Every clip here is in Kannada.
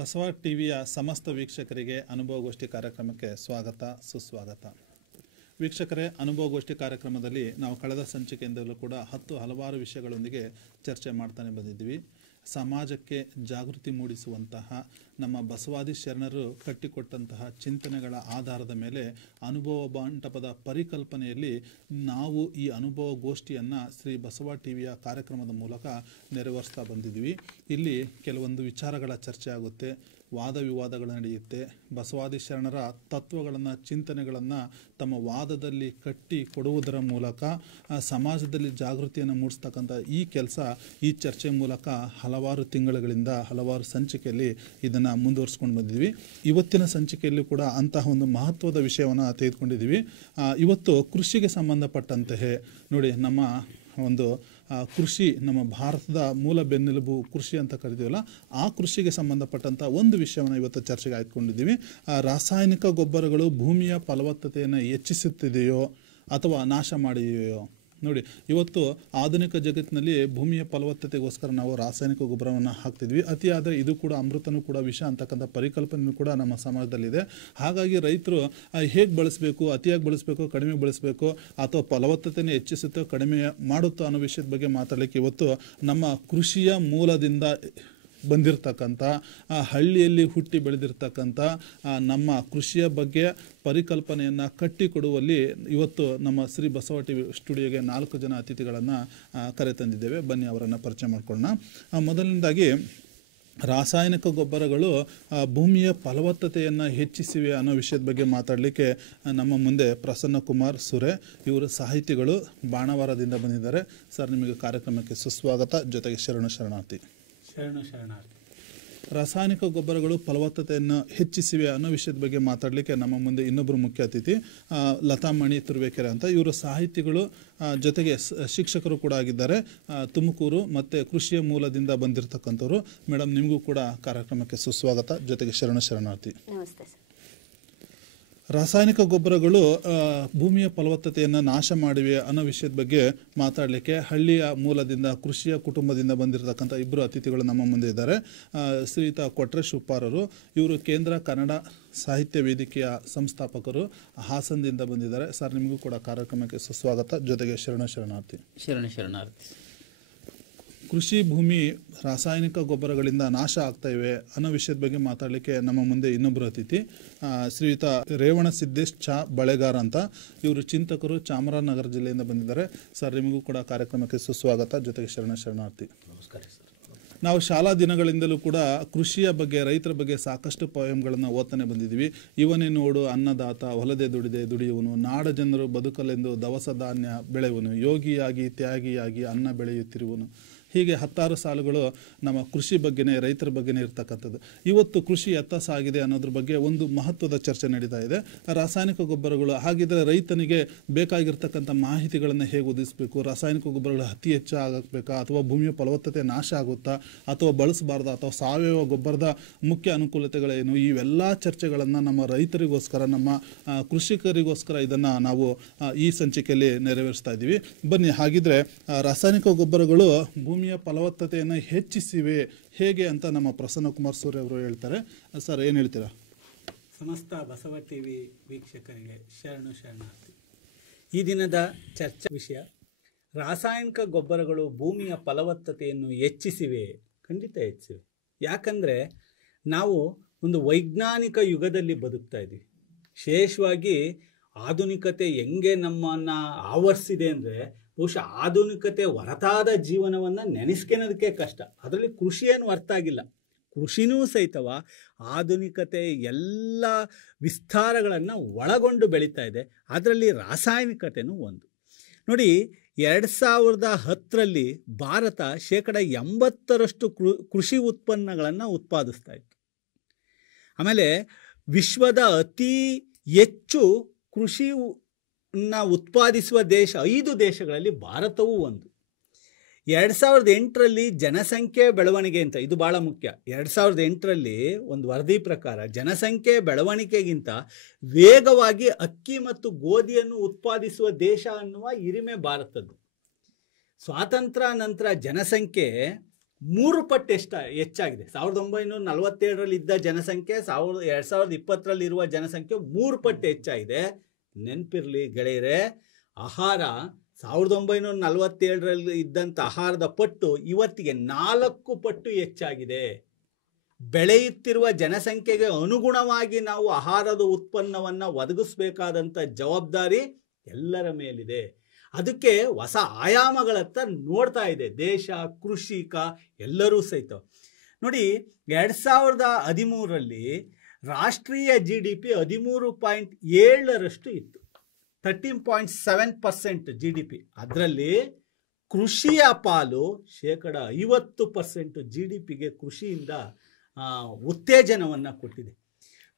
ಬಸವ ಟಿವಿಯ ಸಮಸ್ತ ವೀಕ್ಷಕರಿಗೆ ಅನುಭವಗೋಷ್ಠಿ ಕಾರ್ಯಕ್ರಮಕ್ಕೆ ಸ್ವಾಗತ ಸುಸ್ವಾಗತ. ವೀಕ್ಷಕರೇ, ಅನುಭವಗೋಷ್ಠಿ ಕಾರ್ಯಕ್ರಮದಲ್ಲಿ ನಾವು ಕಳೆದ ಸಂಚಿಕೆಯಿಂದಲೂ ಕೂಡ ಹಲವಾರು ವಿಷಯಗಳೊಂದಿಗೆ ಚರ್ಚೆ ಮಾಡ್ತಾನೆ ಬಂದಿದ್ದೀವಿ. ಸಮಾಜಕ್ಕೆ ಜಾಗೃತಿ ಮೂಡಿಸುವಂತಹ ನಮ್ಮ ಬಸವಾದಿ ಶರಣರು ಕಟ್ಟಿಕೊಟ್ಟಂತಹ ಚಿಂತನೆಗಳ ಆಧಾರದ ಮೇಲೆ ಅನುಭವ ಮಂಟಪದ ಪರಿಕಲ್ಪನೆಯಲ್ಲಿ ನಾವು ಈ ಅನುಭವ ಗೋಷ್ಠಿಯನ್ನು ಶ್ರೀ ಬಸವ ಟಿವಿಯ ಕಾರ್ಯಕ್ರಮದ ಮೂಲಕ ನೆರವೇರಿಸ್ತಾ ಬಂದಿದ್ದೀವಿ. ಇಲ್ಲಿ ಕೆಲವೊಂದು ವಿಚಾರಗಳ ಚರ್ಚೆ ಆಗುತ್ತೆ, ವಾದ ವಿವಾದಗಳು ನಡೆಯುತ್ತೆ. ಬಸವಾದಿ ಶರಣರ ತತ್ವಗಳನ್ನು, ಚಿಂತನೆಗಳನ್ನು ತಮ್ಮ ವಾದದಲ್ಲಿ ಕಟ್ಟಿ ಕೊಡುವುದರ ಮೂಲಕ ಸಮಾಜದಲ್ಲಿ ಜಾಗೃತಿಯನ್ನು ಮೂಡಿಸ್ತಕ್ಕಂಥ ಈ ಕೆಲಸ, ಈ ಚರ್ಚೆ ಮೂಲಕ ಹಲವಾರು ತಿಂಗಳುಗಳಿಂದ ಹಲವಾರು ಸಂಚಿಕೆಯಲ್ಲಿ ಇದನ್ನು ಮುಂದುವರಿಸ್ಕೊಂಡು ಬಂದಿದ್ದೀವಿ. ಇವತ್ತಿನ ಸಂಚಿಕೆಯಲ್ಲಿ ಕೂಡ ಅಂತಹ ಒಂದು ಮಹತ್ವದ ವಿಷಯವನ್ನು ತೆಗೆದುಕೊಂಡಿದ್ದೀವಿ. ಇವತ್ತು ಕೃಷಿಗೆ ಸಂಬಂಧಪಟ್ಟಂತೆ ನೋಡಿ, ನಮ್ಮ ಒಂದು ಕೃಷಿ, ನಮ್ಮ ಭಾರತದ ಮೂಲ ಬೆನ್ನೆಲುಬು ಕೃಷಿ ಅಂತ ಕರಿತೀವಲ್ಲ, ಆ ಕೃಷಿಗೆ ಸಂಬಂಧಪಟ್ಟಂಥ ಒಂದು ವಿಷಯವನ್ನು ಇವತ್ತು ಚರ್ಚೆಗೆ ಆಯ್ದುಕೊಂಡಿದ್ದೀವಿ. ರಾಸಾಯನಿಕ ಗೊಬ್ಬರಗಳು ಭೂಮಿಯ ಫಲವತ್ತತೆಯನ್ನು ಹೆಚ್ಚಿಸುತ್ತಿದೆಯೋ ಅಥವಾ ನಾಶ ಮಾಡಿದೆಯೋ? ನೋಡಿ, ಇವತ್ತು ಆಧುನಿಕ ಜಗತ್ತಿನಲ್ಲಿ ಭೂಮಿಯ ಫಲವತ್ತತೆಗೋಸ್ಕರ ನಾವು ರಾಸಾಯನಿಕ ಗೊಬ್ಬರವನ್ನು ಹಾಕ್ತಿದ್ವಿ. ಅತಿಯಾದರೆ ಇದು ಕೂಡ ಅಮೃತನೂ ಕೂಡ ವಿಷ ಅಂತಕ್ಕಂಥ ಪರಿಕಲ್ಪನೆ ಕೂಡ ನಮ್ಮ ಸಮಾಜದಲ್ಲಿದೆ. ಹಾಗಾಗಿ ರೈತರು ಹೇಗೆ ಬಳಸಬೇಕು, ಅತಿಯಾಗಿ ಬಳಸಬೇಕು, ಕಡಿಮೆ ಬಳಸಬೇಕು, ಅಥವಾ ಫಲವತ್ತತೆಯನ್ನು ಹೆಚ್ಚಿಸುತ್ತೋ ಕಡಿಮೆ ಮಾಡುತ್ತೋ ಅನ್ನೋ ವಿಷಯದ ಬಗ್ಗೆ ಮಾತಾಡಲಿಕ್ಕೆ ಇವತ್ತು ನಮ್ಮ ಕೃಷಿಯ ಮೂಲದಿಂದ ಬಂದಿರತಕ್ಕಂಥ, ಹಳ್ಳಿಯಲ್ಲಿ ಹುಟ್ಟಿ ಬೆಳೆದಿರ್ತಕ್ಕಂಥ ನಮ್ಮ ಕೃಷಿಯ ಬಗ್ಗೆ ಪರಿಕಲ್ಪನೆಯನ್ನು ಕಟ್ಟಿಕೊಡುವಲ್ಲಿ ಇವತ್ತು ನಮ್ಮ ಶ್ರೀ ಬಸವ ಟಿವಿ ಸ್ಟುಡಿಯೋಗೆ 4 ಜನ ಅತಿಥಿಗಳನ್ನು ಕರೆತಂದಿದ್ದೇವೆ. ಬನ್ನಿ, ಅವರನ್ನು ಪರಿಚಯ ಮಾಡ್ಕೊಳ್ಳೋಣ. ಮೊದಲನೇದಾಗಿ, ರಾಸಾಯನಿಕ ಗೊಬ್ಬರಗಳು ಭೂಮಿಯ ಫಲವತ್ತತೆಯನ್ನು ಹೆಚ್ಚಿಸಿವೆ ಅನ್ನೋ ವಿಷಯದ ಬಗ್ಗೆ ಮಾತಾಡಲಿಕ್ಕೆ ನಮ್ಮ ಮುಂದೆ ಪ್ರಸನ್ನ ಕುಮಾರ್ ಸುರೆ, ಇವರು ಸಾಹಿತಿಗಳು, ಬಾಣಾವರದಿಂದ ಬಂದಿದ್ದಾರೆ. ಸರ್, ನಿಮಗೆ ಕಾರ್ಯಕ್ರಮಕ್ಕೆ ಸುಸ್ವಾಗತ, ಜೊತೆಗೆ ಶರಣಾರ್ಥಿ. ರಾಸಾಯನಿಕ ಗೊಬ್ಬರಗಳು ಫಲವತ್ತತೆಯನ್ನು ಹೆಚ್ಚಿಸಿವೆ ಅನ್ನೋ ವಿಷಯದ ಬಗ್ಗೆ ಮಾತಾಡಲಿಕ್ಕೆ ನಮ್ಮ ಮುಂದೆ ಇನ್ನೊಬ್ಬರು ಮುಖ್ಯ ಅತಿಥಿ ಲತಾಮಣಿ ತುರುವೇಕೆರೆ ಅಂತ, ಇವರು ಸಾಹಿತಿಗಳು, ಜೊತೆಗೆ ಶಿಕ್ಷಕರು ಕೂಡ ಆಗಿದ್ದಾರೆ. ತುಮಕೂರು ಮತ್ತು ಕೃಷಿಯ ಮೂಲದಿಂದ ಬಂದಿರತಕ್ಕಂಥವ್ರು. ಮೇಡಮ್, ನಿಮಗೂ ಕೂಡ ಕಾರ್ಯಕ್ರಮಕ್ಕೆ ಸುಸ್ವಾಗತ, ಜೊತೆಗೆ ಶರಣಾರ್ಥಿ. ನಮಸ್ತೆ ಸರ್. ರಾಸಾಯನಿಕ ಗೊಬ್ಬರಗಳು ಭೂಮಿಯ ಫಲವತ್ತತೆಯನ್ನು ನಾಶ ಮಾಡಿವೆ ಅನ್ನೋ ವಿಷಯದ ಬಗ್ಗೆ ಮಾತಾಡಲಿಕ್ಕೆ ಹಳ್ಳಿಯ ಮೂಲದಿಂದ, ಕೃಷಿಯ ಕುಟುಂಬದಿಂದ ಬಂದಿರತಕ್ಕಂಥ ಇಬ್ಬರು ಅತಿಥಿಗಳು ನಮ್ಮ ಮುಂದೆ ಇದ್ದಾರೆ. ಶ್ರೀಯುತ ಕೊಟ್ರೇಶ್ ಉಪ್ಪಾರರು, ಇವರು ಕೇಂದ್ರ ಕನ್ನಡ ಸಾಹಿತ್ಯ ವೇದಿಕೆಯ ಸಂಸ್ಥಾಪಕರು, ಹಾಸನದಿಂದ ಬಂದಿದ್ದಾರೆ. ಸರ್, ನಿಮಗೂ ಕೂಡ ಕಾರ್ಯಕ್ರಮಕ್ಕೆ ಸುಸ್ವಾಗತ, ಜೊತೆಗೆ ಶರಣಾರ್ಥಿ. ಕೃಷಿ ಭೂಮಿ ರಾಸಾಯನಿಕ ಗೊಬ್ಬರಗಳಿಂದ ನಾಶ ಆಗ್ತಾ ಇವೆ ಅನ್ನೋ ವಿಷಯದ ಬಗ್ಗೆ ಮಾತಾಡಲಿಕ್ಕೆ ನಮ್ಮ ಮುಂದೆ ಇನ್ನೊಬ್ಬರು ಅತಿಥಿ ಶ್ರೀಯುತ ರೇವಣ ಸಿದ್ದೇಶ್ ಚಾ ಬಳೆಗಾರ ಅಂತ, ಇವರು ಚಿಂತಕರು, ಚಾಮರಾಜನಗರ ಜಿಲ್ಲೆಯಿಂದ ಬಂದಿದ್ದಾರೆ. ಸರ್, ನಿಮಗೂ ಕೂಡ ಕಾರ್ಯಕ್ರಮಕ್ಕೆ ಸುಸ್ವಾಗತ, ಜೊತೆಗೆ ಶರಣಾರ್ಥಿ. ನಮಸ್ಕಾರ ಸರ್. ನಾವು ಶಾಲಾ ದಿನಗಳಿಂದಲೂ ಕೂಡ ಕೃಷಿಯ ಬಗ್ಗೆ, ರೈತರ ಬಗ್ಗೆ ಸಾಕಷ್ಟು ಪೋಯಂಗಳನ್ನು ಓದ್ತಾನೆ ಬಂದಿದ್ದೀವಿ. ಇವನೇ ನೋಡು ಅನ್ನದಾತ, ಹೊಲದೆ ದುಡಿದೆ ದುಡಿಯುವನು, ನಾಡ ಜನರು ಬದುಕಲೆಂದು ದವಸ ಧಾನ್ಯ ಬೆಳೆಯುವನು, ಯೋಗಿಯಾಗಿ ತ್ಯಾಗಿಯಾಗಿ ಅನ್ನ ಬೆಳೆಯುತ್ತಿರುವನು. ಹೀಗೆ 10 ಸಾಲುಗಳು ನಮ್ಮ ಕೃಷಿ ಬಗ್ಗೆನೇ, ರೈತರ ಬಗ್ಗೆನೇ ಇರ್ತಕ್ಕಂಥದ್ದು. ಇವತ್ತು ಕೃಷಿ ಎತ್ತ ಸಾಗಿದೆ ಅನ್ನೋದ್ರ ಬಗ್ಗೆ ಒಂದು ಮಹತ್ವದ ಚರ್ಚೆ ನಡೀತಾ ಇದೆ. ರಾಸಾಯನಿಕ ಗೊಬ್ಬರಗಳು, ಹಾಗಿದ್ರೆ ರೈತನಿಗೆ ಬೇಕಾಗಿರ್ತಕ್ಕಂಥ ಮಾಹಿತಿಗಳನ್ನು ಹೇಗೆ ಒದಗಿಸಬೇಕು? ರಾಸಾಯನಿಕ ಗೊಬ್ಬರಗಳು ಅತಿ ಹೆಚ್ಚು ಆಗಬೇಕಾ, ಅಥವಾ ಭೂಮಿಯ ಫಲವತ್ತತೆ ನಾಶ ಆಗುತ್ತಾ, ಅಥವಾ ಬಳಸಬಾರ್ದಾ, ಅಥವಾ ಸಾವಯವ ಗೊಬ್ಬರದ ಮುಖ್ಯ ಅನುಕೂಲತೆಗಳೇನು? ಇವೆಲ್ಲ ಚರ್ಚೆಗಳನ್ನು ನಮ್ಮ ರೈತರಿಗೋಸ್ಕರ, ನಮ್ಮ ಕೃಷಿಕರಿಗೋಸ್ಕರ ಇದನ್ನು ನಾವು ಈ ಸಂಚಿಕೆಯಲ್ಲಿ ನೆರವೇರಿಸ್ತಾ ಇದ್ದೀವಿ. ಬನ್ನಿ, ಹಾಗಿದ್ರೆ ರಾಸಾಯನಿಕ ಗೊಬ್ಬರಗಳು ಭೂಮಿಯ ಫಲವತ್ತತೆಯನ್ನು ಹೆಚ್ಚಿಸಿವೆ ಹೇಗೆ ಅಂತ ನಮ್ಮ ಪ್ರಸನ್ನ ಕುಮಾರ್ ಸೂರ್ಯ ಅವರು ಹೇಳ್ತಾರೆ. ಸರ್, ಏನು ಹೇಳ್ತೀರಾ? ಸಮಸ್ತ ಬಸವ ಟಿವಿ ವೀಕ್ಷಕರಿಗೆ ಶರಣಾರ್ಥಿ. ಈ ದಿನದ ಚರ್ಚಾ ವಿಷಯ, ರಾಸಾಯನಿಕ ಗೊಬ್ಬರಗಳು ಭೂಮಿಯ ಫಲವತ್ತತೆಯನ್ನು ಹೆಚ್ಚಿಸಿವೆ. ಖಂಡಿತ ಹೆಚ್ಚಿವೆ. ಯಾಕಂದರೆ ನಾವು ಒಂದು ವೈಜ್ಞಾನಿಕ ಯುಗದಲ್ಲಿ ಬದುಕ್ತಾ ಇದ್ದೀವಿ. ವಿಶೇಷವಾಗಿ ಆಧುನಿಕತೆ ಹೆಂಗೆ ನಮ್ಮನ್ನು ಆವರಿಸಿದೆ ಅಂದರೆ, ಬಹುಶಃ ಆಧುನಿಕತೆ ಹೊರತಾದ ಜೀವನವನ್ನು ನೆನೆಸ್ಕೊಳ್ಳೋದಕ್ಕೆ ಕಷ್ಟ. ಅದರಲ್ಲಿ ಕೃಷಿ ಏನು ಅರ್ಥ ಆಗಿಲ್ಲ. ಕೃಷಿನೂ ಸಹಿತವ ಆಧುನಿಕತೆ ಎಲ್ಲ ವಿಸ್ತಾರಗಳನ್ನು ಒಳಗೊಂಡು ಬೆಳೀತಾ ಇದೆ. ಅದರಲ್ಲಿ ರಾಸಾಯನಿಕತೆನೂ ಒಂದು. ನೋಡಿ, 2010ರಲ್ಲಿ ಭಾರತ 80% ಕೃಷಿ ಉತ್ಪನ್ನಗಳನ್ನು ಉತ್ಪಾದಿಸ್ತಾ ಇತ್ತು. ಆಮೇಲೆ ವಿಶ್ವದ ಅತಿ ಹೆಚ್ಚು ಕೃಷಿ ಉತ್ಪಾದಿಸುವ ದೇಶ 5 ದೇಶಗಳಲ್ಲಿ ಭಾರತವೂ ಒಂದು. 2008ರಲ್ಲಿ ಜನಸಂಖ್ಯೆ ಬೆಳವಣಿಗೆ ಅಂತ, ಇದು ಭಾಳ ಮುಖ್ಯ. 2008ರಲ್ಲಿ ಒಂದು ವರದಿ ಪ್ರಕಾರ ಜನಸಂಖ್ಯೆ ಬೆಳವಣಿಗೆಗಿಂತ ವೇಗವಾಗಿ ಅಕ್ಕಿ ಮತ್ತು ಗೋಧಿಯನ್ನು ಉತ್ಪಾದಿಸುವ ದೇಶ ಅನ್ನುವ ಹಿರಿಮೆ ಭಾರತದ್ದು. ಸ್ವಾತಂತ್ರ್ಯ ನಂತರ ಜನಸಂಖ್ಯೆ 3 ಪಟ್ಟು ಹೆಚ್ಚಾಗಿದೆ. 1947ರಲ್ಲಿ ಇದ್ದ ಜನಸಂಖ್ಯೆ 2020ರಲ್ಲಿ ಇರುವ ಜನಸಂಖ್ಯೆ 3 ಪಟ್ಟು ಹೆಚ್ಚಾಗಿದೆ. ನೆನಪಿರ್ಲಿ ಗೆಳೆಯರೆ, ಆಹಾರ 1947ರಲ್ಲಿ ಇದ್ದಂಥ ಆಹಾರದ ಪಟ್ಟು ಇವತ್ತಿಗೆ 4 ಪಟ್ಟು ಹೆಚ್ಚಾಗಿದೆ. ಬೆಳೆಯುತ್ತಿರುವ ಜನಸಂಖ್ಯೆಗೆ ಅನುಗುಣವಾಗಿ ನಾವು ಆಹಾರದ ಉತ್ಪನ್ನವನ್ನು ಒದಗಿಸಬೇಕಾದಂಥ ಜವಾಬ್ದಾರಿ ಎಲ್ಲರ ಮೇಲಿದೆ. ಅದಕ್ಕೆ ಹೊಸ ಆಯಾಮಗಳತ್ತ ನೋಡ್ತಾ ಇದೆ ದೇಶ, ಕೃಷಿಕ ಎಲ್ಲರೂ ಸಹಿತ. ನೋಡಿ, 2013ರಲ್ಲಿ ರಾಷ್ಟ್ರೀಯ GDP 13.7ರಷ್ಟು ಇತ್ತು, 13.7% GDP. ಅದರಲ್ಲಿ ಕೃಷಿಯ ಪಾಲು 50% GDPಗೆ ಕೃಷಿಯಿಂದ ಉತ್ತೇಜನವನ್ನು ಕೊಟ್ಟಿದೆ.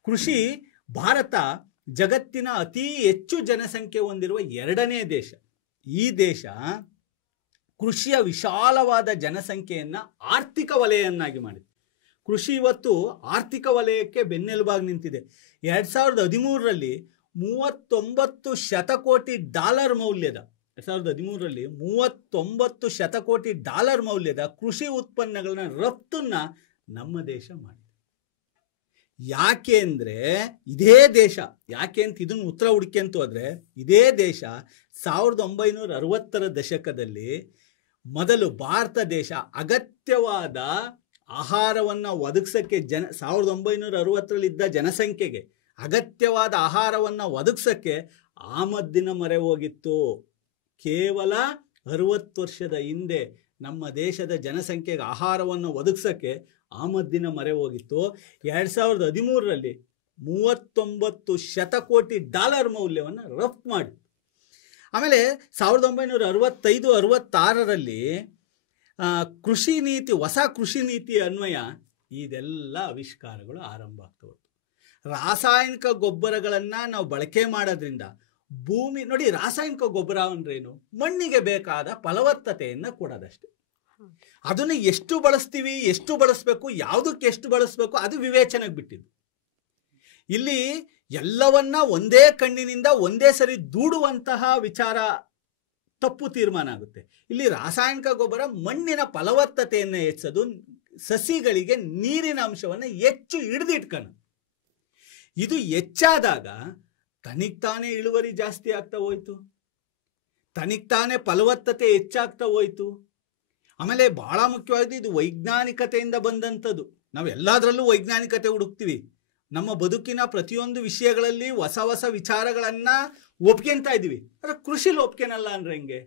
ಕೃಷಿ ಭಾರತ ಜಗತ್ತಿನ ಅತಿ ಹೆಚ್ಚು ಜನಸಂಖ್ಯೆ ಹೊಂದಿರುವ 2ನೇ ದೇಶ. ಈ ದೇಶ ಕೃಷಿಯ ವಿಶಾಲವಾದ ಜನಸಂಖ್ಯೆಯನ್ನು ಆರ್ಥಿಕ ವಲಯವನ್ನಾಗಿ ಮಾಡಿದೆ. ಕೃಷಿ ಇವತ್ತು ಆರ್ಥಿಕ ವಲಯಕ್ಕೆ ಬೆನ್ನೆಲುಬಾಗಿ ನಿಂತಿದೆ. 2013ರಲ್ಲಿ $39 ಶತಕೋಟಿ ಮೌಲ್ಯದ 2013ರಲ್ಲಿ $39 ಶತಕೋಟಿ ಮೌಲ್ಯದ ಕೃಷಿ ಉತ್ಪನ್ನಗಳನ್ನ ರಫ್ತನ್ನ ನಮ್ಮ ದೇಶ ಮಾಡಿದೆ. ಯಾಕೆ ಅಂದರೆ ಇದೇ ದೇಶ, ಯಾಕೆ ಅಂತ ಇದನ್ನು ಉತ್ತರ ಹುಡುಕ್ಯಂತ ಹೋದರೆ, ಇದೇ ದೇಶ 1960ರ ದಶಕದಲ್ಲಿ ಮೊದಲು ಭಾರತ ದೇಶ ಅಗತ್ಯವಾದ ಆಹಾರವನ್ನು ಒದಗಿಸೋಕ್ಕೆ 1960ರಲ್ಲಿ ಇದ್ದ ಜನಸಂಖ್ಯೆಗೆ ಅಗತ್ಯವಾದ ಆಹಾರವನ್ನು ಒದಗಿಸೋಕ್ಕೆ ಆಮದಿನ ಮೊರೆ ಹೋಗಿತ್ತು. ಕೇವಲ 60 ವರ್ಷದ ಹಿಂದೆ ನಮ್ಮ ದೇಶದ ಜನಸಂಖ್ಯೆಗೆ ಆಹಾರವನ್ನು ಒದಗಿಸೋಕ್ಕೆ ಆಮದಿನ ಮೊರೆ ಹೋಗಿತ್ತು. 2013ರಲ್ಲಿ $39 ಶತಕೋಟಿ ಮೌಲ್ಯವನ್ನು ರಫ್ತು ಮಾಡಿ. ಆಮೇಲೆ 1965-66ರಲ್ಲಿ ಕೃಷಿ ನೀತಿ, ಹೊಸ ಕೃಷಿ ನೀತಿ ಅನ್ವಯ ಇದೆಲ್ಲ ಆವಿಷ್ಕಾರಗಳು ಆರಂಭ ಆಗ್ತವೆ. ರಾಸಾಯನಿಕ ಗೊಬ್ಬರಗಳನ್ನು ನಾವು ಬಳಕೆ ಮಾಡೋದ್ರಿಂದ ಭೂಮಿ, ನೋಡಿ ರಾಸಾಯನಿಕ ಗೊಬ್ಬರ ಅಂದ್ರೇನು? ಮಣ್ಣಿಗೆ ಬೇಕಾದ ಫಲವತ್ತತೆಯನ್ನು ಕೊಡೋದಷ್ಟೇ. ಅದನ್ನು ಎಷ್ಟು ಬಳಸ್ತೀವಿ, ಎಷ್ಟು ಬಳಸಬೇಕು, ಯಾವುದಕ್ಕೆ ಎಷ್ಟು ಬಳಸಬೇಕು, ಅದು ವಿವೇಚನೆಗೆ ಬಿಟ್ಟಿದ್ದು. ಇಲ್ಲಿ ಎಲ್ಲವನ್ನ ಒಂದೇ ಕಣ್ಣಿನಿಂದ ಒಂದೇ ಸರಿ ದೂಡುವಂತಹ ವಿಚಾರ ತಪ್ಪು ತೀರ್ಮಾನ ಆಗುತ್ತೆ. ಇಲ್ಲಿ ರಾಸಾಯನಿಕ ಗೊಬ್ಬರ ಮಣ್ಣಿನ ಫಲವತ್ತತೆಯನ್ನು ಹೆಚ್ಚಿಸೋದು, ಸಸಿಗಳಿಗೆ ನೀರಿನ ಅಂಶವನ್ನು ಹೆಚ್ಚು ಹಿಡಿದಿಟ್ಕೊಳ್ಳೋದು. ಇದು ಹೆಚ್ಚಾದಾಗ ತನಿಗ್ತಾನೇ ಇಳುವರಿ ಜಾಸ್ತಿ ಆಗ್ತಾ ಹೋಯ್ತು, ತನಿಗ್ತಾನೇ ಫಲವತ್ತತೆ ಹೆಚ್ಚಾಗ್ತಾ ಹೋಯ್ತು. ಆಮೇಲೆ ಬಹಳ ಮುಖ್ಯವಾದ ಇದು ವೈಜ್ಞಾನಿಕತೆಯಿಂದ ಬಂದಂಥದ್ದು. ನಾವು ಎಲ್ಲದರಲ್ಲೂ ವೈಜ್ಞಾನಿಕತೆ ಹುಡುಕ್ತೀವಿ. ನಮ್ಮ ಬದುಕಿನ ಪ್ರತಿಯೊಂದು ವಿಷಯಗಳಲ್ಲಿ ಹೊಸ ಹೊಸ ವಿಚಾರಗಳನ್ನು ಒಪ್ಕೊಂತ ಇದ್ದೀವಿ. ಆದರೆ ಕೃಷಿಲಿ ಒಪ್ಕೊನಲ್ಲ ಅಂದ್ರೆ ಹೆಂಗೆ?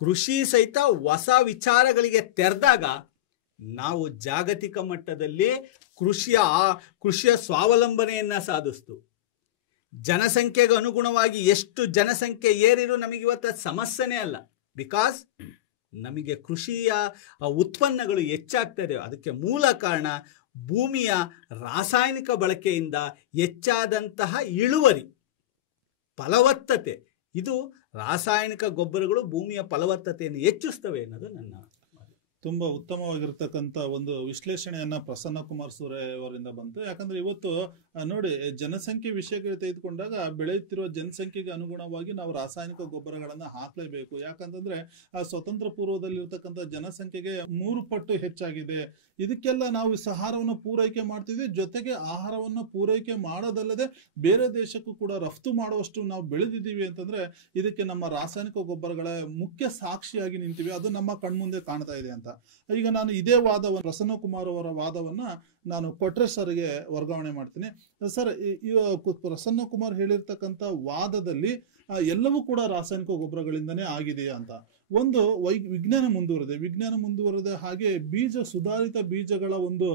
ಕೃಷಿ ಸಹಿತ ಹೊಸ ವಿಚಾರಗಳಿಗೆ ತೆರೆದಾಗ ನಾವು ಜಾಗತಿಕ ಮಟ್ಟದಲ್ಲಿ ಕೃಷಿಯ ಸ್ವಾವಲಂಬನೆಯನ್ನು ಸಾಧಿಸ್ತು. ಜನಸಂಖ್ಯೆಗೆ ಅನುಗುಣವಾಗಿ ಎಷ್ಟು ಜನಸಂಖ್ಯೆ ಏರಿರು ನಮಗಿವತ್ತು ಸಮಸ್ಯೆನೇ ಅಲ್ಲ. ಬಿಕಾಸ್ ನಮಗೆ ಕೃಷಿಯ ಉತ್ಪನ್ನಗಳು ಹೆಚ್ಚಾಗ್ತದೆ. ಅದಕ್ಕೆ ಮೂಲ ಕಾರಣ ಭೂಮಿಯ ರಾಸಾಯನಿಕ ಬಳಕೆಯಿಂದ ಹೆಚ್ಚಾದಂತಹ ಇಳುವರಿ, ಫಲವತ್ತತೆ. ಇದು ರಾಸಾಯನಿಕ ಗೊಬ್ಬರಗಳು ಭೂಮಿಯ ಫಲವತ್ತತೆಯನ್ನು ಹೆಚ್ಚಿಸ್ತವೆ ಅನ್ನೋದು ನನ್ನ. ತುಂಬ ಉತ್ತಮವಾಗಿರ್ತಕ್ಕಂಥ ಒಂದು ವಿಶ್ಲೇಷಣೆಯನ್ನ ಪ್ರಸನ್ನ ಕುಮಾರ್ ಸೂರೆ ಅವರಿಂದ ಬಂತು. ಯಾಕಂದ್ರೆ ಇವತ್ತು ನೋಡಿ, ಜನಸಂಖ್ಯೆ ವಿಷಯಗಳು ತೆಗೆದುಕೊಂಡಾಗ ಬೆಳೆಯುತ್ತಿರುವ ಜನಸಂಖ್ಯೆಗೆ ಅನುಗುಣವಾಗಿ ನಾವು ರಾಸಾಯನಿಕ ಗೊಬ್ಬರಗಳನ್ನ ಹಾಕಲೇಬೇಕು. ಯಾಕಂತಂದ್ರೆ ಸ್ವತಂತ್ರ ಪೂರ್ವದಲ್ಲಿ ಇರ್ತಕ್ಕಂಥ ಜನಸಂಖ್ಯೆಗೆ 3 ಪಟ್ಟು ಹೆಚ್ಚಾಗಿದೆ. ಇದಕ್ಕೆಲ್ಲ ನಾವು ಆಹಾರವನ್ನು ಪೂರೈಕೆ ಮಾಡ್ತಿದ್ವಿ. ಜೊತೆಗೆ ಆಹಾರವನ್ನು ಪೂರೈಕೆ ಮಾಡೋದಲ್ಲದೆ ಬೇರೆ ದೇಶಕ್ಕೂ ಕೂಡ ರಫ್ತು ಮಾಡುವಷ್ಟು ನಾವು ಬೆಳೆದಿದ್ದೀವಿ ಅಂತಂದ್ರೆ ಇದಕ್ಕೆ ನಮ್ಮ ರಾಸಾಯನಿಕ ಗೊಬ್ಬರಗಳ ಮುಖ್ಯ ಸಾಕ್ಷಿಯಾಗಿ ನಿಂತಿವೆ. ಅದು ನಮ್ಮ ಕಣ್ಮುಂದೆ ಕಾಣ್ತಾ ಇದೆ ಅಂತ. ಈಗ ನಾನು ಇದೇ ವಾದವನ್ನು, ಪ್ರಸನ್ನ ಕುಮಾರ್ ಅವರ ವಾದವನ್ನ ನಾನು ಕೊಟ್ರೆ ಸರ್ಗೆ ವರ್ಗಾವಣೆ ಮಾಡ್ತೀನಿ. ಸರ್, ಪ್ರಸನ್ನ ಕುಮಾರ್ ಹೇಳಿರ್ತಕ್ಕಂಥ ವಾದದಲ್ಲಿ ಎಲ್ಲವೂ ಕೂಡ ರಾಸಾಯನಿಕ ಗೊಬ್ಬರಗಳಿಂದನೇ ಆಗಿದೆಯಾ ಅಂತ. ಒಂದು ವಿಜ್ಞಾನ ಮುಂದುವರೆದೆ, ಹಾಗೆ ಸುಧಾರಿತ ಬೀಜಗಳ ಒಂದು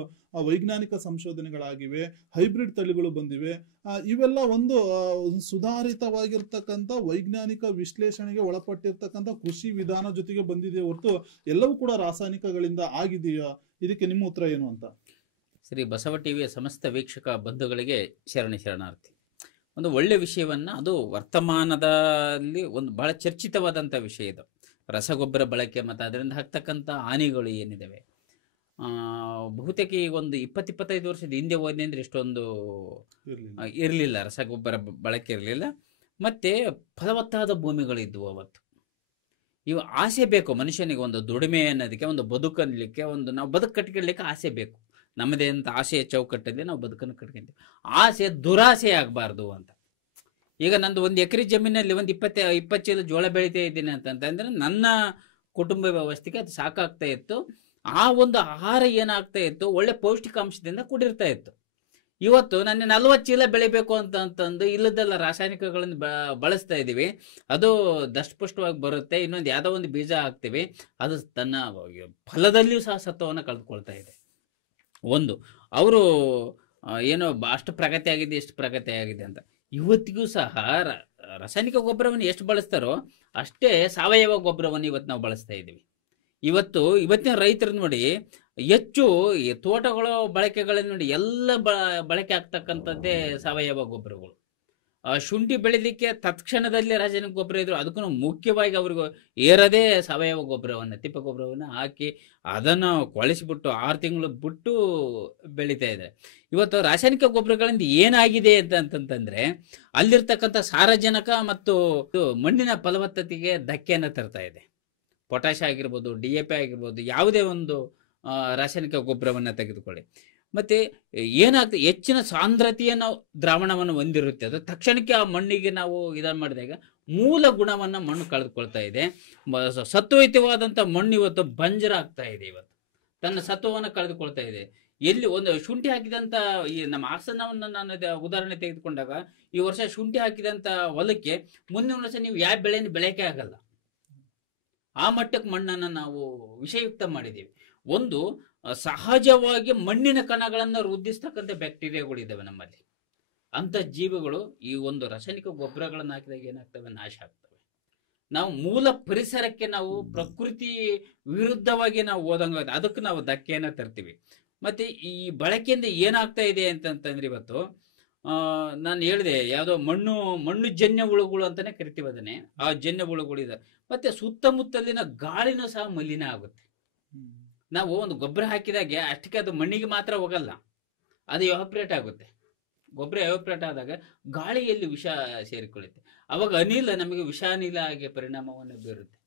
ವೈಜ್ಞಾನಿಕ ಸಂಶೋಧನೆಗಳಾಗಿವೆ, ಹೈಬ್ರಿಡ್ ತಳಿಗಳು ಬಂದಿವೆ. ಇವೆಲ್ಲ ಒಂದು ಸುಧಾರಿತವಾಗಿರ್ತಕ್ಕಂಥ ವೈಜ್ಞಾನಿಕ ವಿಶ್ಲೇಷಣೆಗೆ ಒಳಪಟ್ಟಿರ್ತಕ್ಕಂಥ ಕೃಷಿ ವಿಧಾನ ಜೊತೆಗೆ ಬಂದಿದೆ ಹೊರತು ಎಲ್ಲವೂ ಕೂಡ ರಾಸಾಯನಿಕಗಳಿಂದ ಆಗಿದೆಯಾ? ಇದಕ್ಕೆ ನಿಮ್ಮ ಉತ್ತರ ಏನು ಅಂತ? ಶ್ರೀ ಬಸವ ಟಿವಿಯ ಸಮಸ್ತ ವೀಕ್ಷಕ ಬಂಧುಗಳಿಗೆ ಶರಣಾರ್ಥಿ. ಒಂದು ಒಳ್ಳೆ ವಿಷಯವನ್ನ, ಅದು ವರ್ತಮಾನದಲ್ಲಿ ಒಂದು ಬಹಳ ಚರ್ಚಿತವಾದಂಥ ವಿಷಯ ಇದು, ರಸಗೊಬ್ಬರ ಬಳಕೆ ಮತ್ತು ಅದರಿಂದ ಆಗ್ತಕ್ಕಂಥ ಹಾನಿಗಳು ಏನಿದ್ದಾವೆ. ಬಹುತೇಕ ಈಗ ಒಂದು 20-25 ವರ್ಷದ ಹಿಂದೆ ಹೋದ್ನೆ ಅಂದರೆ ಇಷ್ಟೊಂದು ಇರಲಿಲ್ಲ, ರಸಗೊಬ್ಬರ ಬಳಕೆ ಇರಲಿಲ್ಲ. ಮತ್ತು ಫಲವತ್ತಾದ ಭೂಮಿಗಳಿದ್ವು ಅವತ್ತು. ಇವು ಆಸೆ ಬೇಕು ಮನುಷ್ಯನಿಗೆ, ಒಂದು ದುಡಿಮೆ ಅನ್ನೋದಕ್ಕೆ, ಒಂದು ಬದುಕಲಿಕ್ಕೆ, ಒಂದು ನಾವು ಬದುಕು ಕಟ್ಕೊಳ್ಳಿಕ್ಕೆ ಆಸೆ ಬೇಕು. ನಮ್ಮದೇ ಅಂತ ಆಸೆಯ ಚೌಕಟ್ಟಲ್ಲಿ ನಾವು ಬದುಕನ್ನು ಕಟ್ಕೊಂತೀವಿ. ಆಸೆ ದುರಾಸೆ ಆಗಬಾರ್ದು ಅಂತ. ಈಗ ನಂದು 1 ಎಕರೆ ಜಮೀನಲ್ಲಿ ಒಂದು 20 ಚೀಲ ಜೋಳ ಬೆಳಿತಾ ಇದ್ದೀನಿ ಅಂತಂದ್ರೆ ನನ್ನ ಕುಟುಂಬ ವ್ಯವಸ್ಥೆಗೆ ಅದು ಸಾಕಾಗ್ತಾ ಇತ್ತು. ಆ ಒಂದು ಆಹಾರ ಏನಾಗ್ತಾ ಇತ್ತು, ಒಳ್ಳೆ ಪೌಷ್ಟಿಕಾಂಶದಿಂದ ಕೂಡಿರ್ತಾ ಇತ್ತು. ಇವತ್ತು ನನ್ನ 40 ಚೀಲ ಬೆಳಿಬೇಕು ಅಂತಂದು ಇಲ್ಲದೆಲ್ಲ ರಾಸಾಯನಿಕಗಳನ್ನು ಬಳಸ್ತಾ ಇದ್ದೀವಿ. ಅದು ದಷ್ಟಪುಷ್ಟವಾಗಿ ಬರುತ್ತೆ, ಇನ್ನೊಂದು ಯಾವುದೋ ಒಂದು ಬೀಜ ಹಾಕ್ತೀವಿ, ಅದು ತನ್ನ ಫಲದಲ್ಲಿಯೂ ಸಹ ಸತ್ವವನ್ನು ಕಳೆದುಕೊಳ್ತಾ ಇದೆ. ಒಂದು ಅವರು ಏನೋ ಅಷ್ಟು ಪ್ರಗತಿ ಆಗಿದೆ, ಇಷ್ಟು ಪ್ರಗತಿ ಆಗಿದೆ ಅಂತ. ಇವತ್ತಿಗೂ ಸಹ ರಾಸಾಯನಿಕ ಗೊಬ್ಬರವನ್ನು ಎಷ್ಟು ಬಳಸ್ತಾರೋ ಅಷ್ಟೇ ಸಾವಯವ ಗೊಬ್ಬರವನ್ನು ಇವತ್ತು ನಾವು ಬಳಸ್ತಾ ಇದ್ದೀವಿ. ಇವತ್ತಿನ ರೈತರು ನೋಡಿ, ಹೆಚ್ಚು ತೋಟಗಳ ಬಳಕೆಗಳನ್ನು ನೋಡಿ ಎಲ್ಲ ಬಳಕೆ ಆಗ್ತಕ್ಕಂಥದ್ದೇ ಸಾವಯವ ಗೊಬ್ಬರಗಳು. ಶುಂಠಿ ಬೆಳಿಲಿಕ್ಕೆ ತತ್ಕ್ಷಣದಲ್ಲಿ ರಾಸಾಯನಿಕ ಗೊಬ್ಬರ ಇದ್ರು, ಅದಕ್ಕೂ ಮುಖ್ಯವಾಗಿ ಅವ್ರಿಗೆ ಏರದೇ ಸಾವಯವ ಗೊಬ್ಬರವನ್ನು, ತಿಪ್ಪೆ ಗೊಬ್ಬರವನ್ನು ಹಾಕಿ ಅದನ್ನು ಕೊಳಿಸಿಬಿಟ್ಟು 6 ತಿಂಗಳು ಬಿಟ್ಟು ಬೆಳೀತಾ ಇದೆ. ಇವತ್ತು ರಾಸಾಯನಿಕ ಗೊಬ್ಬರಗಳಿಂದ ಏನಾಗಿದೆ ಅಂತಂತಂದ್ರೆ ಅಲ್ಲಿರ್ತಕ್ಕಂಥ ಸಾರಜನಕ ಮತ್ತು ಮಣ್ಣಿನ ಫಲವತ್ತತೆಗೆ ಧಕ್ಕೆಯನ್ನು ತರ್ತಾ ಇದೆ. ಪೊಟ್ಯಾಷ್ ಆಗಿರ್ಬೋದು, DAP ಆಗಿರ್ಬೋದು, ಯಾವುದೇ ಒಂದು ರಾಸಾಯನಿಕ ಗೊಬ್ಬರವನ್ನು ತೆಗೆದುಕೊಳ್ಳಿ, ಮತ್ತೆ ಏನಾಗ್ತದೆ, ಹೆಚ್ಚಿನ ಸಾಂದ್ರತೆಯನ್ನು ದ್ರಾವಣವನ್ನು ಹೊಂದಿರುತ್ತೆ. ಅದು ತಕ್ಷಣಕ್ಕೆ ಆ ಮಣ್ಣಿಗೆ ನಾವು ಇದನ್ನು ಮಾಡಿದಾಗ ಮೂಲ ಗುಣವನ್ನು ಮಣ್ಣು ಕಳೆದುಕೊಳ್ತಾ ಇದೆ. ಸತ್ವಯುತವಾದಂಥ ಮಣ್ಣು ಇವತ್ತು ಬಂಜರ ಆಗ್ತಾ ಇದೆ, ಇವತ್ತು ತನ್ನ ಸತ್ವವನ್ನು ಕಳೆದುಕೊಳ್ತಾ ಇದೆ. ಎಲ್ಲಿ ಒಂದು ಶುಂಠಿ ಹಾಕಿದಂಥ ಈ ನಮ್ಮ ಹಾಸನವನ್ನು ನಾನು ಉದಾಹರಣೆ ತೆಗೆದುಕೊಂಡಾಗ, ಈ ವರ್ಷ ಶುಂಠಿ ಹಾಕಿದಂಥ ಹೊಲಕ್ಕೆ ಮುಂದಿನ ವರ್ಷ ನೀವು ಯಾವ ಬೆಳೆಯನ್ನು ಬೆಳೆಯೋಕೆ ಆಗಲ್ಲ. ಆ ಮಟ್ಟಕ್ಕೆ ಮಣ್ಣನ್ನು ನಾವು ವಿಷಯುಕ್ತ ಮಾಡಿದ್ದೀವಿ. ಒಂದು ಸಹಜವಾಗಿ ಮಣ್ಣಿನ ಕಣಗಳನ್ನು ವೃದ್ಧಿಸ್ತಕ್ಕಂಥ ಬ್ಯಾಕ್ಟೀರಿಯಾಗಳಿದ್ದಾವೆ ನಮ್ಮಲ್ಲಿ. ಅಂಥ ಜೀವಿಗಳು ಈ ಒಂದು ರಾಸಾಯನಿಕ ಗೊಬ್ಬರಗಳನ್ನು ಹಾಕಿದಾಗ ಏನಾಗ್ತವೆ, ನಾಶ ಆಗ್ತವೆ. ನಾವು ಮೂಲ ಪರಿಸರಕ್ಕೆ, ನಾವು ಪ್ರಕೃತಿ ವಿರುದ್ಧವಾಗಿ ನಾವು ಹೋದಂಗ, ಅದಕ್ಕೆ ನಾವು ಧಕ್ಕೆಯನ್ನು ತರ್ತೀವಿ. ಮತ್ತೆ ಈ ಬಳಕೆಯಿಂದ ಏನಾಗ್ತಾ ಇದೆ ಅಂತಂದ್ರೆ, ಇವತ್ತು ನಾನು ಹೇಳಿದೆ, ಯಾವುದೋ ಮಣ್ಣು ಜನ್ಯ ಹುಳುಗಳು ಅಂತಾನೆ ಕರಿತೀವಿ ಅದನ್ನೇ. ಆ ಜನ್ಯ ಹುಳುಗಳಿದೆ. ಮತ್ತೆ ಸುತ್ತಮುತ್ತಲಿನ ಗಾಳಿನೂ ಸಹ ಮಲಿನ ಆಗುತ್ತೆ. ನಾವು ಒಂದು ಗೊಬ್ಬರ ಹಾಕಿದಾಗೆ ಅಷ್ಟಕ್ಕೆ ಅದು ಮಣ್ಣಿಗೆ ಮಾತ್ರ ಹೋಗಲ್ಲ, ಅದು ಎವಾಪ್ರೇಟ್ ಆಗುತ್ತೆ. ಗೊಬ್ಬರ ಎವಾಪ್ರೇಟ್ ಆದಾಗ ಗಾಳಿಯಲ್ಲಿ ವಿಷ ಸೇರಿಕೊಳ್ಳುತ್ತೆ. ಅವಾಗ ಅನಿಲ ನಮಗೆ ವಿಷಾನಿಲ ಆಗಿ ಪರಿಣಾಮವನ್ನು ಬೀರುತ್ತೆ.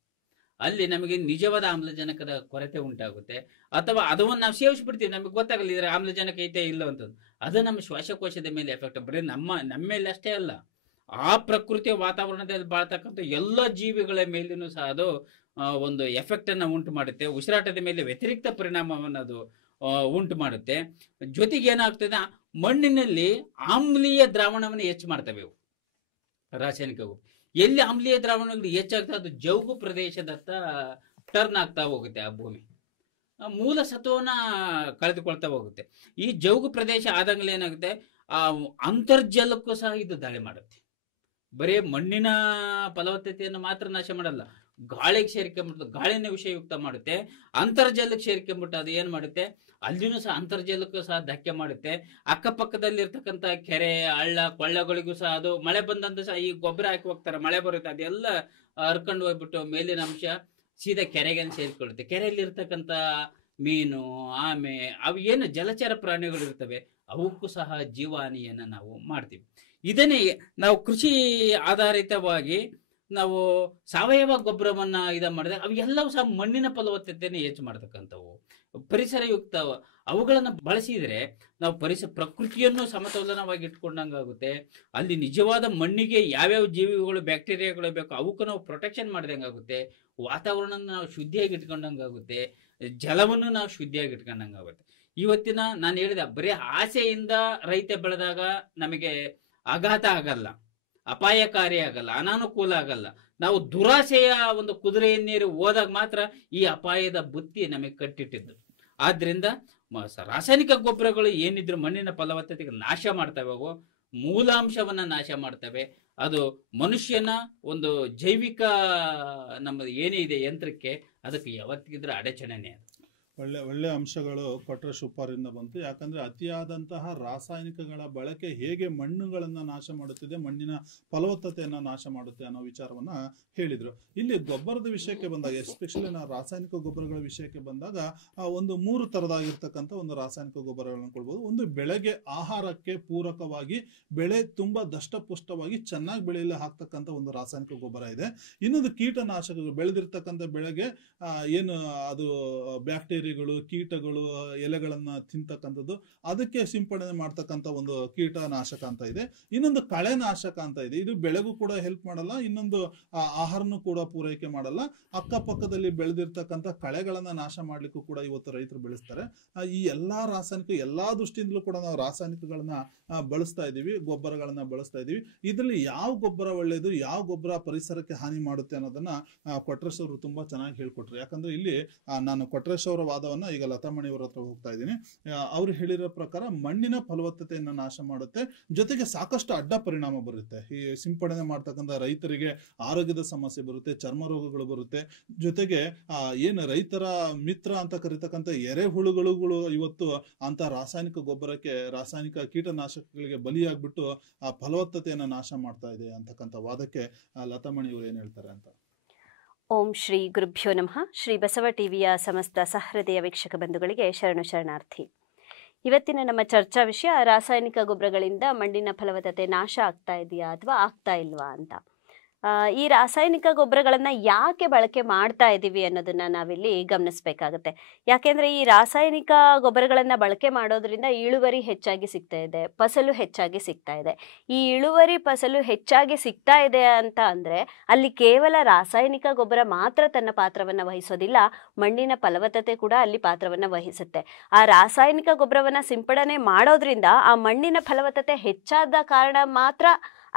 ಅಲ್ಲಿ ನಮಗೆ ನಿಜವಾದ ಆಮ್ಲಜನಕದ ಕೊರತೆ ಉಂಟಾಗುತ್ತೆ. ಅಥವಾ ಅದನ್ನು ನಾವು ಸೇವಿಸ್ಬಿಡ್ತೀವಿ, ನಮಗೆ ಗೊತ್ತಾಗಲ್ಲ ಇದ್ರೆ ಆಮ್ಲಜನಕ ಐತೆ ಇಲ್ಲ ಅಂತಂದು. ಅದು ನಮ್ಮ ಶ್ವಾಸಕೋಶದ ಮೇಲೆ ಎಫೆಕ್ಟ್. ಬರೀ ನಮ್ಮ ಮೇಲೆ ಅಷ್ಟೇ ಅಲ್ಲ, ಆ ಪ್ರಕೃತಿಯ ವಾತಾವರಣದಲ್ಲಿ ಬಾಳ್ತಕ್ಕಂಥ ಎಲ್ಲ ಜೀವಿಗಳ ಮೇಲೂ ಸಹ ಅದು ಒಂದು ಎಫೆಕ್ಟ್ ಅನ್ನು ಉಂಟು ಮಾಡುತ್ತೆ. ಉಸಿರಾಟದ ಮೇಲೆ ವ್ಯತಿರಿಕ್ತ ಪರಿಣಾಮವನ್ನು ಅದು ಉಂಟು ಮಾಡುತ್ತೆ. ಜೊತೆಗೆ ಏನಾಗ್ತದೆ, ಮಣ್ಣಿನಲ್ಲಿ ಆಮ್ಲೀಯ ದ್ರಾವಣವನ್ನು ಹೆಚ್ಚು ಮಾಡ್ತವೆ ಇವು ರಾಸಾಯನಿಕ ಗೊಬ್ಬರ. ಎಲ್ಲಿ ಆಮ್ಲೀಯ ದ್ರಾವಣಗಳು ಹೆಚ್ಚಾಗ್ತದೆ ಅದು ಜೌಗು ಪ್ರದೇಶದತ್ತ ಟರ್ನ್ ಆಗ್ತಾ ಹೋಗುತ್ತೆ. ಆ ಭೂಮಿ ಮೂಲ ಸತ್ವವನ್ನ ಕಳೆದುಕೊಳ್ತಾ ಹೋಗುತ್ತೆ. ಈ ಜೌಗು ಪ್ರದೇಶ ಆದಂಗಲೇ ಏನಾಗುತ್ತೆ, ಆ ಅಂತರ್ಜಲಕ್ಕೂ ಸಹ ಇದು ದಾಳಿ ಮಾಡುತ್ತೆ. ಬರೀ ಮಣ್ಣಿನ ಫಲವತ್ತತೆಯನ್ನು ಮಾತ್ರ ನಾಶ ಮಾಡಲ್ಲ, ಗಾಳಿಗೆ ಸೇರಿಕೊಂಡ್ಬಿಟ್ಟು ಗಾಳಿನ ವಿಷಯುಕ್ತ ಮಾಡುತ್ತೆ. ಅಂತರ್ಜಲಕ್ಕೆ ಸೇರಿಕೊಂಡ್ಬಿಟ್ಟು ಅದು ಏನ್ ಮಾಡುತ್ತೆ, ಅಲ್ಲಿನೂ ಸಹ ಅಂತರ್ಜಲಕ್ಕೂ ಸಹ ಧಕ್ಕೆ ಮಾಡುತ್ತೆ. ಅಕ್ಕಪಕ್ಕದಲ್ಲಿ ಇರ್ತಕ್ಕಂಥ ಕೆರೆ, ಹಳ್ಳ, ಕೊಳ್ಳಗಳಿಗೂ ಸಹ ಅದು ಮಳೆ ಬಂದಂತ ಸಹ ಈ ಗೊಬ್ಬರ ಹಾಕಿ ಹೋಗ್ತಾರೆ, ಮಳೆ ಬರುತ್ತೆ, ಅದೆಲ್ಲ ಹರ್ಕೊಂಡು ಹೋಗ್ಬಿಟ್ಟು ಮೇಲಿನ ಅಂಶ ಸೀದಾ ಕೆರೆಗೆ ಸೇರಿಕೊಳ್ಳುತ್ತೆ. ಕೆರೆಯಲ್ಲಿ ಇರ್ತಕ್ಕಂಥ ಮೀನು, ಆಮೆ, ಅವು ಏನು ಜಲಚರ ಪ್ರಾಣಿಗಳು ಇರ್ತವೆ ಅವಕ್ಕೂ ಸಹ ಜೀವಹಾನಿಯನ್ನು ನಾವು ಮಾಡ್ತೀವಿ. ಇದನ್ನೇ ನಾವು ಕೃಷಿ ಆಧಾರಿತವಾಗಿ ನಾವು ಸಾವಯವ ಗೊಬ್ಬರವನ್ನ ಮಾಡಿದಾಗ ಅವೆಲ್ಲವೂ ಸಹ ಮಣ್ಣಿನ ಫಲವತ್ತತೆಯನ್ನು ಹೆಚ್ಚು ಮಾಡ್ತಕ್ಕಂಥವು, ಪರಿಸರಯುಕ್ತ. ಅವುಗಳನ್ನು ಬಳಸಿದರೆ ನಾವು ಪ್ರಕೃತಿಯನ್ನು ಸಮತೋಲನವಾಗಿ ಇಟ್ಕೊಂಡಂಗಾಗುತ್ತೆ. ಅಲ್ಲಿ ನಿಜವಾದ ಮಣ್ಣಿಗೆ ಯಾವ್ಯಾವ ಜೀವಿಗಳು, ಬ್ಯಾಕ್ಟೀರಿಯಾಗಳು ಬೇಕು ಅವಕ್ಕೂ ನಾವು ಪ್ರೊಟೆಕ್ಷನ್ ಮಾಡಿದಂಗಾಗುತ್ತೆ. ವಾತಾವರಣ ನಾವು ಶುದ್ಧಿಯಾಗಿ ಇಟ್ಕೊಂಡಂಗಾಗುತ್ತೆ, ಜಲವನ್ನು ನಾವು ಶುದ್ಧಿಯಾಗಿ ಇಟ್ಕೊಂಡಂಗಾಗುತ್ತೆ. ಇವತ್ತಿನ ನಾನು ಹೇಳಿದ ಬರೀ ಆಸೆಯಿಂದ ರೈತ ಬೆಳೆದಾಗ ನಮಗೆ ಆಘಾತ ಆಗಲ್ಲ, ಅಪಾಯಕಾರಿ ಆಗಲ್ಲ, ಅನಾನುಕೂಲ ಆಗಲ್ಲ. ನಾವು ದುರಾಸೆಯ ಒಂದು ಕುದುರೆಯನ್ನೇರಿ ಹೋದಾಗ ಮಾತ್ರ ಈ ಅಪಾಯದ ಬುತ್ತಿ ನಮಗೆ ಕಟ್ಟಿಟ್ಟಿದ್ದು. ಆದ್ರಿಂದ ರಾಸಾಯನಿಕ ಗೊಬ್ಬರಗಳು ಏನಿದ್ರು ಮಣ್ಣಿನ ಫಲವತ್ತತೆಗೆ ನಾಶ ಮಾಡ್ತವೆ, ಅವು ಮೂಲಾಂಶವನ್ನ ನಾಶ ಮಾಡ್ತವೆ. ಅದು ಮನುಷ್ಯನ ಒಂದು ಜೈವಿಕ ನಮ್ಮದು ಏನೇ ಇದೆ ಯಂತ್ರಕ್ಕೆ, ಅದಕ್ಕೆ ಯಾವತ್ತಿಗಿದ್ರೆ ಅಡಚಣೆನೇ ಅದು. ಒಳ್ಳೆ ಅಂಶಗಳು ಕೊಟ್ರೇಶ್ ಉಪ್ಪಾರಿಂದ ಬಂತು. ಯಾಕಂದ್ರೆ ಅತಿಯಾದಂತಹ ರಾಸಾಯನಿಕಗಳ ಬಳಕೆ ಹೇಗೆ ಮಣ್ಣುಗಳನ್ನು ನಾಶ ಮಾಡುತ್ತಿದೆ, ಮಣ್ಣಿನ ಫಲವತ್ತತೆಯನ್ನು ನಾಶ ಮಾಡುತ್ತೆ ಅನ್ನೋ ವಿಚಾರವನ್ನ ಹೇಳಿದ್ರು. ಇಲ್ಲಿ ಗೊಬ್ಬರದ ವಿಷಯಕ್ಕೆ ಬಂದಾಗ, ಎಸ್ಪೆಷಲಿ ನಾವು ರಾಸಾಯನಿಕ ಗೊಬ್ಬರಗಳ ವಿಷಯಕ್ಕೆ ಬಂದಾಗ ಒಂದು 3 ತರದಾಗಿರ್ತಕ್ಕಂಥ ಒಂದು ರಾಸಾಯನಿಕ ಗೊಬ್ಬರಗಳನ್ನು ಕೊಡ್ಬೋದು. ಒಂದು ಬೆಳೆಗೆ ಆಹಾರಕ್ಕೆ ಪೂರಕವಾಗಿ ಬೆಳೆ ತುಂಬಾ ದಷ್ಟಪುಷ್ಟವಾಗಿ ಚೆನ್ನಾಗಿ ಬೆಳೆಯಲು ಹಾಕ್ತಕ್ಕಂಥ ಒಂದು ರಾಸಾಯನಿಕ ಗೊಬ್ಬರ ಇದೆ. ಇನ್ನೊಂದು ಕೀಟನಾಶಕಗಳು, ಬೆಳೆದಿರ್ತಕ್ಕಂಥ ಬೆಳೆಗೆ ಏನು ಅದು ಬ್ಯಾಕ್ಟೀರಿಯಾಗಳು, ಕೀಟಗಳು, ಎಲೆಗಳನ್ನ ತಿಂತಕ್ಕಂಥದ್ದು, ಅದಕ್ಕೆ ಸಿಂಪಡಣೆ ಮಾಡ್ತಕ್ಕಂಥ ಒಂದು ಕೀಟನಾಶಕ ಅಂತ ಇದೆ. ಇನ್ನೊಂದು ಕಳೆನಾಶಕ ಅಂತ ಇದೆ. ಇದು ಬೆಳೆಗೂ ಕೂಡ ಹೆಲ್ಪ್ ಮಾಡಲ್ಲ, ಇನ್ನೊಂದು ಆಹಾರನೂ ಕೂಡ ಪೂರೈಕೆ ಮಾಡಲ್ಲ. ಅಕ್ಕಪಕ್ಕದಲ್ಲಿ ಬೆಳೆದಿರ್ತಕ್ಕಂಥ ಕಳೆಗಳನ್ನ ನಾಶ ಮಾಡ್ಲಿಕ್ಕೂ ಕೂಡ ಇವತ್ತು ರೈತರು ಬೆಳೆಸ್ತಾರೆ. ಈ ಎಲ್ಲಾ ರಾಸಾಯನಿಕ, ಎಲ್ಲಾ ದೃಷ್ಟಿಯಿಂದಲೂ ಕೂಡ ನಾವು ರಾಸಾಯನಿಕಗಳನ್ನ ಬಳಸ್ತಾ ಇದೀವಿ, ಗೊಬ್ಬರಗಳನ್ನ ಬಳಸ್ತಾ ಇದೀವಿ. ಇದರಲ್ಲಿ ಯಾವ ಗೊಬ್ಬರ ಒಳ್ಳೆಯದು, ಯಾವ ಗೊಬ್ಬರ ಪರಿಸರಕ್ಕೆ ಹಾನಿ ಮಾಡುತ್ತೆ ಅನ್ನೋದನ್ನ ಕೊಟ್ರೇಶ್ ಅವರು ತುಂಬಾ ಚೆನ್ನಾಗಿ ಹೇಳ್ಕೊಟ್ರು. ಯಾಕಂದ್ರೆ ಇಲ್ಲಿ ನಾನು ಕೊಟ್ರೇಶ್ ಅವರ ವಾದವನ್ನ ಈಗ ಲತಾಮಣಿಯವರ ಹತ್ರ ಹೋಗ್ತಾ ಇದ್ದೀನಿ. ಅವ್ರು ಹೇಳಿರೋ ಪ್ರಕಾರ ಮಣ್ಣಿನ ಫಲವತ್ತತೆಯನ್ನು ನಾಶ ಮಾಡುತ್ತೆ, ಜೊತೆಗೆ ಸಾಕಷ್ಟು ಅಡ್ಡ ಪರಿಣಾಮ ಬರುತ್ತೆ. ಈ ಸಿಂಪಡಣೆ ಮಾಡ್ತಕ್ಕಂಥ ರೈತರಿಗೆ ಆರೋಗ್ಯದ ಸಮಸ್ಯೆ ಬರುತ್ತೆ, ಚರ್ಮ ರೋಗಗಳು ಬರುತ್ತೆ. ಜೊತೆಗೆ ಏನು ರೈತರ ಮಿತ್ರ ಅಂತ ಕರೀತಕ್ಕಂಥ ಎರೆಹುಳುಗಳು ಇವತ್ತು ಅಂತ ರಾಸಾಯನಿಕ ಗೊಬ್ಬರಕ್ಕೆ, ರಾಸಾಯನಿಕ ಕೀಟನಾಶಕಗಳಿಗೆ ಬಲಿಯಾಗ್ಬಿಟ್ಟು ಆ ಫಲವತ್ತತೆಯನ್ನು ನಾಶ ಮಾಡ್ತಾ ಇದೆ ಅಂತಕ್ಕಂಥ ವಾದಕ್ಕೆ ಲತಾಮಣಿಯವರು ಏನ್ ಹೇಳ್ತಾರೆ ಅಂತ. ಓಂ ಶ್ರೀ ಗುರುಭ್ಯೋ ನಮಃ. ಶ್ರೀ ಬಸವ ಟಿವಿಯ ಸಮಸ್ತ ಸಹೃದಯ ವೀಕ್ಷಕ ಬಂಧುಗಳಿಗೆ ಶರಣಾರ್ಥಿ. ಇವತ್ತಿನ ನಮ್ಮ ಚರ್ಚಾ ವಿಷಯ ರಾಸಾಯನಿಕ ಗೊಬ್ಬರಗಳಿಂದ ಮಣ್ಣಿನ ಫಲವತ್ತತೆ ನಾಶ ಆಗ್ತಾ ಇದೆಯಾ ಅಥವಾ ಆಗ್ತಾ ಇಲ್ವಾ ಅಂತ. ಈ ರಾಸಾಯನಿಕ ಗೊಬ್ಬರಗಳನ್ನು ಯಾಕೆ ಬಳಕೆ ಮಾಡ್ತಾ ಇದ್ದೀವಿ ಅನ್ನೋದನ್ನ ನಾವಿಲ್ಲಿ ಗಮನಿಸಬೇಕಾಗುತ್ತೆ. ಯಾಕೆಂದರೆ ಈ ರಾಸಾಯನಿಕ ಗೊಬ್ಬರಗಳನ್ನು ಬಳಕೆ ಮಾಡೋದ್ರಿಂದ ಇಳುವರಿ ಹೆಚ್ಚಾಗಿ ಸಿಗ್ತಾ ಇದೆ, ಫಸಲು ಹೆಚ್ಚಾಗಿ ಸಿಗ್ತಾ ಇದೆ. ಈ ಇಳುವರಿ ಫಸಲು ಹೆಚ್ಚಾಗಿ ಸಿಗ್ತಾ ಇದೆ ಅಂತ ಅಂದರೆ ಅಲ್ಲಿ ಕೇವಲ ರಾಸಾಯನಿಕ ಗೊಬ್ಬರ ಮಾತ್ರ ತನ್ನ ಪಾತ್ರವನ್ನು ವಹಿಸೋದಿಲ್ಲ, ಮಣ್ಣಿನ ಫಲವತ್ತತೆ ಕೂಡ ಅಲ್ಲಿ ಪಾತ್ರವನ್ನು ವಹಿಸುತ್ತೆ. ಆ ರಾಸಾಯನಿಕ ಗೊಬ್ಬರವನ್ನು ಸಿಂಪಡಣೆ ಮಾಡೋದ್ರಿಂದ ಆ ಮಣ್ಣಿನ ಫಲವತ್ತತೆ ಹೆಚ್ಚಾದ ಕಾರಣ ಮಾತ್ರ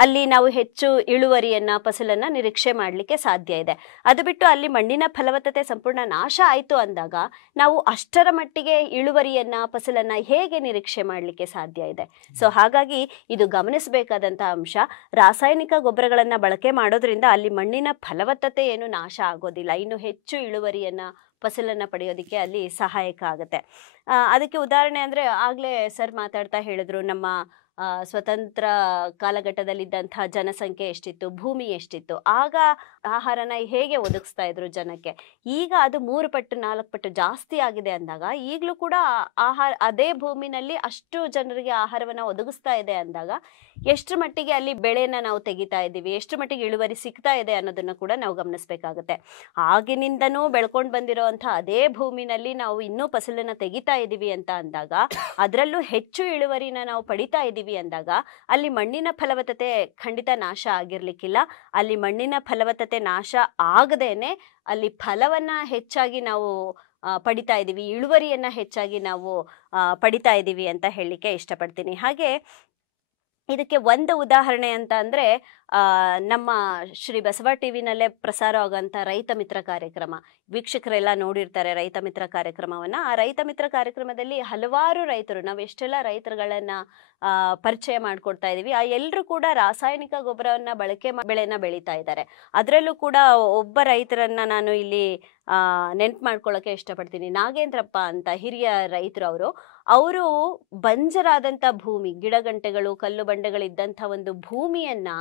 ಅಲ್ಲಿ ನಾವು ಹೆಚ್ಚು ಇಳುವರಿಯನ್ನು, ಫಸಲನ್ನು ನಿರೀಕ್ಷೆ ಮಾಡಲಿಕ್ಕೆ ಸಾಧ್ಯ ಇದೆ. ಅದು ಬಿಟ್ಟು ಅಲ್ಲಿ ಮಣ್ಣಿನ ಫಲವತ್ತತೆ ಸಂಪೂರ್ಣ ನಾಶ ಆಯಿತು ಅಂದಾಗ ನಾವು ಅಷ್ಟರ ಮಟ್ಟಿಗೆ ಇಳುವರಿಯನ್ನು, ಫಸಲನ್ನು ಹೇಗೆ ನಿರೀಕ್ಷೆ ಮಾಡಲಿಕ್ಕೆ ಸಾಧ್ಯ ಇದೆ? ಸೊ ಹಾಗಾಗಿ ಇದು ಗಮನಿಸಬೇಕಾದಂಥ ಅಂಶ. ರಾಸಾಯನಿಕ ಗೊಬ್ಬರಗಳನ್ನು ಬಳಕೆ ಮಾಡೋದ್ರಿಂದ ಅಲ್ಲಿ ಮಣ್ಣಿನ ಫಲವತ್ತತೆ ಏನು ನಾಶ ಆಗೋದಿಲ್ಲ, ಇನ್ನು ಹೆಚ್ಚು ಇಳುವರಿಯನ್ನು, ಫಸಲನ್ನು ಪಡೆಯೋದಕ್ಕೆ ಅಲ್ಲಿ ಸಹಾಯಕ ಆಗುತ್ತೆ. ಅದಕ್ಕೆ ಉದಾಹರಣೆ ಅಂದರೆ ಆಗಲೇ ಸರ್ ಮಾತಾಡ್ತಾ ಹೇಳಿದ್ರು, ನಮ್ಮ ಸ್ವತಂತ್ರ ಕಾಲಘಟ್ಟದಲ್ಲಿದ್ದಂಥ ಜನಸಂಖ್ಯೆ ಎಷ್ಟಿತ್ತು, ಭೂಮಿ ಎಷ್ಟಿತ್ತು, ಆಗ ಆಹಾರನ ಹೇಗೆ ಒದಗಿಸ್ತಾ ಇದ್ರು ಜನಕ್ಕೆ. ಈಗ ಅದು 3 ಪಟ್ಟು 4 ಪಟ್ಟು ಜಾಸ್ತಿ ಆಗಿದೆ ಅಂದಾಗ ಈಗಲೂ ಕೂಡ ಅದೇ ಭೂಮಿನಲ್ಲಿ ಅಷ್ಟು ಜನರಿಗೆ ಆಹಾರವನ್ನು ಒದಗಿಸ್ತಾ ಇದೆ ಅಂದಾಗ ಎಷ್ಟು ಮಟ್ಟಿಗೆ ಅಲ್ಲಿ ಬೆಳೆನ ನಾವು ತೆಗಿತಾ ಇದ್ದೀವಿ, ಎಷ್ಟು ಮಟ್ಟಿಗೆ ಇಳುವರಿ ಸಿಗ್ತಾ ಇದೆ ಅನ್ನೋದನ್ನು ಕೂಡ ನಾವು ಗಮನಿಸಬೇಕಾಗುತ್ತೆ. ಆಗಿನಿಂದನೂ ಬೆಳ್ಕೊಂಡು ಬಂದಿರೋವಂಥ ಅದೇ ಭೂಮಿನಲ್ಲಿ ನಾವು ಇನ್ನೂ ಫಸಲನ್ನು ತೆಗಿತಾ ಇದ್ದೀವಿ ಅಂತ ಅಂದಾಗ, ಅದರಲ್ಲೂ ಹೆಚ್ಚು ಇಳುವರಿನ ನಾವು ಪಡಿತಾ ಇದ್ದೀವಿ ಅಂದಾಗ ಅಲ್ಲಿ ಮಣ್ಣಿನ ಫಲವತ್ತತೆ ಖಂಡಿತ ನಾಶ ಆಗಿರ್ಲಿಕ್ಕಿಲ್ಲ. ಅಲ್ಲಿ ಮಣ್ಣಿನ ಫಲವತ್ತತೆ ನಾಶ ಆಗದೇನೆ ಅಲ್ಲಿ ಫಲವನ್ನ ಹೆಚ್ಚಾಗಿ ನಾವು ಪಡಿತಾ ಇದ್ದೀವಿ, ಇಳುವರಿಯನ್ನ ಹೆಚ್ಚಾಗಿ ನಾವು ಪಡಿತಾ ಇದ್ದೀವಿ ಅಂತ ಹೇಳಲಿಕ್ಕೆ ಇಷ್ಟಪಡ್ತೀನಿ. ಹಾಗೆ ಇದಕ್ಕೆ ಒಂದು ಉದಾಹರಣೆ ಅಂತ ಅಂದರೆ ನಮ್ಮ ಶ್ರೀ ಬಸವ ಟಿವಿನಲ್ಲೇ ಪ್ರಸಾರ ಆಗೋಂಥ ರೈತ ಮಿತ್ರ ಕಾರ್ಯಕ್ರಮ, ವೀಕ್ಷಕರೆಲ್ಲ ನೋಡಿರ್ತಾರೆ ರೈತ ಮಿತ್ರ ಕಾರ್ಯಕ್ರಮವನ್ನು. ಆ ರೈತ ಮಿತ್ರ ಕಾರ್ಯಕ್ರಮದಲ್ಲಿ ಹಲವಾರು ರೈತರು, ನಾವು ಎಷ್ಟೆಲ್ಲ ರೈತರುಗಳನ್ನು ಪರಿಚಯ ಮಾಡಿಕೊಡ್ತಾ ಇದ್ದೀವಿ, ಆ ಎಲ್ಲರೂ ಕೂಡ ರಾಸಾಯನಿಕ ಗೊಬ್ಬರವನ್ನು ಬಳಕೆ ಬೆಳೆನ ಬೆಳೀತಾ ಇದ್ದಾರೆ. ಅದರಲ್ಲೂ ಕೂಡ ಒಬ್ಬ ರೈತರನ್ನು ನಾನು ಇಲ್ಲಿ ನೆನ್ಪು ಮಾಡ್ಕೊಳ್ಳೋಕ್ಕೆ ಇಷ್ಟಪಡ್ತೀನಿ. ನಾಗೇಂದ್ರಪ್ಪ ಅಂತ ಹಿರಿಯ ರೈತರು. ಅವರು ಬಂಜರಾದಂಥ ಭೂಮಿ, ಗಿಡಗಂಟೆಗಳು, ಕಲ್ಲು ಬಂಡೆಗಳಿದ್ದಂಥ ಒಂದು ಭೂಮಿಯನ್ನು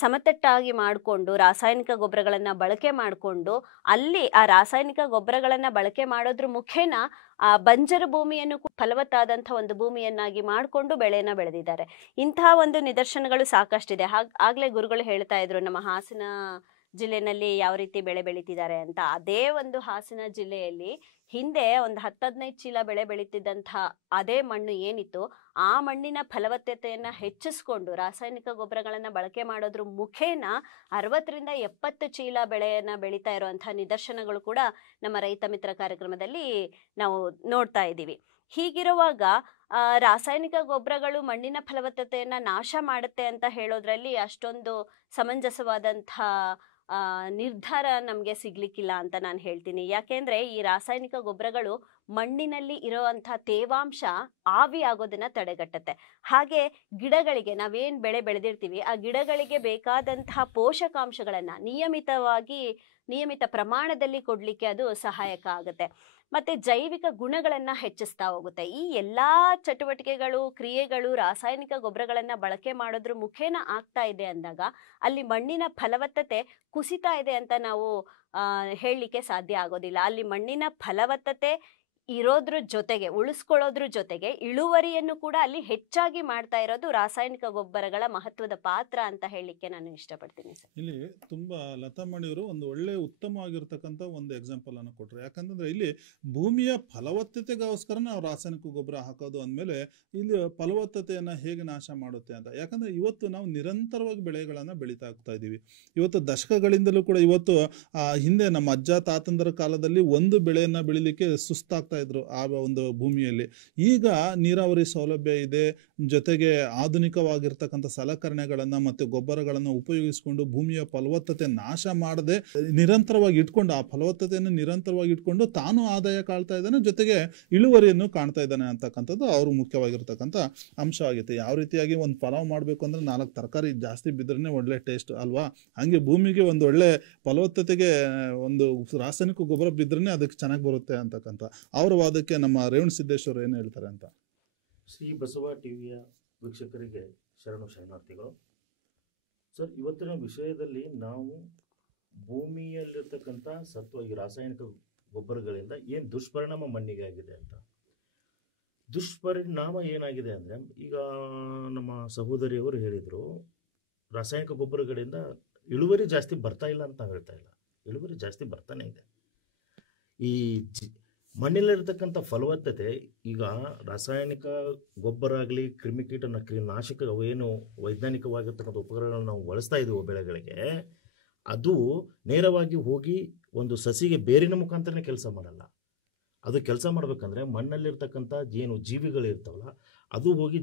ಸಮತಟ್ಟಾಗಿ ಮಾಡಿಕೊಂಡು ರಾಸಾಯನಿಕ ಗೊಬ್ಬರಗಳನ್ನು ಬಳಕೆ ಮಾಡಿಕೊಂಡು ಅಲ್ಲಿ ಆ ರಾಸಾಯನಿಕ ಗೊಬ್ಬರಗಳನ್ನು ಬಳಕೆ ಮಾಡೋದ್ರ ಮುಖೇನ ಆ ಬಂಜರು ಭೂಮಿಯನ್ನು ಫಲವತ್ತಾದಂಥ ಒಂದು ಭೂಮಿಯನ್ನಾಗಿ ಮಾಡಿಕೊಂಡು ಬೆಳೆನ ಬೆಳೆದಿದ್ದಾರೆ. ಇಂತಹ ಒಂದು ನಿದರ್ಶನಗಳು ಸಾಕಷ್ಟಿದೆ. ಆಗಲೇ ಗುರುಗಳು ಹೇಳ್ತಾ ಇದ್ರು ನಮ್ಮ ಹಾಸನ ಜಿಲ್ಲೆನಲ್ಲಿ ಯಾವ ರೀತಿ ಬೆಳೆ ಬೆಳೀತಿದ್ದಾರೆ ಅಂತ. ಅದೇ ಒಂದು ಹಾಸನ ಜಿಲ್ಲೆಯಲ್ಲಿ ಹಿಂದೆ ಒಂದು 10-15 ಚೀಲ ಬೆಳೆ ಬೆಳೀತಿದ್ದಂಥ ಅದೇ ಮಣ್ಣು ಏನಿತ್ತು, ಆ ಮಣ್ಣಿನ ಫಲವತ್ತತೆಯನ್ನು ಹೆಚ್ಚಿಸ್ಕೊಂಡು ರಾಸಾಯನಿಕ ಗೊಬ್ಬರಗಳನ್ನು ಬಳಕೆ ಮಾಡೋದ್ರ ಮುಖೇನ 60-70 ಚೀಲ ಬೆಳೆಯನ್ನು ಬೆಳೀತಾ ಇರುವಂಥ ನಿದರ್ಶನಗಳು ಕೂಡ ನಮ್ಮ ರೈತ ಮಿತ್ರ ಕಾರ್ಯಕ್ರಮದಲ್ಲಿ ನಾವು ನೋಡ್ತಾ ಇದ್ದೀವಿ. ಹೀಗಿರುವಾಗ ರಾಸಾಯನಿಕ ಗೊಬ್ಬರಗಳು ಮಣ್ಣಿನ ಫಲವತ್ತತೆಯನ್ನು ನಾಶ ಮಾಡುತ್ತೆ ಅಂತ ಹೇಳೋದ್ರಲ್ಲಿ ಅಷ್ಟೊಂದು ಸಮಂಜಸವಾದಂಥ ನಿರ್ಧಾರ ನಮಗೆ ಸಿಗ್ಲಿಕ್ಕಿಲ್ಲ ಅಂತ ನಾನು ಹೇಳ್ತೀನಿ. ಯಾಕೆಂದರೆ ಈ ರಾಸಾಯನಿಕ ಗೊಬ್ಬರಗಳು ಮಣ್ಣಿನಲ್ಲಿ ಇರೋವಂಥ ತೇವಾಂಶ ಆವಿ ಆಗೋದನ್ನ ತಡೆಗಟ್ಟುತ್ತೆ. ಹಾಗೆ ಗಿಡಗಳಿಗೆ, ನಾವೇನು ಬೆಳೆ ಬೆಳೆದಿರ್ತೀವಿ ಆ ಗಿಡಗಳಿಗೆ ಬೇಕಾದಂತಹ ಪೋಷಕಾಂಶಗಳನ್ನು ನಿಯಮಿತ ಪ್ರಮಾಣದಲ್ಲಿ ಕೊಡಲಿಕ್ಕೆ ಅದು ಸಹಾಯಕ ಆಗುತ್ತೆ. ಮತ್ತೆ ಜೈವಿಕ ಗುಣಗಳನ್ನ ಹೆಚ್ಚಿಸ್ತಾ ಹೋಗುತ್ತೆ. ಈ ಎಲ್ಲಾ ಚಟುವಟಿಕೆಗಳು, ಕ್ರಿಯೆಗಳು ರಾಸಾಯನಿಕ ಗೊಬ್ಬರಗಳನ್ನ ಬಳಕೆ ಮಾಡೋದ್ರ ಮುಖೇನ ಆಗ್ತಾ ಇದೆ ಅಂದಾಗ ಅಲ್ಲಿ ಮಣ್ಣಿನ ಫಲವತ್ತತೆ ಕುಸಿತಾ ಇದೆ ಅಂತ ನಾವು ಹೇಳಲಿಕ್ಕೆ ಸಾಧ್ಯ ಆಗೋದಿಲ್ಲ. ಅಲ್ಲಿ ಮಣ್ಣಿನ ಫಲವತ್ತತೆ ಇರೋದ್ರ ಜೊತೆಗೆ, ಉಳಿಸ್ಕೊಳ್ಳೋದ್ರ ಜೊತೆಗೆ ಇಳುವರಿಯನ್ನು ಕೂಡ ಅಲ್ಲಿ ಹೆಚ್ಚಾಗಿ ಮಾಡ್ತಾ ಇರೋದು ರಾಸಾಯನಿಕ ಗೊಬ್ಬರಗಳ ಮಹತ್ವದ ಪಾತ್ರ ಅಂತ ಹೇಳಲಿಕ್ಕೆ ನಾನು ಇಷ್ಟಪಡ್ತೀನಿ ಸರ್. ಇಲ್ಲಿ ತುಂಬಾ ಲತಾ ಮಣಿಯವರು ಒಂದು ಒಳ್ಳೆ ಉತ್ತಮವಾಗಿರ್ತಕ್ಕಂಥ ಒಂದು ಎಕ್ಸಾಂಪಲ್ ಅನ್ನು ಕೊಟ್ರು. ಯಾಕಂತಂದ್ರೆ ಇಲ್ಲಿ ಭೂಮಿಯ ಫಲವತ್ತತೆಗೋಸ್ಕರ ನಾವು ರಾಸಾಯನಿಕ ಗೊಬ್ಬರ ಹಾಕೋದು ಅಂದಮೇಲೆ ಇಲ್ಲಿ ಫಲವತ್ತತೆಯನ್ನ ಹೇಗೆ ನಾಶ ಮಾಡುತ್ತೆ ಅಂತ. ಯಾಕಂದ್ರೆ ಇವತ್ತು ನಾವು ನಿರಂತರವಾಗಿ ಬೆಳೆಗಳನ್ನ ಬೆಳೀತಾ ಹೋಗ್ತಾ ಇದೀವಿ. ಇವತ್ತು ದಶಕಗಳಿಂದಲೂ ಕೂಡ ಇವತ್ತು ಹಿಂದೆ ನಮ್ಮ ಅಜ್ಜ ತಾತಂದರ ಕಾಲದಲ್ಲಿ ಒಂದು ಬೆಳೆಯನ್ನ ಬೆಳಿಲಿಕ್ಕೆ ಸುಸ್ತಾಗ್ತಾ ಇದ್ರು ಆ ಒಂದು ಭೂಮಿಯಲ್ಲಿ. ಈಗ ನೀರಾವರಿ ಸೌಲಭ್ಯ ಇದೆ, ಜೊತೆಗೆ ಆಧುನಿಕವಾಗಿರ್ತಕ್ಕಂಥ ಸಲಕರಣೆಗಳನ್ನ ಮತ್ತೆ ಗೊಬ್ಬರಗಳನ್ನು ಉಪಯೋಗಿಸಿಕೊಂಡು ಭೂಮಿಯ ಫಲವತ್ತತೆ ನಾಶ ಮಾಡದೆ ನಿರಂತರವಾಗಿ ಇಟ್ಕೊಂಡು, ಆ ಫಲವತ್ತತೆಯನ್ನು ನಿರಂತರವಾಗಿ ಇಟ್ಕೊಂಡು ತಾನು ಆದಾಯ ಕಾಳ್ತಾ ಇದ್ದಾನೆ, ಜೊತೆಗೆ ಇಳುವರಿಯನ್ನು ಕಾಣ್ತಾ ಇದ್ದಾನೆ ಅಂತಕ್ಕಂಥದ್ದು ಅವರು ಮುಖ್ಯವಾಗಿರ್ತಕ್ಕಂಥ ಅಂಶ ಆಗೈತೆ. ಯಾವ ರೀತಿಯಾಗಿ ಒಂದು ಪಲಾವ್ ಮಾಡಬೇಕು ಅಂದ್ರೆ 4 ತರಕಾರಿ ಜಾಸ್ತಿ ಬಿದ್ರೇ ಒಳ್ಳೆ ಟೇಸ್ಟ್ ಅಲ್ವಾ, ಹಂಗೆ ಭೂಮಿಗೆ ಒಂದು ಒಳ್ಳೆ ಫಲವತ್ತತೆಗೆ ಒಂದು ರಾಸಾಯನಿಕ ಗೊಬ್ಬರ ಬಿದ್ರೇ ಅದಕ್ಕೆ ಚೆನ್ನಾಗಿ ಬರುತ್ತೆ ಅಂತಕ್ಕಂಥ ಅವರ ವಾದಕ್ಕೆ ನಮ್ಮ ರೇವಣ ಸಿದ್ದೇಶ್ವರ ಏನು ಹೇಳ್ತಾರೆ ಅಂತ. ಶ್ರೀ ಬಸವ ಟಿವಿಯ ವೀಕ್ಷಕರಿಗೆ ಶರಣು ಶರಣಾರ್ಥಿಗಳು. ಸರ್, ಇವತ್ತಿನ ವಿಷಯದಲ್ಲಿ ನಾವು ಭೂಮಿಯಲ್ಲಿರ್ತಕ್ಕಂಥ ಸತ್ವ, ಈ ರಾಸಾಯನಿಕ ಗೊಬ್ಬರಗಳಿಂದ ಏನು ದುಷ್ಪರಿಣಾಮ ಮಣ್ಣಿಗೆ ಆಗಿದೆ ಅಂತ. ದುಷ್ಪರಿಣಾಮ ಏನಾಗಿದೆ ಅಂದರೆ, ಈಗ ನಮ್ಮ ಸಹೋದರಿಯವರು ಹೇಳಿದರು, ರಾಸಾಯನಿಕ ಗೊಬ್ಬರಗಳಿಂದ ಇಳುವರಿ ಜಾಸ್ತಿ ಬರ್ತಾ ಇಲ್ಲ ಅಂತ ನಾವು ಹೇಳ್ತಾ ಇಲ್ಲ, ಇಳುವರಿ ಜಾಸ್ತಿ ಬರ್ತಾನೆ ಇದೆ. ಈ ಮಣ್ಣಿನಲ್ಲಿರ್ತಕ್ಕಂಥ ಫಲವತ್ತತೆ, ಈಗ ರಾಸಾಯನಿಕ ಗೊಬ್ಬರ ಆಗಲಿ, ಕ್ರಿಮಿಕೀಟ ನಾಶಕ ಅವೇನು ವೈಜ್ಞಾನಿಕವಾಗಿರ್ತಕ್ಕಂಥ ಉಪಕರಣಗಳನ್ನು ನಾವು ಬಳಸ್ತಾ ಇದ್ದೀವೋ ಬೆಳೆಗಳಿಗೆ, ಅದು ನೇರವಾಗಿ ಹೋಗಿ ಒಂದು ಸಸಿಗೆ ಬೇರಿನ ಮುಖಾಂತರನೇ ಕೆಲಸ ಮಾಡಲ್ಲ. ಅದು ಕೆಲಸ ಮಾಡಬೇಕಂದ್ರೆ ಮಣ್ಣಲ್ಲಿರ್ತಕ್ಕಂಥ ಏನು ಜೀವಿಗಳಿರ್ತಾವಲ್ಲ, ಅದು ಹೋಗಿ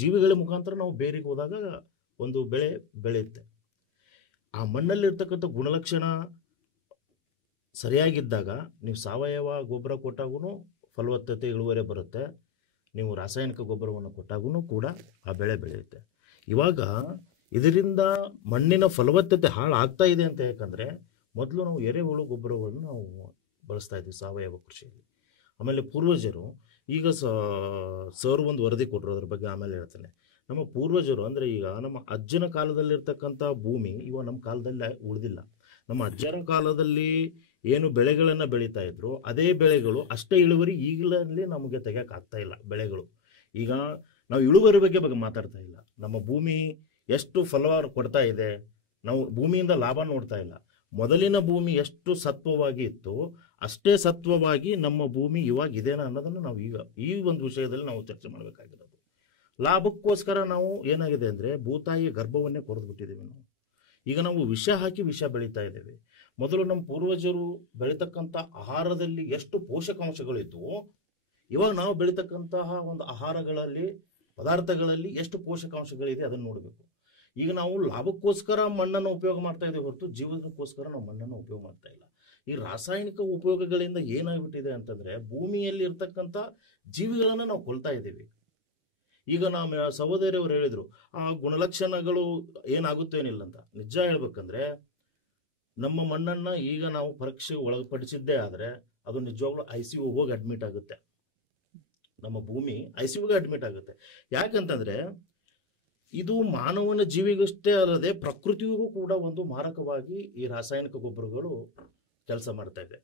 ಜೀವಿಗಳ ಮುಖಾಂತರ ನಾವು ಬೇರಿಗೆ ಹೋದಾಗ ಒಂದು ಬೆಳೆ ಬೆಳೆಯುತ್ತೆ. ಆ ಮಣ್ಣಲ್ಲಿರ್ತಕ್ಕಂಥ ಗುಣಲಕ್ಷಣ ಸರಿಯಾಗಿದ್ದಾಗ ನೀವು ಸಾವಯವ ಗೊಬ್ಬರ ಕೊಟ್ಟಾಗೂ ಫಲವತ್ತತೆ ಇಳುವರಿ ಬರುತ್ತೆ, ನೀವು ರಾಸಾಯನಿಕ ಗೊಬ್ಬರವನ್ನು ಕೊಟ್ಟಾಗೂ ಕೂಡ ಆ ಬೆಳೆ ಬೆಳೆಯುತ್ತೆ. ಇವಾಗ ಇದರಿಂದ ಮಣ್ಣಿನ ಫಲವತ್ತತೆ ಹಾಳಾಗ್ತಾ ಇದೆ ಅಂತ. ಯಾಕಂದರೆ ಮೊದಲು ನಾವು ಎರೆಹುಳು ಗೊಬ್ಬರವನ್ನು ನಾವು ಬಳಸ್ತಾ ಇದ್ವಿ ಸಾವಯವ ಕೃಷಿಯಲ್ಲಿ. ಆಮೇಲೆ ಪೂರ್ವಜರು, ಈಗ ಸರ್ ಒಂದು ವರದಿ ಕೊಟ್ಟರು ಅದ್ರ ಬಗ್ಗೆ, ಆಮೇಲೆ ಹೇಳ್ತೇನೆ. ನಮ್ಮ ಪೂರ್ವಜರು ಅಂದರೆ ಈಗ ನಮ್ಮ ಅಜ್ಜನ ಕಾಲದಲ್ಲಿರ್ತಕ್ಕಂಥ ಭೂಮಿ ಇವಾಗ ನಮ್ಮ ಕಾಲದಲ್ಲಿ ಉಳಿದಿಲ್ಲ. ನಮ್ಮ ಅಜ್ಜರ ಕಾಲದಲ್ಲಿ ಏನು ಬೆಳೆಗಳನ್ನು ಬೆಳೀತಾ ಇದ್ರು ಅದೇ ಬೆಳೆಗಳು ಅಷ್ಟೇ ಇಳುವರಿ ಈಗಲೇ ನಮಗೆ ತೆಗೆಯೋಕ್ಕಾಗ್ತಾ ಇಲ್ಲ ಬೆಳೆಗಳು. ಈಗ ನಾವು ಇಳುವರಿ ಬಗ್ಗೆ ಮಾತಾಡ್ತಾ ಇಲ್ಲ, ನಮ್ಮ ಭೂಮಿ ಎಷ್ಟು ಫಲವಾರು ಕೊಡ್ತಾ ಇದೆ, ನಾವು ಭೂಮಿಯಿಂದ ಲಾಭ ನೋಡ್ತಾ ಇಲ್ಲ. ಮೊದಲಿನ ಭೂಮಿ ಎಷ್ಟು ಸತ್ವವಾಗಿ ಇತ್ತು ಅಷ್ಟೇ ಸತ್ವವಾಗಿ ನಮ್ಮ ಭೂಮಿ ಇವಾಗ ಇದೇನಾ ಅನ್ನೋದನ್ನು ನಾವು ಈಗ ಈ ಒಂದು ವಿಷಯದಲ್ಲಿ ನಾವು ಚರ್ಚೆ ಮಾಡಬೇಕಾಗಿರೋದು. ಲಾಭಕ್ಕೋಸ್ಕರ ನಾವು ಏನಾಗಿದೆ ಅಂದರೆ ಭೂತಾಯಿಯ ಗರ್ಭವನ್ನೇ ಕೊರೆದುಬಿಟ್ಟಿದ್ದೀವಿ ನಾವು. ಈಗ ನಾವು ವಿಷ ಹಾಕಿ ವಿಷ ಬೆಳೀತಾ ಇದ್ದೇವೆ. ಮೊದಲು ನಮ್ಮ ಪೂರ್ವಜರು ಬೆಳೀತಕ್ಕಂಥ ಆಹಾರದಲ್ಲಿ ಎಷ್ಟು ಪೋಷಕಾಂಶಗಳಿದ್ವು, ಇವಾಗ ನಾವು ಬೆಳೀತಕ್ಕಂತಹ ಒಂದು ಆಹಾರಗಳಲ್ಲಿ, ಪದಾರ್ಥಗಳಲ್ಲಿ ಎಷ್ಟು ಪೋಷಕಾಂಶಗಳಿದೆ ಅದನ್ನು ನೋಡಬೇಕು. ಈಗ ನಾವು ಲಾಭಕ್ಕೋಸ್ಕರ ಮಣ್ಣನ್ನು ಉಪಯೋಗ ಮಾಡ್ತಾ ಇದ್ದೀವಿ ಹೊರತು ಜೀವನಕ್ಕೋಸ್ಕರ ನಾವು ಮಣ್ಣನ್ನು ಉಪಯೋಗ ಮಾಡ್ತಾ ಇಲ್ಲ. ಈ ರಾಸಾಯನಿಕ ಉಪಯೋಗಗಳಿಂದ ಏನಾಗ್ಬಿಟ್ಟಿದೆ ಅಂತಂದರೆ ಭೂಮಿಯಲ್ಲಿ ಇರ್ತಕ್ಕಂಥ ಜೀವಿಗಳನ್ನು ನಾವು ಕೊಲ್ತಾ ಇದ್ದೀವಿ. ಈಗ ನಮ್ಮ ಸಹೋದರಿಯವರು ಹೇಳಿದರು ಆ ಗುಣಲಕ್ಷಣಗಳು ಏನಾಗುತ್ತೇನಿಲ್ಲ ಅಂತ. ನಿಜ ಹೇಳ್ಬೇಕಂದ್ರೆ ನಮ್ಮ ಮಣ್ಣನ್ನು ಈಗ ನಾವು ಪರೀಕ್ಷೆಗೆ ಒಳಪಡಿಸಿದ್ದೇ ಆದರೆ ಅದು ನಿಜವಾಗ್ಲೂ ICU ಹೋಗಿ ಅಡ್ಮಿಟ್ ಆಗುತ್ತೆ. ನಮ್ಮ ಭೂಮಿ ICUಗೆ ಅಡ್ಮಿಟ್ ಆಗುತ್ತೆ. ಯಾಕಂತಂದರೆ ಇದು ಮಾನವನ ಜೀವಿಗಷ್ಟೇ ಅಲ್ಲದೆ ಪ್ರಕೃತಿಗೂ ಕೂಡ ಒಂದು ಮಾರಕವಾಗಿ ಈ ರಾಸಾಯನಿಕ ಗೊಬ್ಬರಗಳು ಕೆಲಸ ಮಾಡ್ತಾ ಇದೆ.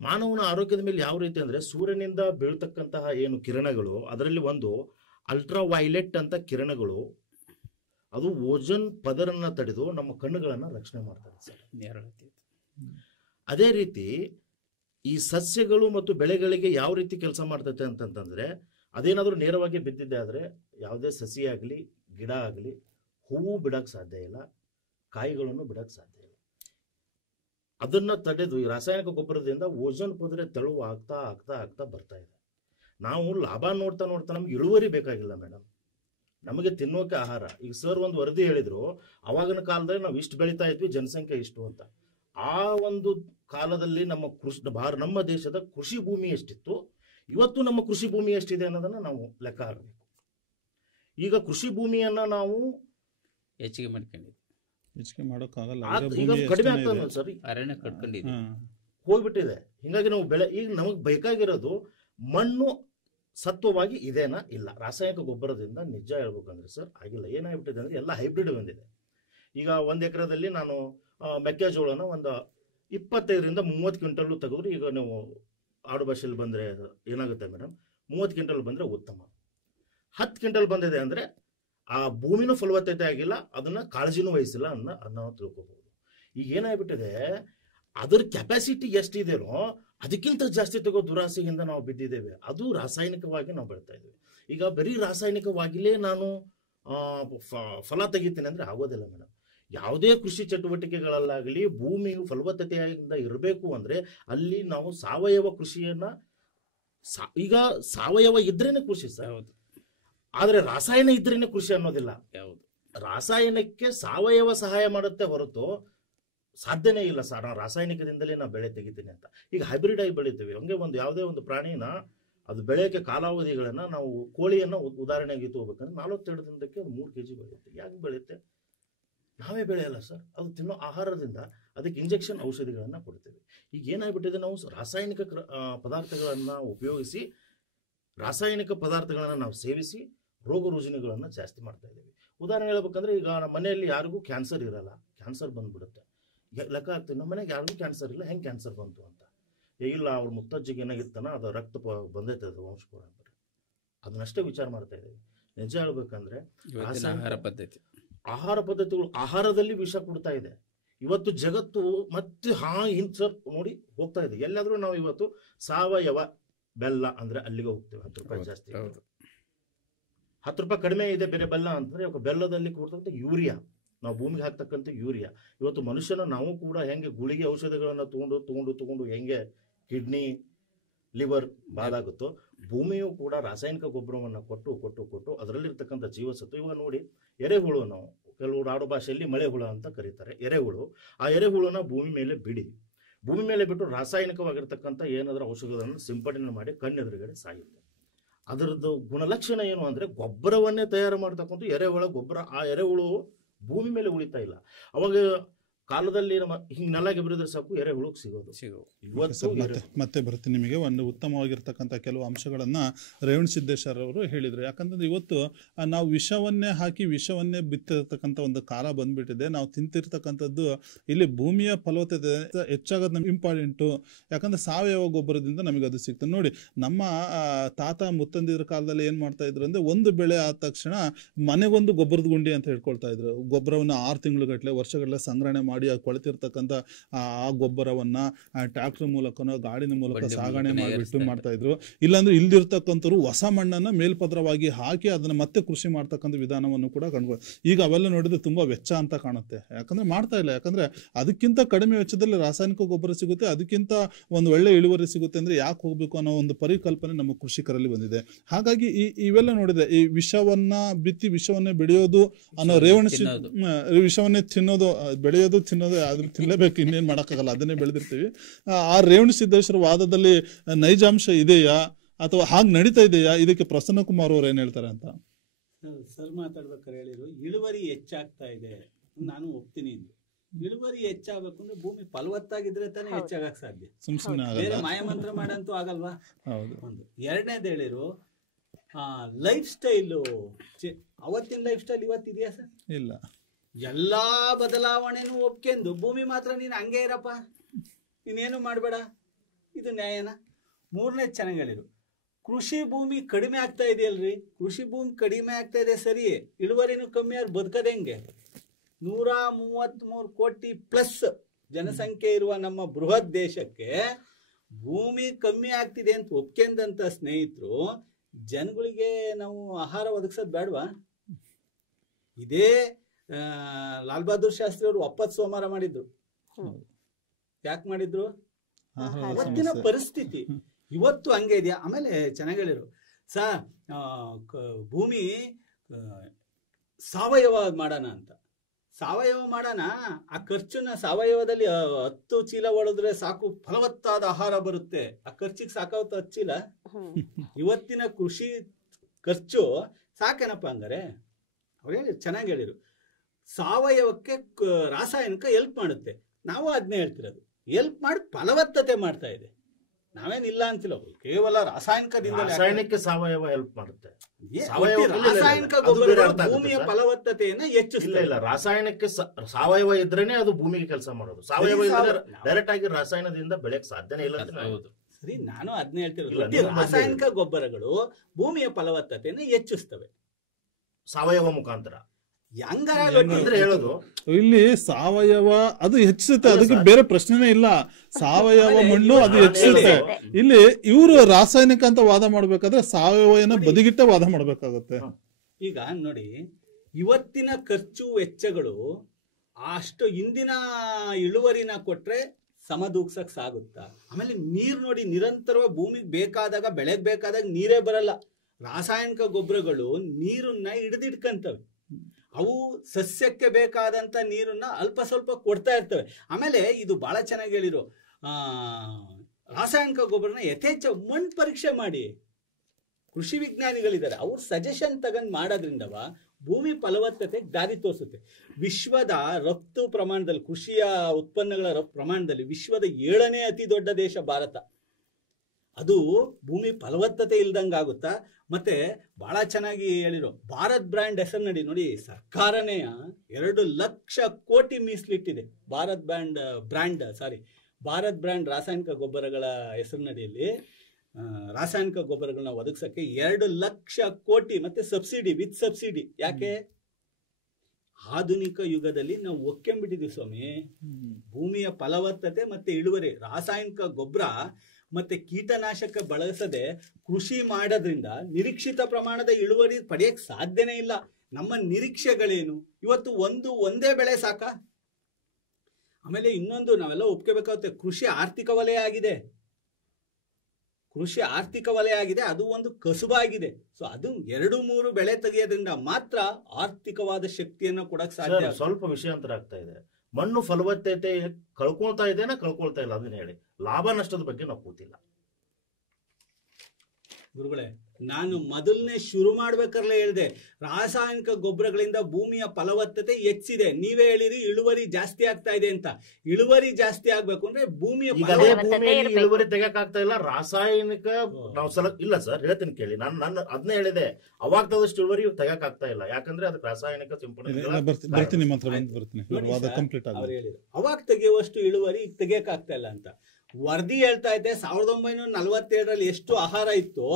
ಮಾನವನ ಆರೋಗ್ಯದ ಮೇಲೆ ಯಾವ ರೀತಿ ಅಂದರೆ ಸೂರ್ಯನಿಂದ ಬೀಳ್ತಕ್ಕಂತಹ ಏನು ಕಿರಣಗಳು, ಅದರಲ್ಲಿ ಒಂದು ಅಲ್ಟ್ರಾ ವೈಲೆಟ್ ಅಂತ ಕಿರಣಗಳು, ಅದು ಓಜೋನ್ ಪದರನ್ನ ತಡೆದು ನಮ್ಮ ಕಣ್ಣುಗಳನ್ನು ರಕ್ಷಣೆ ಮಾಡ್ತಾರೆ ಸರ್. ಅದೇ ರೀತಿ ಈ ಸಸ್ಯಗಳು ಮತ್ತು ಬೆಳೆಗಳಿಗೆ ಯಾವ ರೀತಿ ಕೆಲಸ ಮಾಡ್ತೈತೆ ಅಂತಂತಂದ್ರೆ, ಅದೇನಾದರೂ ನೇರವಾಗಿ ಬಿದ್ದಿದ್ದೆ ಆದರೆ ಯಾವುದೇ ಸಸಿ ಆಗಲಿ ಗಿಡ ಆಗಲಿ ಹೂವು ಬಿಡಕ್ಕೆ ಸಾಧ್ಯ ಇಲ್ಲ, ಕಾಯಿಗಳನ್ನು ಬಿಡಕ್ಕೆ ಸಾಧ್ಯ ಇಲ್ಲ. ಅದನ್ನ ತಡೆದು ಈ ರಾಸಾಯನಿಕ ಗೊಬ್ಬರದಿಂದ ಓಜೋನ್ ಪದರ ತೆಳುವು ಆಗ್ತಾ ಆಗ್ತಾ ಆಗ್ತಾ ಬರ್ತಾ ಇದೆ. ನಾವು ಲಾಭ ನೋಡ್ತಾ ನೋಡ್ತಾ ನಮ್ಗೆ ಇಳುವರಿ ಬೇಕಾಗಿಲ್ಲ ಮೇಡಮ್, ನಮಗೆ ತಿನ್ನೋಕೆ ಆಹಾರ. ಈಗ ಸರ್ ಒಂದು ವರದಿ ಹೇಳಿದ್ರು, ಅವಾಗಿನ ಕಾಲದಲ್ಲಿ ನಾವು ಇಷ್ಟು ಬೆಳೀತಾ ಇದ್ವಿ, ಜನಸಂಖ್ಯೆ ಇಷ್ಟು ಅಂತ. ಆ ಒಂದು ಕಾಲದಲ್ಲಿ ನಮ್ಮ ದೇಶದ ಕೃಷಿ ಭೂಮಿ ಎಷ್ಟಿತ್ತು, ಇವತ್ತು ನಮ್ಮ ಕೃಷಿ ಭೂಮಿ ಎಷ್ಟಿದೆ ಅನ್ನೋದನ್ನ ನಾವು ಲೆಕ್ಕ ಹಾಕಬೇಕು. ಈಗ ಕೃಷಿ ಭೂಮಿಯನ್ನ ನಾವು ಹೆಚ್ಚಿಗೆ ಮಾಡ್ಕೊಂಡಿದ್ವಿ, ಹೆಚ್ಚಿಗೆ ಮಾಡೋಕ್ಕಾಗಲ್ಲ, ಈಗ ಕಡಿಮೆ ಆಗ್ತದೆ ಸರ್, ಅರಣ್ಯ ಕಟ್ಕೊಂಡಿದ್ವಿ, ಹೋಗ್ಬಿಟ್ಟಿದೆ. ಹೀಗಾಗಿ ನಾವು ಈಗ ನಮಗೆ ಬೇಕಾಗಿರೋದು ಮಣ್ಣು ಸತ್ವವಾಗಿ ಇದೇನಾ ಇಲ್ಲ. ರಾಸಾಯನಿಕ ಗೊಬ್ಬರದಿಂದ ನಿಜ ಹೇಳ್ಬೇಕಂದ್ರೆ ಸರ್ ಆಗಿಲ್ಲ. ಏನಾಗ್ಬಿಟ್ಟಿದೆ ಅಂದ್ರೆ ಎಲ್ಲ ಹೈಬ್ರಿಡ್ ಬಂದಿದೆ. ಈಗ 1 ಎಕರೆದಲ್ಲಿ ನಾನು ಮೆಕ್ಕೆಜೋಳನ ಒಂದು 25ರಿಂದ 30 ಕ್ವಿಂಟಲ್ ತೆಗೆದ್ರು. ಈಗ ನೀವು ಆಡು ಭಾಷೆಯಲ್ಲಿ ಬಂದರೆ ಏನಾಗುತ್ತೆ ಮೇಡಮ್, 30 ಕ್ವಿಂಟಲ್ ಬಂದರೆ ಉತ್ತಮ. 10 ಕ್ವಿಂಟಲ್ ಬಂದಿದೆ ಅಂದರೆ ಆ ಭೂಮಿನೂ ಫಲವತ್ತತೆ ಆಗಿಲ್ಲ, ಅದನ್ನ ಕಾಳಜಿನೂ ವಹಿಸಿಲ್ಲ ಅನ್ನೋ ತಿಳ್ಕೊಬಹುದು. ಈಗ ಏನಾಗ್ಬಿಟ್ಟಿದೆ, ಅದ್ರ ಕೆಪಾಸಿಟಿ ಎಷ್ಟಿದೆಯೋ ಅದಕ್ಕಿಂತ ಜಾಸ್ತಿ ತಗೋ ದುರಾಸೆಯಿಂದ ನಾವು ಬಿದ್ದಿದ್ದೇವೆ. ಅದು ರಾಸಾಯನಿಕವಾಗಿ ನಾವು ಬೆಳ್ತಾ ಇದ್ದೇವೆ. ಈಗ ಬರೀ ರಾಸಾಯನಿಕವಾಗಿಲೇ ನಾನು ಫಲ ತೆಗಿತೀನಿ ಅಂದರೆ ಆಗೋದಿಲ್ಲ ಮೇಡಮ್. ಯಾವುದೇ ಕೃಷಿ ಚಟುವಟಿಕೆಗಳಲ್ಲಾಗಲಿ ಭೂಮಿಯು ಫಲವತ್ತತೆಯಿಂದ ಇರಬೇಕು ಅಂದರೆ ಅಲ್ಲಿ ನಾವು ಸಾವಯವ ಕೃಷಿಯನ್ನ ಈಗ ಸಾವಯವ ಇದ್ರೇನೆ ಕೃಷಿ ಸರ್. ಆದರೆ ರಾಸಾಯನ ಇದ್ರೇನೆ ಕೃಷಿ ಅನ್ನೋದಿಲ್ಲ. ರಾಸಾಯನಕ್ಕೆ ಸಾವಯವ ಸಹಾಯ ಮಾಡುತ್ತೆ ಹೊರತು ಸಾಧ್ಯನೇ ಇಲ್ಲ ಸರ್. ನಾವು ರಾಸಾಯನಿಕದಿಂದಲೇ ನಾವು ಬೆಳೆ ತೆಗಿತೀನಿ ಅಂತ. ಈಗ ಹೈಬ್ರಿಡ್ ಆಗಿ ಬೆಳಿತೀವಿ. ಹಂಗೆ ಯಾವುದೇ ಒಂದು ಪ್ರಾಣಿನ ಅದು ಬೆಳೆಯೋಕ್ಕೆ ಕಾಲಾವಧಿಗಳನ್ನ ನಾವು ಕೋಳಿಯನ್ನ ಉದಾಹರಣೆಗೆ ತಗೋಬೇಕಂದ್ರೆ 42 ದಿನಕ್ಕೆ 3 kg ಬೆಳೆಯುತ್ತೆ. ಯಾಕೆ ಬೆಳೆಯುತ್ತೆ? ನಾವೇ ಬೆಳೆಯಲ್ಲ ಸರ್. ಅದು ತಿನ್ನೋ ಆಹಾರದಿಂದ ಅದಕ್ಕೆ ಇಂಜೆಕ್ಷನ್ ಔಷಧಿಗಳನ್ನ ಕೊಡ್ತೇವೆ. ಈಗ ಏನಾಗ್ಬಿಟ್ಟಿದೆ, ನಾವು ರಾಸಾಯನಿಕ ಪದಾರ್ಥಗಳನ್ನ ಉಪಯೋಗಿಸಿ ರಾಸಾಯನಿಕ ಪದಾರ್ಥಗಳನ್ನ ನಾವು ಸೇವಿಸಿ ರೋಗ ರುಜಿನಗಳನ್ನ ಜಾಸ್ತಿ ಮಾಡ್ತಾ ಇದ್ದೀವಿ. ಉದಾಹರಣೆ ಹೇಳ್ಬೇಕಂದ್ರೆ ಈಗ ನಮ್ಮ ಮನೆಯಲ್ಲಿ ಯಾರಿಗೂ ಕ್ಯಾನ್ಸರ್ ಇರಲ್ಲ, ಕ್ಯಾನ್ಸರ್ ಬಂದ್ಬಿಡುತ್ತೆ. ಲೆಕ್ಕ ಆಗ್ತದೆ, ನಮ್ಮ ಮನೆಗೆ ಯಾರಿಗೂ ಕ್ಯಾನ್ಸರ್ ಇಲ್ಲ, ಹೆಂಗೆ ಕ್ಯಾನ್ಸರ್ ಬಂತು ಅಂತ. ಇಲ್ಲ ಅವ್ರ ಮುತ್ತಜ್ಜಿಗೆ ಏನಾಗಿತ್ತಾನ ಅದು ರಕ್ತ ಬಂದೈತೆ, ಅದು ವಂಶಪರ ಅಂತಾರೆ. ಅದನ್ನಷ್ಟೇ ವಿಚಾರ ಮಾಡ್ತಾ ಇದ್ದೀವಿ. ನಿಜ ಹೇಳ್ಬೇಕಂದ್ರೆ ಆಹಾರ ಪದ್ಧತಿಗಳು, ಆಹಾರದಲ್ಲಿ ವಿಷ ಕೊಡ್ತಾ ಇದೆ ಇವತ್ತು ಜಗತ್ತು. ಮತ್ತೆ ಸರ್ ನೋಡಿ ಹೋಗ್ತಾ ಇದೆ. ಎಲ್ಲಾದ್ರೂ ನಾವು ಇವತ್ತು ಸಾವಯವ ಬೆಲ್ಲ ಅಂದ್ರೆ ಅಲ್ಲಿಗೆ ಹೋಗ್ತೇವೆ. 10 ರೂಪಾಯಿ ಜಾಸ್ತಿ, 10 ರೂಪಾಯಿ ಕಡಿಮೆ ಇದೆ ಬೇರೆ ಬೆಲ್ಲ ಅಂತಂದ್ರೆ ಬೆಲ್ಲದಲ್ಲಿ ಕೊಡ್ತಕ್ಕಂಥ ಯೂರಿಯಾ, ನಾವು ಭೂಮಿಗೆ ಹಾಕ್ತಕ್ಕಂಥ ಯೂರಿಯಾ. ಇವತ್ತು ಮನುಷ್ಯನ ನಾವು ಕೂಡ ಹೆಂಗೆ ಗುಳಿಗೆ ಔಷಧಿಗಳನ್ನ ತಗೊಂಡು ಹೆಂಗೆ ಕಿಡ್ನಿ ಲಿವರ್ ಬಾದಾಗುತ್ತೋ, ಭೂಮಿಯು ಕೂಡ ರಾಸಾಯನಿಕ ಗೊಬ್ಬರವನ್ನು ಕೊಟ್ಟು ಅದರಲ್ಲಿರ್ತಕ್ಕಂಥ ಜೀವಸತ್ವ. ಇವಾಗ ನೋಡಿ ಎರೆಹುಳು, ನಾವು ಕೆಲವು ಆಡು ಭಾಷೆಯಲ್ಲಿ ಮಳೆ ಹುಳ ಅಂತ ಕರೀತಾರೆ ಎರೆಹುಳು. ಆ ಎರೆಹುಳನ ಭೂಮಿ ಮೇಲೆ ಬಿಟ್ಟು ರಾಸಾಯನಿಕವಾಗಿರ್ತಕ್ಕಂಥ ಏನಾದರೂ ಔಷಧಗಳನ್ನು ಸಿಂಪಡಣೆ ಮಾಡಿ ಕಣ್ಣೆದುರುಗಡೆ ಸಾಯುತ್ತೆ. ಅದರದ್ದು ಗುಣಲಕ್ಷಣ ಏನು ಅಂದ್ರೆ ಗೊಬ್ಬರವನ್ನೇ ತಯಾರು ಮಾಡ್ತಕ್ಕಂಥ ಎರೆಹುಳ ಗೊಬ್ಬರ. ಆ ಎರೆಹುಳು ಭೂಮಿ ಮೇಲೆ ಉಳಿತಾ ಇಲ್ಲ. ಅವಾಗ ಕಾಲದಲ್ಲಿ ನಮ್ಮ ಹಿಂಗೆ ನೆಲಗೆ ಬಿರಿದ್ರೆ ಸಾಕು ಎರೆಹುಳುಕ್ ಸಿಗೋದು. ಮತ್ತೆ ಬರ್ತೀನಿ ನಿಮಗೆ ಒಂದು ಉತ್ತಮವಾಗಿರ್ತಕ್ಕಂಥ ಕೆಲವು ಅಂಶಗಳನ್ನ ರೇವಣಸಿದ್ದೇಶ್ವರ ಅವರು ಹೇಳಿದ್ರು. ಯಾಕಂತಂದ್ರೆ ಇವತ್ತು ನಾವು ವಿಷವನ್ನೇ ಬಿತ್ತಿರ್ತಕ್ಕಂಥ ಒಂದು ಕಾಲ ಬಂದ್ಬಿಟ್ಟಿದೆ. ನಾವು ತಿಂತಿರ್ತಕ್ಕಂಥದ್ದು ಇಲ್ಲಿ ಭೂಮಿಯ ಫಲವತ್ತತೆ ಹೆಚ್ಚಾಗೋದು ನಮ್ಗೆ ಇಂಪಾರ್ಟೆಂಟು. ಯಾಕಂದ್ರೆ ಸಾವಯವ ಗೊಬ್ಬರದಿಂದ ನಮಗೆ ಅದು ಸಿಗ್ತದೆ. ನೋಡಿ ನಮ್ಮ ತಾತ ಮುತ್ತಂದಿರ ಕಾಲದಲ್ಲಿ ಏನ್ ಮಾಡ್ತಾ ಇದ್ರು ಅಂದ್ರೆ, ಒಂದು ಬೆಳೆ ಆದ ತಕ್ಷಣ ಮನೆಗೊಂದು ಗೊಬ್ಬರದ ಗುಂಡಿ ಅಂತ ಹೇಳ್ಕೊಳ್ತಾ ಇದ್ರು. ಗೊಬ್ಬರವನ್ನ 6 ತಿಂಗಳುಗಟ್ಟಲೆ ವರ್ಷಗಟ್ಟಲೆ ಸಂಗ್ರಹಣೆ ಮಾಡಿ ಕೊಳೆತಿರ್ತಕ್ಕಂಥ ಆ ಗೊಬ್ಬರವನ್ನ ಟ್ರಾಕ್ಟರ್ ಮೂಲಕನೋ ಗಾಡಿನ ಮೂಲಕ ಸಾಗಣೆ ಮಾಡಿಬಿಟ್ಟು ಮಾಡ್ತಾ ಇದ್ರು. ಇಲ್ಲಾಂದ್ರೆ ಇಲ್ದಿರ್ತಕ್ಕಂಥವ್ರು ಹೊಸ ಮಣ್ಣನ್ನ ಮೇಲ್ಪದ್ರವಾಗಿ ಹಾಕಿ ಅದನ್ನ ಮತ್ತೆ ಕೃಷಿ ಮಾಡ್ತಕ್ಕಂಥ ವಿಧಾನವನ್ನು ಕೂಡ ಕಂಡುಕೊಳ್ಳಿ. ಈಗ ಅವೆಲ್ಲ ನೋಡಿದ್ರೆ ತುಂಬಾ ವೆಚ್ಚ ಅಂತ ಕಾಣುತ್ತೆ. ಯಾಕಂದ್ರೆ ಮಾಡ್ತಾ ಇಲ್ಲ. ಯಾಕಂದ್ರೆ ಅದಕ್ಕಿಂತ ಕಡಿಮೆ ವೆಚ್ಚದಲ್ಲಿ ರಾಸಾಯನಿಕ ಗೊಬ್ಬರ ಸಿಗುತ್ತೆ, ಅದಕ್ಕಿಂತ ಒಂದು ಒಳ್ಳೆ ಇಳುವರಿ ಸಿಗುತ್ತೆ. ಅಂದ್ರೆ ಯಾಕೆ ಹೋಗ್ಬೇಕು ಅನ್ನೋ ಒಂದು ಪರಿಕಲ್ಪನೆ ನಮ್ಮ ಕೃಷಿಕರಲ್ಲಿ ಬಂದಿದೆ. ಹಾಗಾಗಿ ಇವೆಲ್ಲ ನೋಡಿದ್ರೆ ಈ ವಿಷವನ್ನ ಬಿತ್ತಿ ವಿಷವನ್ನೇ ಬೆಳೆಯೋದು ಅನ್ನೋ ವಿಷವನ್ನೇ ತಿನ್ನೋದು, ಬೆಳೆಯೋದು ತಿನ್ನೋದು, ಅದ್ರ ತಿನ್ನಲೇಬೇಕು, ಇನ್ನೇನು ಮಾಡೋಕ್ಕಾಗಲ್ಲ, ಅದನ್ನೇ ಬೆಳೆದಿರ್ತೀವಿ. ಆ ರೇವಣಸಿದ್ದೇಶ್ವರ ವಾದದಲ್ಲಿ ನೈಜಾಂಶ ಇದೆಯಾ ಅಥವಾ ಹಾಗೆ ನಡೀತಾ ಇದೆಯಾ? ಇದಕ್ಕೆ ಪ್ರಸನ್ನ ಕುಮಾರ್ ಅವ್ರು ಏನ್ ಹೇಳ್ತಾರೆ ಅಂತ ಸರ್ ಮಾತಾಡ್ಬೇಕಾರೆ ಹೇಳಿದ್ರು. ಇಳುವರಿ ಹೆಚ್ಚಾಗ್ತಾ ಇದೆ, ನಾನು ಒಪ್ತೀನಿ. ಇಳುವರಿ ಹೆಚ್ಚಾಗಬೇಕು ಅಂದ್ರೆ ಭೂಮಿ ಫಲವತ್ತಾಗಿದ್ರೆ ತಾನೇ ಹೆಚ್ಚಾಗಕ್ ಸಾಧ್ಯ. ಬೇರೆ ಮಾಯಮಂತ್ರ ಮಾಡಂತೂ ಆಗಲ್ವಾ? ಒಂದು. ಎರಡನೇದು ಹೇಳಿರು, ಲೈಫ್ ಸ್ಟೈಲು, ಅವತ್ತಿನ ಲೈಫ್ ಸ್ಟೈಲ್ ಇವತ್ತಿದೆಯಾ ಸರ್? ಇಲ್ಲ. ಎಲ್ಲಾ ಬದಲಾವಣೆನೂ ಒಪ್ಕೊಂಡು ಭೂಮಿ ಮಾತ್ರ ನೀನು ಹಂಗೆ ಇರಪ್ಪ, ನೀನೇನು ಮಾಡಬೇಡ, ಇದು ನ್ಯಾಯನ? ಮೂರನೇ ಚೆನ್ನಾಗಿ ಹೇಳಿರು, ಕೃಷಿ ಭೂಮಿ ಕಡಿಮೆ ಆಗ್ತಾ ಇದೆಯಲ್ರಿ. ಕೃಷಿ ಭೂಮಿ ಕಡಿಮೆ ಆಗ್ತಾ ಇದೆ ಸರಿ, ಇಳುವರಿನೂ ಕಮ್ಮಿ ಆದ್ರೆ ಬದುಕದೆ ಹೆಂಗೆ? 133 ಕೋಟಿ ಪ್ಲಸ್ ಜನಸಂಖ್ಯೆ ಇರುವ ನಮ್ಮ ಬೃಹತ್ ದೇಶಕ್ಕೆ ಭೂಮಿ ಕಮ್ಮಿ ಆಗ್ತಿದೆ ಅಂತ ಒಪ್ಕೊಂಡಂತ ಸ್ನೇಹಿತರು ಜನಗಳಿಗೆ ನಾವು ಆಹಾರ ಒದಗಿಸೋದು ಬೇಡವಾ? ಇದೇ ಲಾಲ್ ಬಹದ್ದೂರ್ ಶಾಸ್ತ್ರಿ ಅವರು ಒಪ್ಪತ್ತು ಸೋಮವಾರ ಮಾಡಿದ್ರು. ಯಾಕೆ ಮಾಡಿದ್ರು? ಅವತ್ತಿನ ಪರಿಸ್ಥಿತಿ. ಇವತ್ತು ಹಂಗೆ ಇದೆಯಾ? ಆಮೇಲೆ ಚೆನ್ನಾಗಿ ಹೇಳಿರು ಭೂಮಿ ಸಾವಯವ ಮಾಡೋಣ ಅಂತ. ಸಾವಯವ ಮಾಡೋಣ, ಆ ಖರ್ಚನ್ನ ಸಾವಯವದಲ್ಲಿ 10 ಚೀಲ ಹೊಡೆದ್ರೆ ಸಾಕು, ಫಲವತ್ತಾದ ಆಹಾರ ಬರುತ್ತೆ. ಆ ಖರ್ಚಿಗೆ ಸಾಕಾವತ್ತು 10 ಚೀಲ. ಇವತ್ತಿನ ಕೃಷಿ ಖರ್ಚು ಸಾಕೇನಪ್ಪ ಹಂಗಾರೆ? ಅವ್ರು ಹೇಳಿ ಚೆನ್ನಾಗಿ ಹೇಳಿರು, ಸಾವಯವಕ್ಕೆ ರಾಸಾಯನಿಕ ಹೆಲ್ಪ್ ಮಾಡುತ್ತೆ. ನಾವು ಅದನ್ನೇ ಹೇಳ್ತಿರೋದು, ಹೆಲ್ಪ್ ಮಾಡಿ ಫಲವತ್ತತೆ ಮಾಡ್ತಾ ಇದೆ. ನಾವೇನಿಲ್ಲ ಅಂತಿಲ್ಲ, ಕೇವಲ ರಾಸಾಯನಿಕದಿಂದ ರಾಸಾಯನಿಕ ಸಾವಯವ ಹೆಲ್ಪ್ ಮಾಡುತ್ತೆ. ರಾಸಾಯನಿಕ ಗೊಬ್ಬರ ಭೂಮಿಯ ಫಲವತ್ತತೆಯನ್ನ ಹೆಚ್ಚಿಸ್ತಿಲ್ಲ. ಇಲ್ಲ, ರಾಸಾಯನಿಕ ಸಾವಯವ ಇದ್ರೇನೆ ಅದು ಭೂಮಿಗೆ ಕೆಲಸ ಮಾಡೋದು. ಸಾವಯವ ಇದ್ರೆ ಡೈರೆಕ್ಟ್ ಆಗಿ ರಾಸಾಯನದಿಂದ ಬೆಳೆಯಕ್ ಸಾಧ್ಯನೇ ಇಲ್ಲ. ಸರಿ, ನಾನು ಅದನ್ನ ಹೇಳ್ತಿರೋದು. ರಾಸಾಯನಿಕ ಗೊಬ್ಬರಗಳು ಭೂಮಿಯ ಫಲವತ್ತತೆಯನ್ನು ಹೆಚ್ಚಿಸ್ತವೆ ಸಾವಯವ ಮುಖಾಂತರ. ಅಂದ್ರೆ ಹೇಳೋದು ಇಲ್ಲಿ ಸಾವಯವ ಅದು ಹೆಚ್ಚುತ್ತೆ, ಅದಕ್ಕೆ ಬೇರೆ ಪ್ರಶ್ನೆನೇ ಇಲ್ಲ. ಸಾವಯವ ಮಣ್ಣು ಅದು ಹೆಚ್ಚುತ್ತೆ. ಇಲ್ಲಿ ಇವರು ರಾಸಾಯನಿಕ ಅಂತ ವಾದ ಮಾಡ್ಬೇಕಾದ್ರೆ ಸಾವಯವನ ಬದಿಗಿಟ್ಟ ವಾದ ಮಾಡ್ಬೇಕಾಗತ್ತೆ. ಈಗ ನೋಡಿ, ಇವತ್ತಿನ ಖರ್ಚು ವೆಚ್ಚಗಳು ಅಷ್ಟು ಹಿಂದಿನ ಇಳುವರಿನ ಕೊಟ್ರೆ ಸಮದೂಗ್ಸಕ್ ಸಾಗುತ್ತಾ? ಆಮೇಲೆ ನೀರ್ ನೋಡಿ, ನಿರಂತರವಾಗಿ ಭೂಮಿಗೆ ಬೇಕಾದಾಗ, ಬೆಳೆಗ್ ಬೇಕಾದಾಗ ನೀರೇ ಬರಲ್ಲ. ರಾಸಾಯನಿಕ ಗೊಬ್ಬರಗಳು ನೀರನ್ನ ಹಿಡಿದಿಟ್ಕಂತವೆ. ಅವು ಸಸ್ಯಕ್ಕೆ ಬೇಕಾದಂತ ನೀರನ್ನ ಅಲ್ಪ ಸ್ವಲ್ಪ ಕೊಡ್ತಾ ಇರ್ತವೆ. ಆಮೇಲೆ ಇದು ಬಹಳ ಚೆನ್ನಾಗಿ ಹೇಳಿರೋ, ರಾಸಾಯನಿಕ ಗೊಬ್ಬರನ ಯಥೇಚ್ಛ ಮಣ್ಣು ಪರೀಕ್ಷೆ ಮಾಡಿ. ಕೃಷಿ ವಿಜ್ಞಾನಿಗಳಿದ್ದಾರೆ, ಅವ್ರ ಸಜೆಷನ್ ತಗೊಂಡ್ ಮಾಡೋದ್ರಿಂದವ ಭೂಮಿ ಫಲವತ್ತತೆ ದಾರಿ ತೋರಿಸುತ್ತೆ. ವಿಶ್ವದ ರಫ್ತು ಪ್ರಮಾಣದಲ್ಲಿ, ಕೃಷಿಯ ಉತ್ಪನ್ನಗಳ ಪ್ರಮಾಣದಲ್ಲಿ ವಿಶ್ವದ 7ನೇ ಅತಿ ದೊಡ್ಡ ದೇಶ ಭಾರತ. ಅದು ಭೂಮಿ ಫಲವತ್ತತೆ ಇಲ್ದಂಗಾಗುತ್ತಾ? ಮತ್ತೆ ಬಹಳ ಚೆನ್ನಾಗಿ ಹೇಳಿರೋ, ಭಾರತ್ ಬ್ರ್ಯಾಂಡ್ ಹೆಸರು ನೋಡಿ, ಸರ್ಕಾರನೇ 2 ಲಕ್ಷ ಕೋಟಿ ಮೀಸಲಿಟ್ಟಿದೆ ಭಾರತ್ ಬ್ರ್ಯಾಂಡ್ ರಾಸಾಯನಿಕ ಗೊಬ್ಬರಗಳ ಹೆಸರಿನಡಿಯಲ್ಲಿ ರಾಸಾಯನಿಕ ಗೊಬ್ಬರಗಳನ್ನ ಒದಗಿಸಕ್ಕೆ 2 ಲಕ್ಷ ಕೋಟಿ, ಮತ್ತೆ ವಿತ್ ಸಬ್ಸಿಡಿ. ಯಾಕೆ? ಆಧುನಿಕ ಯುಗದಲ್ಲಿ ನಾವು ಒಕ್ಕೆಂಬಿಟ್ಟಿದ್ದೀವಿ ಸ್ವಾಮಿ. ಭೂಮಿಯ ಫಲವತ್ತತೆ ಮತ್ತೆ ಇಳುವರಿ, ರಾಸಾಯನಿಕ ಗೊಬ್ಬರ ಮತ್ತೆ ಕೀಟನಾಶಕ ಬಳಸದೆ ಕೃಷಿ ಮಾಡೋದ್ರಿಂದ ನಿರೀಕ್ಷಿತ ಪ್ರಮಾಣದ ಇಳುವರಿ ಪಡೆಯಕ್ಕೆ ಸಾಧ್ಯನೇ ಇಲ್ಲ. ನಮ್ಮ ನಿರೀಕ್ಷೆಗಳೇನು? ಇವತ್ತು ಒಂದೇ ಬೆಳೆ ಸಾಕ? ಆಮೇಲೆ ಇನ್ನೊಂದು ನಾವೆಲ್ಲ ಒಪ್ಕೋಬೇಕಾಗುತ್ತೆ, ಕೃಷಿ ಆರ್ಥಿಕ ವಲಯ ಆಗಿದೆ. ಅದು ಒಂದು ಕಸುಬಾಗಿದೆ. ಸೊ ಅದು 2-3 ಬೆಳೆ ತೆಗೆಯೋದ್ರಿಂದ ಮಾತ್ರ ಆರ್ಥಿಕವಾದ ಶಕ್ತಿಯನ್ನ ಕೊಡಕ್ ಸಾಧ್ಯ. ಸ್ವಲ್ಪ ವಿಷಯಾಂತರ ಆಗ್ತಾ ಇದೆ. ಮಣ್ಣು ಫಲವತ್ತತೆ ಕಳ್ಕೊಳ್ತಾ ಇದೆನಾ ಕಳ್ಕೊಳ್ತಾ ಇಲ್ಲ ಅದನ್ನ ಹೇಳಿ. ಲಾಭ ನಷ್ಟದ ಬಗ್ಗೆ ನಾವು ಕೂತಿಲ್ಲ ಗುರುಗಳೇ. ನಾನು ಮೊದಲನೇ ಶುರು ಮಾಡ್ಬೇಕಾದ್ರೆ ಹೇಳಿದೆ, ರಾಸಾಯನಿಕ ಗೊಬ್ಬರಗಳಿಂದ ಭೂಮಿಯ ಫಲವತ್ತತೆ ಹೆಚ್ಚಿದೆ. ನೀವೇ ಹೇಳಿರಿ ಇಳುವರಿ ಜಾಸ್ತಿ ಆಗ್ತಾ ಇದೆ ಅಂತ. ಇಳುವರಿ ಜಾಸ್ತಿ ಆಗ್ಬೇಕು ಅಂದ್ರೆ ಭೂಮಿಯ ಇಳುವರಿ ತೆಗಕ್ ಆಗ್ತಾ ಇಲ್ಲ. ರಾಸಾಯನಿಕ ನಾವು ಇಲ್ಲ ಸರ್, ಹೇಳ್ತೀನಿ ಕೇಳಿ. ನಾನು ಅದನ್ನೇ ಹೇಳಿದೆ, ಅವಾಗ್ತದಷ್ಟು ಇಳುವರಿ ತೆಗಕ್ ಆಗ್ತಾ ಇಲ್ಲ. ಯಾಕಂದ್ರೆ ಅದಕ್ಕೆ ರಾಸಾಯನಿಕ ಸಿಂಪಡಣೆ ಅವಾಗ ತೆಗೆಯುವಷ್ಟು ಇಳುವರಿ ತೆಗಿಯಕ್ ಆಗ್ತಾ ಇಲ್ಲ ಅಂತ ವರದಿ ಹೇಳ್ತಾ ಇದೆ. 1947ರಲ್ಲಿ ಎಷ್ಟು ಆಹಾರ ಇತ್ತು,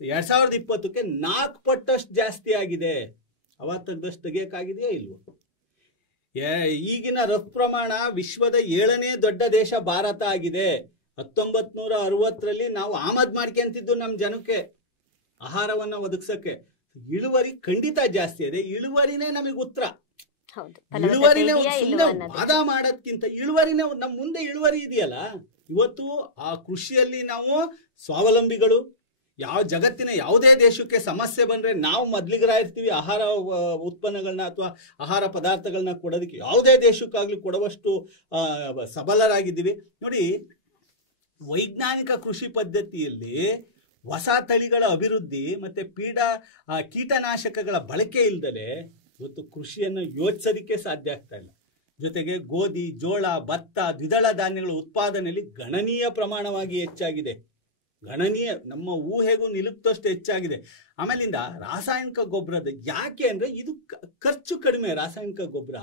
2020ಕ್ಕೆ 4 ಪಟ್ಟಷ್ಟು ಜಾಸ್ತಿ ಆಗಿದೆ. ಅವಾಗ ತೆಗೆದಷ್ಟು ತೆಗಿಯಕ್ಕಾಗಿದೆಯಾ ಇಲ್ವೋ? ಈಗಿನ ರಫ್ತು ಪ್ರಮಾಣ ವಿಶ್ವದ 7ನೇ ದೊಡ್ಡ ದೇಶ ಭಾರತ ಆಗಿದೆ. 1960ರಲ್ಲಿ ನಾವು ಆಮದು ಮಾಡ್ಕೊಂತಿದ್ದು ನಮ್ಮ ಜನಕ್ಕೆ ಆಹಾರವನ್ನ ಒದಗಿಸಕ್ಕೆ. ಇಳುವರಿ ಖಂಡಿತ ಜಾಸ್ತಿ ಇದೆ. ಇಳುವರಿನೇ ನಮಗೆ ಉತ್ತರ. ಇಳುವರಿನೇ ವಾದ ಮಾಡೋದ್ಕಿಂತ ಇಳುವರಿನೇ ನಮ್ಮ ಮುಂದೆ ಇಳುವರಿ ಇದೆಯಲ್ಲ. ಇವತ್ತು ಆ ಕೃಷಿಯಲ್ಲಿ ನಾವು ಸ್ವಾವಲಂಬಿಗಳು. ಜಗತ್ತಿನ ಯಾವುದೇ ದೇಶಕ್ಕೆ ಸಮಸ್ಯೆ ಬಂದ್ರೆ ನಾವು ಮೊದ್ಲಿಗರಾಗಿರ್ತೀವಿ. ಆಹಾರ ಉತ್ಪನ್ನಗಳನ್ನ ಅಥವಾ ಆಹಾರ ಪದಾರ್ಥಗಳನ್ನ ಕೊಡೋದಕ್ಕೆ ಯಾವುದೇ ದೇಶಕ್ಕಾಗ್ಲಿ ಕೊಡುವಷ್ಟು ಸಬಲರಾಗಿದ್ದೀವಿ. ನೋಡಿ, ವೈಜ್ಞಾನಿಕ ಕೃಷಿ ಪದ್ಧತಿಯಲ್ಲಿ ಹೊಸ ತಳಿಗಳ ಅಭಿವೃದ್ಧಿ ಮತ್ತೆ ಕೀಟನಾಶಕಗಳ ಬಳಕೆ ಇಲ್ದಲೆ ಇವತ್ತು ಕೃಷಿಯನ್ನು ಯೋಚಿಸೋದಕ್ಕೆ ಸಾಧ್ಯ ಆಗ್ತಾ ಇಲ್ಲ. ಜೊತೆಗೆ ಗೋಧಿ, ಜೋಳ, ಭತ್ತ, ದ್ವಿದಳ ಧಾನ್ಯಗಳ ಉತ್ಪಾದನೆಯಲ್ಲಿ ಗಣನೀಯ ಪ್ರಮಾಣವಾಗಿ ಹೆಚ್ಚಾಗಿದೆ. ನಮ್ಮ ಊಹೆಗೂ ನಿಲುಕ್ತಷ್ಟು ಹೆಚ್ಚಾಗಿದೆ. ಆಮೇಲಿಂದ ರಾಸಾಯನಿಕ ಗೊಬ್ಬರದ ಯಾಕೆ ಅಂದ್ರೆ ಇದು ಖರ್ಚು ಕಡಿಮೆ. ರಾಸಾಯನಿಕ ಗೊಬ್ಬರ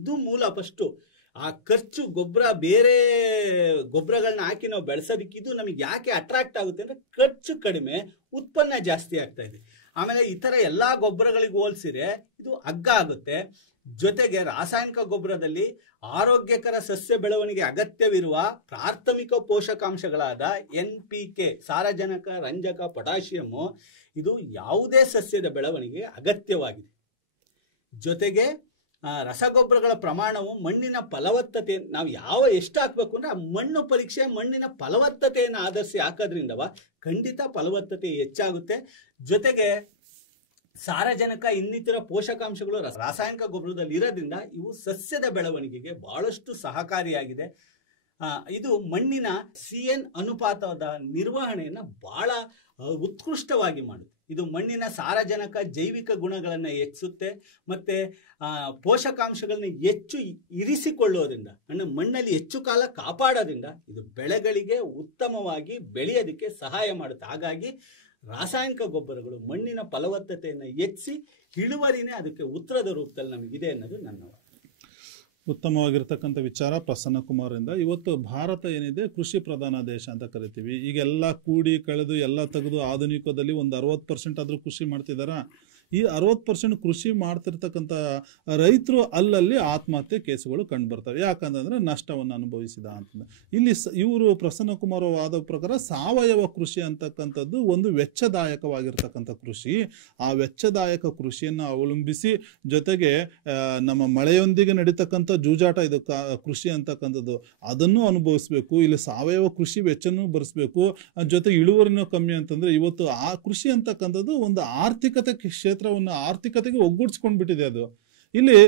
ಇದು ಮೂಲ ಫಸ್ಟು. ಆ ಖರ್ಚು ಗೊಬ್ಬರ ಬೇರೆ ಗೊಬ್ಬರಗಳನ್ನ ಹಾಕಿ ನಾವು ಬೆಳೆಸೋದಕ್ಕೆ ಇದು ನಮಗೆ ಯಾಕೆ ಅಟ್ರಾಕ್ಟ್ ಆಗುತ್ತೆ ಅಂದ್ರೆ ಖರ್ಚು ಕಡಿಮೆ, ಉತ್ಪನ್ನ ಜಾಸ್ತಿ ಆಗ್ತಾ ಇದೆ. ಆಮೇಲೆ ಇತರ ಎಲ್ಲಾ ಗೊಬ್ಬರಗಳಿಗೆ ಹೋಲಿಸಿದ್ರೆ ಇದು ಅಗ್ಗ ಆಗುತ್ತೆ. ಜೊತೆಗೆ ರಾಸಾಯನಿಕ ಗೊಬ್ಬರದಲ್ಲಿ ಆರೋಗ್ಯಕರ ಸಸ್ಯ ಬೆಳವಣಿಗೆ ಅಗತ್ಯವಿರುವ ಪ್ರಾಥಮಿಕ ಪೋಷಕಾಂಶಗಳಾದ NPK, ಸಾರಜನಕ, ರಂಜಕ, ಪೊಟ್ಯಾಷಿಯಂ ಇದು ಯಾವುದೇ ಸಸ್ಯದ ಬೆಳವಣಿಗೆ ಅಗತ್ಯವಾಗಿದೆ. ಜೊತೆಗೆ ರಸಗೊಬ್ಬರಗಳ ಪ್ರಮಾಣವು ಮಣ್ಣಿನ ಫಲವತ್ತತೆ ನಾವು ಎಷ್ಟು ಹಾಕ್ಬೇಕು ಅಂದ್ರೆ ಆ ಮಣ್ಣು ಪರೀಕ್ಷೆ, ಮಣ್ಣಿನ ಫಲವತ್ತತೆಯನ್ನು ಆಧರಿಸಿ ಹಾಕೋದ್ರಿಂದವ ಖಂಡಿತ ಫಲವತ್ತತೆ ಹೆಚ್ಚಾಗುತ್ತೆ. ಜೊತೆಗೆ ಸಾರಜನಕ, ಇನ್ನಿತರ ಪೋಷಕಾಂಶಗಳು ರಾಸಾಯನಿಕ ಗೊಬ್ಬರದಲ್ಲಿ ಇರೋದ್ರಿಂದ ಇವು ಸಸ್ಯದ ಬೆಳವಣಿಗೆಗೆ ಬಹಳಷ್ಟು ಸಹಕಾರಿಯಾಗಿದೆ. ಇದು ಮಣ್ಣಿನ CN ಅನುಪಾತದ ನಿರ್ವಹಣೆಯನ್ನು ಬಹಳ ಉತ್ಕೃಷ್ಟವಾಗಿ ಮಾಡುತ್ತೆ. ಇದು ಮಣ್ಣಿನ ಸಾರಜನಕ ಜೈವಿಕ ಗುಣಗಳನ್ನು ಹೆಚ್ಚಿಸುತ್ತೆ, ಮತ್ತೆ ಪೋಷಕಾಂಶಗಳನ್ನ ಹೆಚ್ಚು ಇರಿಸಿಕೊಳ್ಳೋದ್ರಿಂದ ಮಣ್ಣಲ್ಲಿ ಹೆಚ್ಚು ಕಾಲ ಕಾಪಾಡೋದ್ರಿಂದ ಇದು ಬೆಳೆಗಳಿಗೆ ಉತ್ತಮವಾಗಿ ಬೆಳೆಯೋದಕ್ಕೆ ಸಹಾಯ ಮಾಡುತ್ತೆ. ಹಾಗಾಗಿ ರಾಸಾಯನಿಕ ಗೊಬ್ಬರಗಳು ಮಣ್ಣಿನ ಫಲವತ್ತತೆಯನ್ನು ಹೆಚ್ಚಿಸಿ ಇಳುವರಿನೇ ಅದಕ್ಕೆ ಉತ್ತರದ ರೂಪದಲ್ಲಿ ನಮಗಿದೆ ಅನ್ನೋದು ನನ್ನ ಉತ್ತಮವಾಗಿರ್ತಕ್ಕಂಥ ವಿಚಾರ ಪ್ರಸನ್ನ ಕುಮಾರಿಂದ. ಇವತ್ತು ಭಾರತ ಏನಿದೆ ಕೃಷಿ ಪ್ರಧಾನ ದೇಶ ಅಂತ ಕರಿತೀವಿ. ಈಗೆಲ್ಲ ಕೂಡಿ ಕಳೆದು ಎಲ್ಲ ತೆಗೆದು ಆಧುನಿಕದಲ್ಲಿ ಒಂದು 60% ಆದರೂ ಕೃಷಿ ಮಾಡ್ತಿದ್ದಾರಾ? ಈ 60% ಕೃಷಿ ಮಾಡ್ತಿರ್ತಕ್ಕಂಥ ರೈತರು ಅಲ್ಲಲ್ಲಿ ಆತ್ಮಹತ್ಯೆ ಕೇಸುಗಳು ಕಂಡು ಬರ್ತವೆ. ಯಾಕಂತಂದ್ರೆ ನಷ್ಟವನ್ನು ಅನುಭವಿಸಿದ ಅಂತಂದ್ರೆ ಇಲ್ಲಿ ಇವರು ಪ್ರಸನ್ನ ಕುಮಾರ್ ವಾದ ಪ್ರಕಾರ ಸಾವಯವ ಕೃಷಿ ಅಂತಕ್ಕಂಥದ್ದು ಒಂದು ವೆಚ್ಚದಾಯಕವಾಗಿರ್ತಕ್ಕಂಥ ಕೃಷಿ. ಆ ವೆಚ್ಚದಾಯಕ ಕೃಷಿಯನ್ನು ಅವಲಂಬಿಸಿ ಜೊತೆಗೆ ನಮ್ಮ ಮಳೆಯೊಂದಿಗೆ ನಡೀತಕ್ಕಂಥ ಜೂಜಾಟ ಇದು ಕೃಷಿ ಅಂತಕ್ಕಂಥದ್ದು, ಅದನ್ನು ಅನುಭವಿಸ್ಬೇಕು. ಇಲ್ಲಿ ಸಾವಯವ ಕೃಷಿ ವೆಚ್ಚನೂ ಭರಿಸ್ಬೇಕು, ಜೊತೆಗೆ ಇಳುವರಿನೂ ಕಮ್ಮಿ ಅಂತಂದ್ರೆ ಇವತ್ತು ಆ ಕೃಷಿ ಅಂತಕ್ಕಂಥದ್ದು ಒಂದು ಆರ್ಥಿಕತೆಗೆ ಒಗ್ಗೂಡಿಸ್ಕೊಂಡು ಬಿಟ್ಟಿದೆ. ಅದು ಇಲ್ಲಿ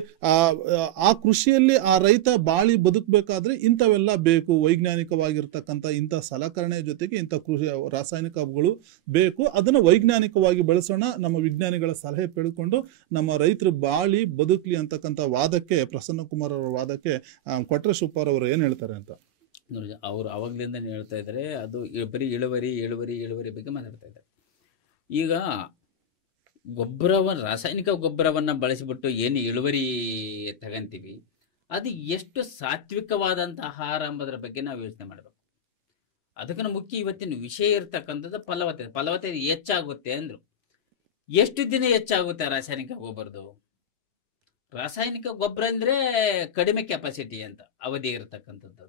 ಆ ಕೃಷಿಯಲ್ಲಿ ಆ ರೈತ ಬಾಳಿ ಬದುಕಬೇಕಾದ್ರೆ ಇಂಥವೆಲ್ಲ ಬೇಕು. ವೈಜ್ಞಾನಿಕವಾಗಿರ್ತಕ್ಕಂಥ ಇಂಥ ಸಲಕರಣೆ ಜೊತೆಗೆ ಇಂಥ ಕೃಷಿ ರಾಸಾಯನಿಕಗಳು ಬೇಕು. ಅದನ್ನು ವೈಜ್ಞಾನಿಕವಾಗಿ ಬಳಸೋಣ, ನಮ್ಮ ವಿಜ್ಞಾನಿಗಳ ಸಲಹೆ ಪಡೆದುಕೊಂಡು ನಮ್ಮ ರೈತರು ಬಾಳಿ ಬದುಕಲಿ ಅಂತಕ್ಕಂಥ ವಾದಕ್ಕೆ, ಪ್ರಸನ್ನ ಕುಮಾರ್ ಅವರ ವಾದಕ್ಕೆ ಕೊಟ್ರೆ ಶಿವಪ್ಪ ಅವರು ಏನು ಹೇಳ್ತಾರೆ ಅಂತ ನೋಡಿ. ಅವರು ಅವಾಗ್ಲಿಂದ ಹೇಳ್ತಾ ಇದ್ದಾರೆ, ಅದು ಬರೀ ಇಳುವರಿ ಬಗ್ಗೆ ಮಾತಾಡ್ತಾ ಇದ್ದಾರೆ. ಈಗ ರಾಸಾಯನಿಕ ಗೊಬ್ಬರವನ್ನು ಬಳಸಿಬಿಟ್ಟು ಏನು ಇಳುವರಿ ತಗಂತೀವಿ, ಅದು ಎಷ್ಟು ಸಾತ್ವಿಕವಾದಂಥ ಆಹಾರ ಎಂಬುದರ ಬಗ್ಗೆ ನಾವು ಯೋಚನೆ ಮಾಡಬೇಕು. ಅದಕ್ಕಿಂತ ಮುಖ್ಯ ಇವತ್ತಿನ ವಿಷಯ ಇರ್ತಕ್ಕಂಥದ್ದು ಫಲವತ್ತತೆ ಹೆಚ್ಚಾಗುತ್ತೆ ಅಂದರು. ಎಷ್ಟು ದಿನ ಹೆಚ್ಚಾಗುತ್ತೆ ರಾಸಾಯನಿಕ ಗೊಬ್ಬರದು? ರಾಸಾಯನಿಕ ಗೊಬ್ಬರ ಅಂದರೆ ಕಡಿಮೆ ಕೆಪಾಸಿಟಿ ಅಂತ ಅವಧಿ ಇರತಕ್ಕಂಥದ್ದು.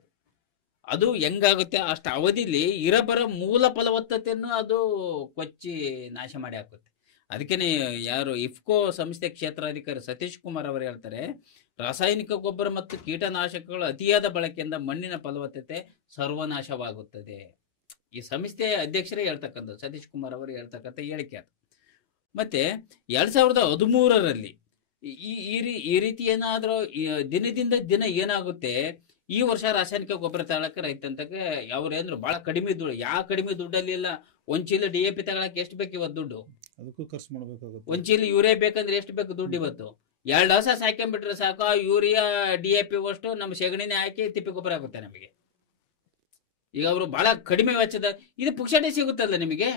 ಅದು ಹೆಂಗಾಗುತ್ತೆ, ಅಷ್ಟು ಅವಧಿಲಿ ಇರಬರ ಮೂಲ ಫಲವತ್ತತೆಯನ್ನು ಅದು ಕೊಚ್ಚಿ ನಾಶ ಮಾಡಿ ಹಾಕುತ್ತೆ. ಅದಕ್ಕೇನೆ ಯಾರು ಇಫ್ಕೋ ಸಂಸ್ಥೆ ಕ್ಷೇತ್ರಾಧಿಕಾರಿ ಸತೀಶ್ ಕುಮಾರ್ ಅವರು ಹೇಳ್ತಾರೆ, ರಾಸಾಯನಿಕ ಗೊಬ್ಬರ ಮತ್ತು ಕೀಟನಾಶಕಗಳು ಅತಿಯಾದ ಬಳಕೆಯಿಂದ ಮಣ್ಣಿನ ಫಲವತ್ತತೆ ಸರ್ವನಾಶವಾಗುತ್ತದೆ. ಈ ಸಂಸ್ಥೆ ಅಧ್ಯಕ್ಷರೇ ಹೇಳ್ತಕ್ಕಂಥದ್ದು, ಸತೀಶ್ ಕುಮಾರ್ ಅವರು ಹೇಳ್ತಕ್ಕಂಥ ಹೇಳಿಕೆ ಅದು. ಮತ್ತೆ 2013ರಲ್ಲಿ ಈ ರೀತಿ ಏನಾದರೂ ದಿನದಿಂದ ದಿನ ಏನಾಗುತ್ತೆ, ಈ ವರ್ಷ ರಾಸಾಯನಿಕ ಗೊಬ್ಬರ ತಗೊಳಕ್ಕೆ ರೈತಂತಕ್ಕೆ ಅವ್ರೇಂದ್ರು ಬಹಳ ಕಡಿಮೆ ದುಡ್ಡು, ಕಡಿಮೆ ದುಡ್ಡಲ್ಲಿ ಇಲ್ಲ. ಒಂದ್ ಚೀಲ DAP ತಗೊಳಕ್ಕೆ ಎಷ್ಟು ಬೇಕು ಇವತ್ತು ದುಡ್ಡು? ಅದಕ್ಕೂ ಖರ್ಚು ಮಾಡಬೇಕಾಗುತ್ತೆ. ಒಂದ್ ಚೀಲ ಯೂರಿಯಾ ಬೇಕಂದ್ರೆ ಎಷ್ಟು ಬೇಕು ದುಡ್ಡು ಇವತ್ತು? 2 ಹಸ ಸಾಕೊಂಡ್ಬಿಟ್ರೆ ಸಾಕು, ಯೂರಿಯಾ DAP ಅಷ್ಟು ನಮ್ಮ ಸೆಗಣಿನೇ ಹಾಕಿ ತಿಪ್ಪಿ ಗೊಬ್ಬರ ಆಗುತ್ತೆ ನಮಗೆ. ಈಗ ಅವರು ಬಹಳ ಕಡಿಮೆ ವೆಚ್ಚದ ಇದು ಪುಕ್ಷಟೆ ಸಿಗುತ್ತಲ್ಲ ನಿಮಗೆ.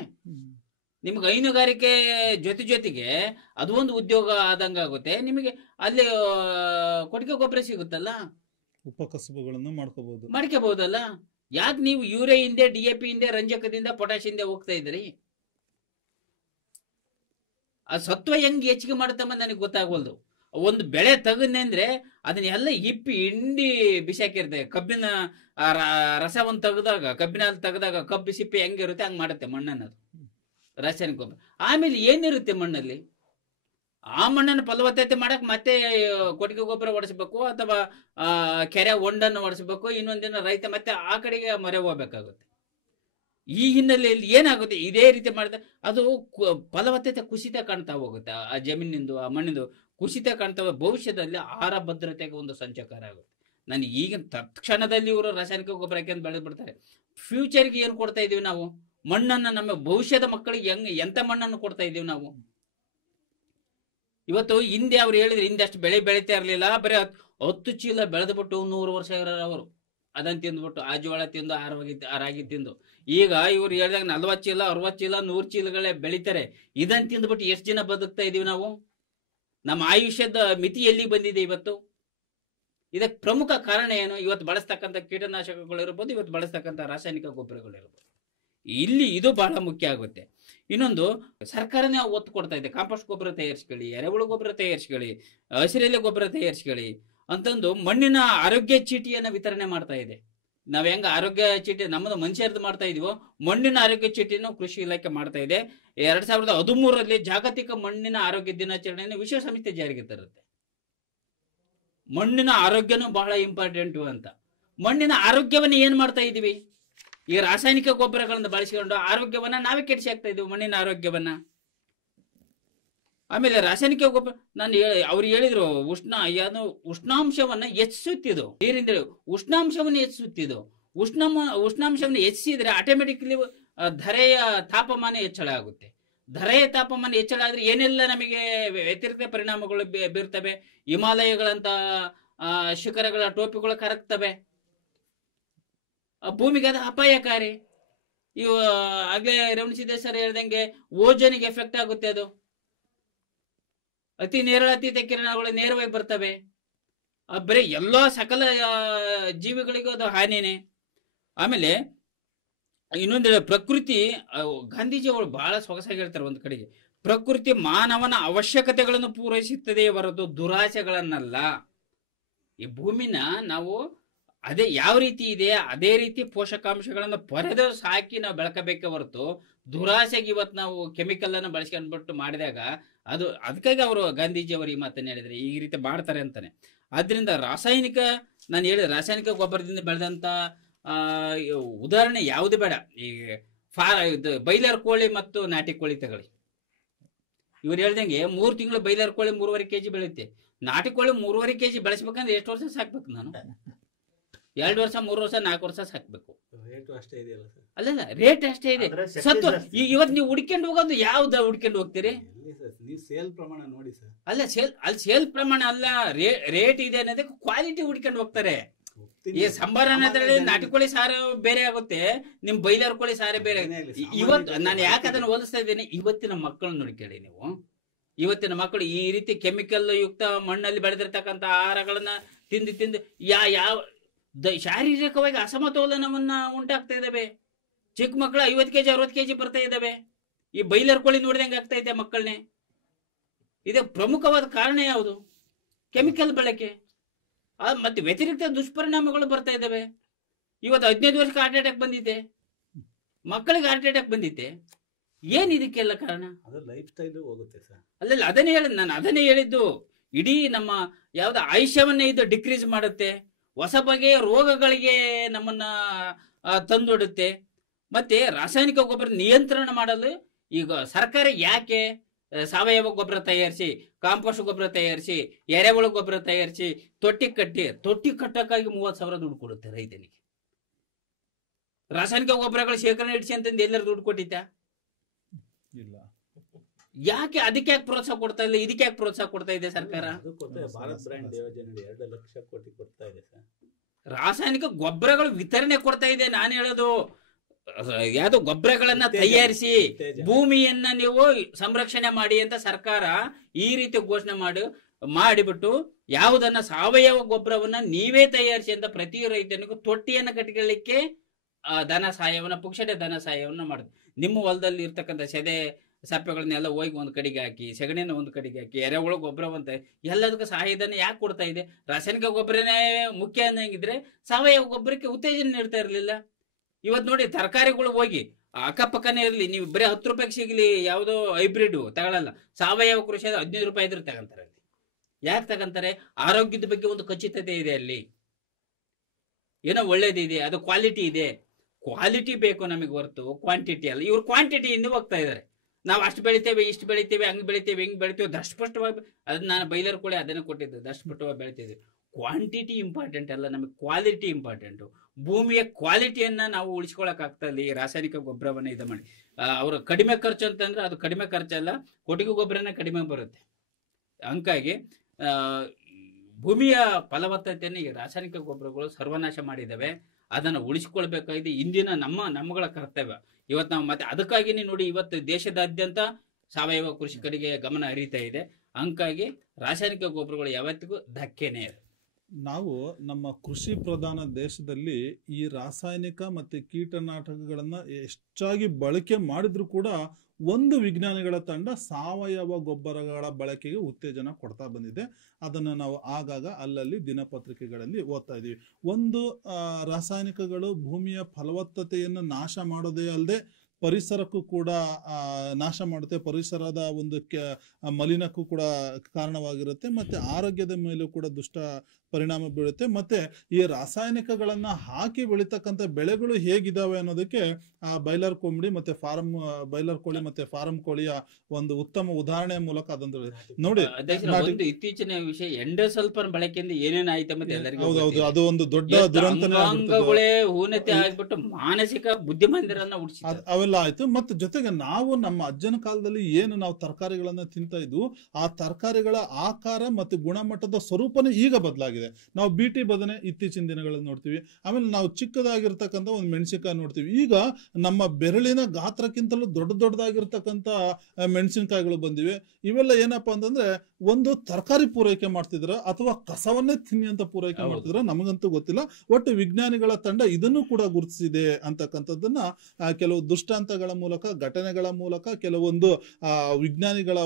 ನಿಮ್ಗೆ ಹೈನುಗಾರಿಕೆ ಜೊತೆಗೆ ಅದು ಒಂದು ಉದ್ಯೋಗ ಆದಂಗ ಆಗುತ್ತೆ ನಿಮಗೆ. ಅಲ್ಲಿ ಕೊಟ್ಟಿಗೆ ಗೊಬ್ಬರ ಸಿಗುತ್ತಲ್ಲ, ಉಪಕಸಬುಗಳನ್ನು ಮಾಡ್ಕೋಬಹುದಲ್ಲ. ಯಾಕೆ ನೀವು ಯೂರಿಯಾ ಹಿಂದೆ, DAP ಹಿಂದೆ, ರಂಜಕದಿಂದ, ಪೊಟ್ಯಾಶ್ ಹಿಂದೆ ಹೋಗ್ತಾ ಇದ್ರಿ? ಆ ಸತ್ವ ಹೆಂಗ್ ಹೆಚ್ಚಿಗೆ ಮಾಡುತ್ತಮ್ಮ ನನಗೆ ಗೊತ್ತಾಗವಲ್ದು. ಒಂದು ಬೆಳೆ ತಗದ್ನೆ ಅಂದ್ರೆ ಅದನ್ನೆಲ್ಲ ಹಿಂಡಿ ಬಿಸಾಕಿರ್ತದೆ. ಕಬ್ಬಿನ ರಸವನ್ನು ಕಬ್ಬಿನ ಹಾಲು ತೆಗೆದಾಗ ಕಬ್ಬು ಸಿಪ್ಪೆ ಹೆಂಗಿರುತ್ತೆ ಹಂಗೆ ಮಾಡುತ್ತೆ ಮಣ್ಣನ್ನದು ರಾಸಾಯನಿಕ ಗೊಬ್ಬರ. ಆಮೇಲೆ ಏನಿರುತ್ತೆ ಮಣ್ಣಲ್ಲಿ? ಆ ಮಣ್ಣನ್ನು ಫಲವತ್ತತೆ ಮಾಡಕ್ ಮತ್ತೆ ಕೊಟ್ಟಿಗೆ ಗೊಬ್ಬರ ಹೊಡಿಸ್ಬೇಕು, ಅಥವಾ ಕೆರೆ ಹೊಂಡನ್ನು ಹೊಡಿಸ್ಬೇಕು. ಇನ್ನೊಂದಿನ ರೈತ ಮತ್ತೆ ಆ ಕಡೆಗೆ ಮೊರೆ ಹೋಗ್ಬೇಕಾಗುತ್ತೆ. ಈ ಹಿನ್ನೆಲೆಯಲ್ಲಿ ಏನಾಗುತ್ತೆ, ಇದೇ ರೀತಿ ಮಾಡಿದ್ರೆ ಅದು ಫಲವತ್ತತೆ ಕುಸಿತ ಕಾಣ್ತಾ ಹೋಗುತ್ತೆ. ಆ ಜಮೀನಿಂದು, ಆ ಮಣ್ಣಿಂದು ಕುಸಿತ ಕಾಣ್ತಾ ಭವಿಷ್ಯದಲ್ಲಿ ಆಹಾರ ಭದ್ರತೆಗೆ ಒಂದು ಸಂಚಕಾರ ಆಗುತ್ತೆ. ನಾನು ಈಗಿನ ತತ್ಕ್ಷಣದಲ್ಲಿ ಇವರು ರಾಸಾಯನಿಕ ಗೊಬ್ಬರ ಹಾಕಿ ಬೆಳೆದು ಬಿಡ್ತಾರೆ. ಫ್ಯೂಚರ್ಗೆ ಏನು ಕೊಡ್ತಾ ಇದೀವಿ ನಾವು? ಮಣ್ಣನ್ನು ನಮ್ಮ ಭವಿಷ್ಯದ ಮಕ್ಕಳಿಗೆ ಎಂತ ಮಣ್ಣನ್ನು ಕೊಡ್ತಾ ಇದೀವಿ ನಾವು? ಇವತ್ತು ಹಿಂದೆ ಅವ್ರು ಹೇಳಿದ್ರೆ, ಹಿಂದೆ ಅಷ್ಟು ಬೆಳೆ ಬೆಳೀತಾ ಇರಲಿಲ್ಲ, ಬರೀ 10 ಚೀಲ ಬೆಳೆದ್ಬಿಟ್ಟು 100 ವರ್ಷ ಇರೋರು ಅವರು. ಅದನ್ನು ತಿಂದ್ಬಿಟ್ಟು ಆ ಜೋಳ ತಿಂದು ಆ ರಾಗಿ ತಿಂದು. ಈಗ ಇವ್ರು ಹೇಳಿದಾಗ 40 ಚೀಲ 60 ಚೀಲ 100 ಚೀಲಗಳೇ ಬೆಳಿತಾರೆ. ಇದನ್ನು ತಿಂದ್ಬಿಟ್ಟು ಎಷ್ಟು ಜನ ಬದುಕ್ತಾ ಇದೀವಿ ನಾವು? ನಮ್ಮ ಆಯುಷ್ಯದ ಮಿತಿ ಎಲ್ಲಿ ಬಂದಿದೆ ಇವತ್ತು? ಇದಕ್ಕೆ ಪ್ರಮುಖ ಕಾರಣ ಏನು? ಇವತ್ತು ಬಳಸ್ತಕ್ಕಂಥ ಕೀಟನಾಶಕಗಳು ಇರ್ಬೋದು, ಇವತ್ತು ಬಳಸ್ತಕ್ಕಂಥ ರಾಸಾಯನಿಕ ಗೊಬ್ಬರಗಳು ಇರ್ಬೋದು. ಇಲ್ಲಿ ಇದು ಬಹಳ ಮುಖ್ಯ ಆಗುತ್ತೆ. ಇನ್ನೊಂದು, ಸರ್ಕಾರನೇ ಒತ್ತು ಕೊಡ್ತಾ ಇದೆ, ಕಾಂಪೋಸ್ಟ್ ಗೊಬ್ಬರ ತಯಾರಿಸ್ಕೊಳ್ಳಿ, ಎರೆಹುಳು ಗೊಬ್ಬರ ತಯಾರಿಸ್ಕೊಳ್ಳಿ, ಹಸಿರೆಲೆ ಗೊಬ್ಬರ ತಯಾರಿಸ್ಕೊಳ್ಳಿ ಅಂತಂದು ಮಣ್ಣಿನ ಆರೋಗ್ಯ ಚೀಟಿಯನ್ನು ವಿತರಣೆ ಮಾಡ್ತಾ ಇದೆ. ನಾವ್ ಹೆಂಗ ಆರೋಗ್ಯ ಚೀಟಿ ನಮ್ಮದು ಮನುಷ್ಯರದ್ದು ಮಾಡ್ತಾ ಇದೀವೋ, ಮಣ್ಣಿನ ಆರೋಗ್ಯ ಚೀಟಿಯನ್ನು ಕೃಷಿ ಇಲಾಖೆ ಮಾಡ್ತಾ ಇದೆ. 2013ರಲ್ಲಿ ಜಾಗತಿಕ ಮಣ್ಣಿನ ಆರೋಗ್ಯ ದಿನಾಚರಣೆಯನ್ನು ವಿಶ್ವಸಂಸ್ಥೆ ಜಾರಿಗೆ ತರುತ್ತೆ. ಮಣ್ಣಿನ ಆರೋಗ್ಯನೂ ಬಹಳ ಇಂಪಾರ್ಟೆಂಟು ಅಂತ. ಮಣ್ಣಿನ ಆರೋಗ್ಯವನ್ನ ಏನ್ ಮಾಡ್ತಾ ಇದೀವಿ? ಈ ರಾಸಾಯನಿಕ ಗೊಬ್ಬರಗಳನ್ನು ಬಳಸಿಕೊಂಡು ಆರೋಗ್ಯವನ್ನ ನಾವೇ ಕೆಡಿಸಿ ಹಾಕ್ತಾ ಇದೀವಿ, ಮಣ್ಣಿನ ಆರೋಗ್ಯವನ್ನ. ಆಮೇಲೆ ರಾಸಾಯನಿಕ ಗೊಬ್ಬರ ಅವ್ರು ಹೇಳಿದ್ರು, ಉಷ್ಣಾಂಶವನ್ನ ಹೆಚ್ಚಿಸುತ್ತಿದ್ದು, ನೀರಿಂದ ಉಷ್ಣಾಂಶವನ್ನು ಹೆಚ್ಚಿಸುತ್ತಿದ್ದು. ಉಷ್ಣಾಂಶವನ್ನು ಹೆಚ್ಚಿಸಿದ್ರೆ ಆಟೋಮೆಟಿಕ್ಲಿ ಧರೆಯ ತಾಪಮಾನ ಹೆಚ್ಚಳ ಆಗುತ್ತೆ. ಧರೆಯ ತಾಪಮಾನ ಹೆಚ್ಚಳ ಆದ್ರೆ ಏನೆಲ್ಲ ನಮಗೆ ವ್ಯತಿರಿಕ್ತ ಪರಿಣಾಮಗಳು ಬೀರ್ತವೆ. ಹಿಮಾಲಯಗಳಂತ ಶಿಖರಗಳ ಟೋಪಿಗಳು ಕರಗ್ತವೆ. ಭೂಮಿಗೆ ಅದು ಅಪಾಯಕಾರಿ. ಇವು ಆಗ್ಲೇ ರೇವಣಸಿದ್ದೇಶ್ವರ ಸರ್ ಹೇಳ್ದಂಗೆ ಓಜೋನಿಗೆ ಎಫೆಕ್ಟ್ ಆಗುತ್ತೆ. ಅದು ಅತಿ ನೇರಳಾತೀತ ಕಿರಣಗಳು ನೇರವಾಗಿ ಬರ್ತವೆ. ಬರೀ ಎಲ್ಲಾ ಸಕಲ ಜೀವಿಗಳಿಗೂ ಅದು ಹಾನಿನೇ. ಆಮೇಲೆ ಇನ್ನೊಂದು ಪ್ರಕೃತಿ, ಗಾಂಧೀಜಿ ಅವರು ಬಹಳ ಸೊಗಸಾಗಿ ಹೇಳ್ತಾರೆ ಒಂದು ಕಡೆಗೆ, ಪ್ರಕೃತಿ ಮಾನವನ ಅವಶ್ಯಕತೆಗಳನ್ನು ಪೂರೈಸುತ್ತದೆ ಹೊರತು ದುರಾಸೆಗಳನ್ನಲ್ಲ. ಈ ಭೂಮಿನ ನಾವು ಅದೇ ಯಾವ ರೀತಿ ಇದೆ ಅದೇ ರೀತಿ ಪೋಷಕಾಂಶಗಳನ್ನು ಪಡೆದು ಸಾಕಿ ನಾವು ಬೆಳಕಬೇಕೆ ಹೊರತು ದುರಾಸೆಗೆ ಇವತ್ತು ನಾವು ಕೆಮಿಕಲ್ ಅನ್ನು ಬಳಸ್ಕೊಂಡ್ಬಿಟ್ಟು ಮಾಡಿದಾಗ ಅದು, ಅದಕ್ಕಾಗಿ ಅವರು ಗಾಂಧೀಜಿ ಅವರು ಈ ಮಾತನ್ನು ಹೇಳಿದ್ರೆ ಈ ರೀತಿ ಮಾಡ್ತಾರೆ ಅಂತಾನೆ. ಆದ್ರಿಂದ ರಾಸಾಯನಿಕ, ನಾನು ಹೇಳಿದ ರಾಸಾಯನಿಕ ಗೊಬ್ಬರದಿಂದ ಬೆಳೆದಂತ ಉದಾಹರಣೆ ಯಾವುದು ಬೇಡ. ಈ ಬೈಲರ್ ಕೋಳಿ ಮತ್ತು ನಾಟಿ ಕೋಳಿ ತಗೊಳ್ಳಿ. ಇವ್ರು ಹೇಳ್ದಂಗೆ 3 ತಿಂಗಳು ಬೈಲರ್ ಕೋಳಿ 3.5 kg ಬೆಳೆಯುತ್ತೆ. ನಾಟಿ ಕೋಳಿ 3.5 kg ಬೆಳೆಸ್ಬೇಕಂದ್ರೆ ಎಷ್ಟು ವರ್ಷ ಸಾಕ್ಬೇಕು ನಾನು? 2 ವರ್ಷ 3 ವರ್ಷ 4 ವರ್ಷ ಸಾಕ್ಬೇಕು. ಅಲ್ಲಲ್ಲ, ರೇಟ್ ಅಷ್ಟೇ ಇದೆ. ಸತ್ತು ಇವತ್ತು ನೀವು ಹುಡ್ಕೊಂಡು ಹೋಗೋದು ಯಾವ್ದು ಹುಡ್ಕೊಂಡು ಹೋಗ್ತೀರಿ? ಸೇಲ್ ಪ್ರಮಾಣ ನೋಡಿ ಸರ್. ಅಲ್ಲ, ಸೇಲ್ ಪ್ರಮಾಣ ಅಲ್ಲ, ರೇಟ್ ಇದೆ ಅನ್ನೋದಕ್ಕೆ ಕ್ವಾಲಿಟಿ ಹುಡ್ಕೊಂಡು ಹೋಗ್ತಾರೆ. ಈ ಸಂಬಾರದಲ್ಲಿ ನಾಟಿ ಕೋಳಿ ಸಾರು ಬೇರೆ ಆಗುತ್ತೆ, ನಿಮ್ ಬೈಲರ್ ಕೋಳಿ ಸಾರು ಬೇರೆ. ಇವತ್ತು ನಾನು ಯಾಕೆ ಅದನ್ನು ಹೋಲಿಸ್ತಾ ಇದ್ದೀನಿ, ಇವತ್ತಿನ ಮಕ್ಕಳನ್ನ ನೋಡ್ಕೊಳ್ಳಿ ನೀವು. ಇವತ್ತಿನ ಮಕ್ಕಳು ಈ ರೀತಿ ಕೆಮಿಕಲ್ ಯುಕ್ತ ಮಣ್ಣಲ್ಲಿ ಬೆಳೆದಿರ್ತಕ್ಕಂಥ ಆಹಾರಗಳನ್ನ ತಿಂದು ಯಾವ ಶಾರೀರಿಕವಾಗಿ ಅಸಮತೋಲನವನ್ನ ಉಂಟಾಗ್ತಾ ಇದ್ದಾವೆ. ಚಿಕ್ಕ ಮಕ್ಕಳು 50 kg 60 kg ಬರ್ತಾ ಇದ್ದಾವೆ. ಈ ಬೈಲರ್ ಕೋಳಿ ನೋಡಿದಂಗೆ ಆಗ್ತಾ ಇದೆ ಮಕ್ಕಳನ್ನೇ. ಇದು ಪ್ರಮುಖವಾದ ಕಾರಣ ಯಾವುದು? ಕೆಮಿಕಲ್ ಬಳಕೆ. ಮತ್ತೆ ವ್ಯತಿರಿಕ್ತ ದುಷ್ಪರಿಣಾಮಗಳು ಬರ್ತಾ ಇದ್ದಾವೆ. ಇವತ್ತು 15 ವರ್ಷಕ್ಕೆ ಹಾರ್ಟ್ ಅಟ್ಯಾಕ್ ಬಂದಿದೆ, ಮಕ್ಕಳಿಗೆ ಹಾರ್ಟ್ ಅಟ್ಯಾಕ್ ಬಂದಿದೆ. ಏನ್ ಇದಕ್ಕೆಲ್ಲ ಕಾರಣ? ಅದು ಲೈಫ್ ಸ್ಟೈಲ್ ಹೋಗುತ್ತೆ ಸರ್. ಅಲ್ಲಲ್ಲ, ಅದನ್ನೇ ಹೇಳಿದ್ದು. ಇಡೀ ನಮ್ಮ ಯಾವ್ದು ಆಯುಷ್ಯವನ್ನೇ ಇದು ಡಿಕ್ರೀಸ್ ಮಾಡುತ್ತೆ. ಹೊಸ ಬಗೆಯ ರೋಗಗಳಿಗೆ ನಮ್ಮನ್ನ ತಂದೊಡುತ್ತೆ. ಮತ್ತೆ ರಾಸಾಯನಿಕ ಗೊಬ್ಬರ ನಿಯಂತ್ರಣ ಮಾಡಲು ಈಗ ಸರ್ಕಾರ ಯಾಕೆ ಸಾವಯವ ಗೊಬ್ಬರ ತಯಾರಿಸಿ, ಕಾಂಪೋಸ್ಟ್ ಗೊಬ್ಬರ ತಯಾರಿಸಿ, ಎರೆಹುಳು ಗೊಬ್ಬರ ತಯಾರಿಸಿ ತೊಟ್ಟಿ ಕಟ್ಟಕ್ಕಾಗಿ 30,000 ದುಡ್ಡು ಕೊಡುತ್ತೆ ರೈತನಿಗೆ. ರಾಸಾಯನಿಕ ಗೊಬ್ಬರಗಳು ಶೇಖರಣೆ ಇಡಿಸಿ ಅಂತಂದು ಎಲ್ಲರೂ ದುಡ್ಡು ಕೊಟ್ಟಿದ್ದ? ಇಲ್ಲ. ಯಾಕೆ ಅದಕ್ಕೆ ಯಾಕೆ ಪ್ರೋತ್ಸಾಹ ಕೊಡ್ತಾ ಇಲ್ಲ? ಇದಕ್ಕೆ ಯಾಕೆ ಪ್ರೋತ್ಸಾಹ ಕೊಡ್ತಾ ಇದೆ ಸರ್ಕಾರ? ಭಾರತ್ ಬ್ರ್ಯಾಂಡ್ ಯೋಜನೆ 2 ಲಕ್ಷ ಕೋಟಿ ಕೊಡ್ತಾ ಇದೆ ಸರ್. ರಾಸಾಯನಿಕ ಗೊಬ್ಬರಗಳು ವಿತರಣೆ ಕೊಡ್ತಾ ಇದೆ. ನಾನು ಹೇಳೋದು ಯಾವ್ದು ಗೊಬ್ಬರಗಳನ್ನ ತಯಾರಿಸಿ ಭೂಮಿಯನ್ನ ನೀವು ಸಂರಕ್ಷಣೆ ಮಾಡಿ ಅಂತ ಸರ್ಕಾರ ಈ ರೀತಿ ಘೋಷಣೆ ಮಾಡಿಬಿಟ್ಟು ಯಾವುದನ್ನ ಸಾವಯವ ಗೊಬ್ಬರವನ್ನ ನೀವೇ ತಯಾರಿಸಿ ಅಂತ ಪ್ರತಿ ರೈತನಿಗೂ ತೊಟ್ಟಿಯನ್ನ ಕಟ್ಟಿಕೊಳ್ಳಿಕ್ಕೆ ಧನ ಸಹಾಯವನ್ನ, ಪುಕ್ಷಟೆ ಧನ ಸಹಾಯವನ್ನ ಮಾಡುದು. ನಿಮ್ಮ ಹೊಲದಲ್ಲಿ ಇರ್ತಕ್ಕಂಥ ಸೆದೆ ಸಪ್ಪೆಗಳನ್ನೆಲ್ಲ ಹೋಗಿ ಒಂದ್ ಕಡೆಗೆ ಹಾಕಿ, ಸೆಗಣಿನ ಒಂದ್ ಕಡೆಗೆ ಹಾಕಿ, ಎರೆಹುಳು ಗೊಬ್ಬರವಂತ ಎಲ್ಲದಕ್ಕೂ ಸಹಾಯಧನ ಯಾಕೆ ಕೊಡ್ತಾ ಇದೆ? ರಾಸಾಯನಿಕ ಗೊಬ್ಬರನೇ ಮುಖ್ಯ ಅನ್ನಂಗಿದ್ರೆ ಸಾವಯವ ಗೊಬ್ಬರಕ್ಕೆ ಉತ್ತೇಜನ ನೀಡ್ತಾ ಇರಲಿಲ್ಲ. ಇವತ್ತು ನೋಡಿ, ತರಕಾರಿಗಳು ಹೋಗಿ ಅಕ್ಕಪಕ್ಕನೇ ಇರಲಿ, ನೀವು ಬರೀ 10 ರೂಪಾಯಿಗೆ ಸಿಗ್ಲಿ ಯಾವುದೋ ಹೈಬ್ರಿಡ್ ತಗೊಳ್ಳಲ್ಲ. ಸಾವಯವ ಕೃಷಿ 15 ರೂಪಾಯಿ ಇದ್ರೆ ತಗೊಂತಾರೆ. ಅಲ್ಲಿ ಯಾಕೆ ತಗೊಂತಾರೆ? ಆರೋಗ್ಯದ ಬಗ್ಗೆ ಒಂದು ಖಚಿತತೆ ಇದೆ, ಅಲ್ಲಿ ಏನೋ ಒಳ್ಳೇದಿದೆ, ಅದು ಕ್ವಾಲಿಟಿ ಇದೆ. ಕ್ವಾಲಿಟಿ ಬೇಕು ನಮಗೆ ಹೊರತು ಕ್ವಾಂಟಿಟಿ ಅಲ್ಲ. ಇವ್ರು ಕ್ವಾಂಟಿಟಿಯಿಂದ ಹೋಗ್ತಾ ಇದಾರೆ. ನಾವು ಅಷ್ಟು ಬೆಳಿತೇವೆ, ಇಷ್ಟು ಬೆಳಿತೇವೆ, ಹಂಗ್ ಬೆಳಿತೇವೆ, ಹಿಂಗ್ ಬೆಳಿತೇವೆ, ದಷ್ಟಪುಷ್ಟವಾಗಿ. ಅದನ್ನ ನಾನು ಬೈಲರ್ ಕೋಳಿ ಅದನ್ನ ಕೊಟ್ಟಿದ್ದೆ, ದಷ್ಟಪುಷ್ಟವಾಗಿ ಬೆಳಿತಿದ್ವಿ. ಕ್ವಾಂಟಿಟಿ ಇಂಪಾರ್ಟೆಂಟ್ ಅಲ್ಲ, ನಮಗೆ ಕ್ವಾಲಿಟಿ ಇಂಪಾರ್ಟೆಂಟು. ಭೂಮಿಯ ಕ್ವಾಲಿಟಿಯನ್ನ ನಾವು ಉಳಿಸ್ಕೊಳಕ್ ಆಗ್ತಾ ಇಲ್ಲ ಈ ರಾಸಾಯನಿಕ ಗೊಬ್ಬರವನ್ನ ಇದು ಮಾಡಿ. ಅವರು ಕಡಿಮೆ ಖರ್ಚು ಅಂತಂದ್ರೆ ಅದು ಕಡಿಮೆ ಖರ್ಚಲ್ಲ, ಕೊಟ್ಟಿಗೆ ಗೊಬ್ಬರನೇ ಕಡಿಮೆ ಬರುತ್ತೆ. ಹಂಗಾಗಿ ಭೂಮಿಯ ಫಲವತ್ತತೆಯನ್ನು ಈ ರಾಸಾಯನಿಕ ಗೊಬ್ಬರಗಳು ಸರ್ವನಾಶ ಮಾಡಿದ್ದಾವೆ. ಅದನ್ನು ಉಳಿಸ್ಕೊಳ್ಬೇಕಾಗಿದೆ ಇಂದಿನ ನಮ್ಮಗಳ ಕರ್ತವ್ಯ. ಇವತ್ತು ನಾವು ಮತ್ತೆ ಅದಕ್ಕಾಗಿನೇ ನೋಡಿ, ಇವತ್ತು ದೇಶದಾದ್ಯಂತ ಸಾವಯವ ಕೃಷಿಕರಿಗೆ ಗಮನ ಹರಿತಾ ಇದೆ. ಹಂಗಾಗಿ ರಾಸಾಯನಿಕ ಗೊಬ್ಬರಗಳು ಯಾವತ್ತಿಗೂ ಧಕ್ಕೆನೇ ಇದೆ. ನಾವು ನಮ್ಮ ಕೃಷಿ ಪ್ರಧಾನ ದೇಶದಲ್ಲಿ ಈ ರಾಸಾಯನಿಕ ಮತ್ತು ಕೀಟನಾಶಕಗಳನ್ನ ಹೆಚ್ಚಾಗಿ ಬಳಕೆ ಮಾಡಿದ್ರು ಕೂಡ ಒಂದು ವಿಜ್ಞಾನಿಗಳ ತಂಡ ಸಾವಯವ ಗೊಬ್ಬರಗಳ ಬಳಕೆಗೆ ಉತ್ತೇಜನ ಕೊಡ್ತಾ ಬಂದಿದೆ. ಅದನ್ನು ನಾವು ಆಗಾಗ ಅಲ್ಲಲ್ಲಿ ದಿನಪತ್ರಿಕೆಗಳಲ್ಲಿ ಓದ್ತಾ ಇದ್ದೀವಿ. ಒಂದು ರಾಸಾಯನಿಕಗಳು ಭೂಮಿಯ ಫಲವತ್ತತೆಯನ್ನು ನಾಶ ಮಾಡೋದೇ ಅಲ್ಲದೆ ಪರಿಸರಕ್ಕೂ ಕೂಡ ನಾಶ ಮಾಡುತ್ತೆ, ಪರಿಸರದ ಒಂದು ಮಲಿನಕ್ಕೂ ಕೂಡ ಕಾರಣವಾಗಿರುತ್ತೆ, ಮತ್ತೆ ಆರೋಗ್ಯದ ಮೇಲೂ ಕೂಡ ದುಷ್ಟ ಪರಿಣಾಮ ಬೀಳುತ್ತೆ. ಮತ್ತೆ ಈ ರಾಸಾಯನಿಕಗಳನ್ನ ಹಾಕಿ ಬೆಳೀತಕ್ಕಂಥ ಬೆಳೆಗಳು ಹೇಗಿದಾವೆ ಅನ್ನೋದಕ್ಕೆ ಬೈಲರ್ ಕೋಳಿ ಮತ್ತೆ ಫಾರಂ ಕೋಳಿಯ ಒಂದು ಉತ್ತಮ ಉದಾಹರಣೆಯ ಮೂಲಕ ಅದೊಂದು ನೋಡಿ. ಒಂದು ಇತ್ತೀಚಿನ ವಿಷಯ, ಎಂಡೋಸಲ್ಫಾನ್ ಬಳಕೆಯಿಂದ ಏನೇನಾಯ್ತು ಮತ್ತೆ ಎಲ್ಲರಿಗೂ ಹೌದು, ಅದು ಒಂದು ದೊಡ್ಡ ದುರಂತ. ಊನತೆ ಆಗ್ಬಿಟ್ಟು ಮಾನಸಿಕ ಬುದ್ಧಿಮಂದಿರನ್ನ ಉಳಿಸಿ ಅವೆಲ್ಲ ಇವೆಲ್ಲ ಆಯ್ತು. ಮತ್ತೆ ಜೊತೆಗೆ ನಾವು ನಮ್ಮ ಅಜ್ಜನ ಕಾಲದಲ್ಲಿ ಏನು ನಾವು ತರಕಾರಿಗಳನ್ನ ತಿಂತಾ ಇದ್ವು, ಆ ತರಕಾರಿಗಳ ಆಕಾರ ಮತ್ತು ಗುಣಮಟ್ಟದ ಸ್ವರೂಪನೇ ಈಗ ಬದಲಾಗಿದೆ. ನಾವು ಬಿಟಿ ಬದನೆ ಇತ್ತೀಚಿನ ದಿನಗಳಲ್ಲಿ ನೋಡ್ತೀವಿ. ಆಮೇಲೆ ನಾವು ಚಿಕ್ಕದಾಗಿರ್ತಕ್ಕಂಥ ಒಂದು ಮೆಣಸಿನಕಾಯಿ ನೋಡ್ತೀವಿ. ಈಗ ನಮ್ಮ ಬೆರಳಿನ ಗಾತ್ರಕ್ಕಿಂತಲೂ ದೊಡ್ಡದಾಗಿರ್ತಕ್ಕಂಥ ಮೆಣಸಿನಕಾಯಿಗಳು ಬಂದಿವೆ. ಇವೆಲ್ಲ ಏನಪ್ಪಾ ಅಂತಂದ್ರೆ ಒಂದು ತರಕಾರಿ ಪೂರೈಕೆ ಮಾಡ್ತಿದ್ರ ಅಥವಾ ಕಸವನ್ನೇ ತಿನ್ನಿ ಅಂತ ಪೂರೈಕೆ ಮಾಡ್ತಿದ್ರ ನಮಗಂತೂ ಗೊತ್ತಿಲ್ಲ. ಒಟ್ಟು ವಿಜ್ಞಾನಿಗಳ ತಂಡ ಇದನ್ನು ಕೂಡ ಗುರುತಿಸಿದೆ ಅಂತಕ್ಕಂಥದ್ದನ್ನ ಕೆಲವು ದೃಷ್ಟಾಂತಗಳ ಮೂಲಕ, ಘಟನೆಗಳ ಮೂಲಕ, ಕೆಲವೊಂದು ವಿಜ್ಞಾನಿಗಳ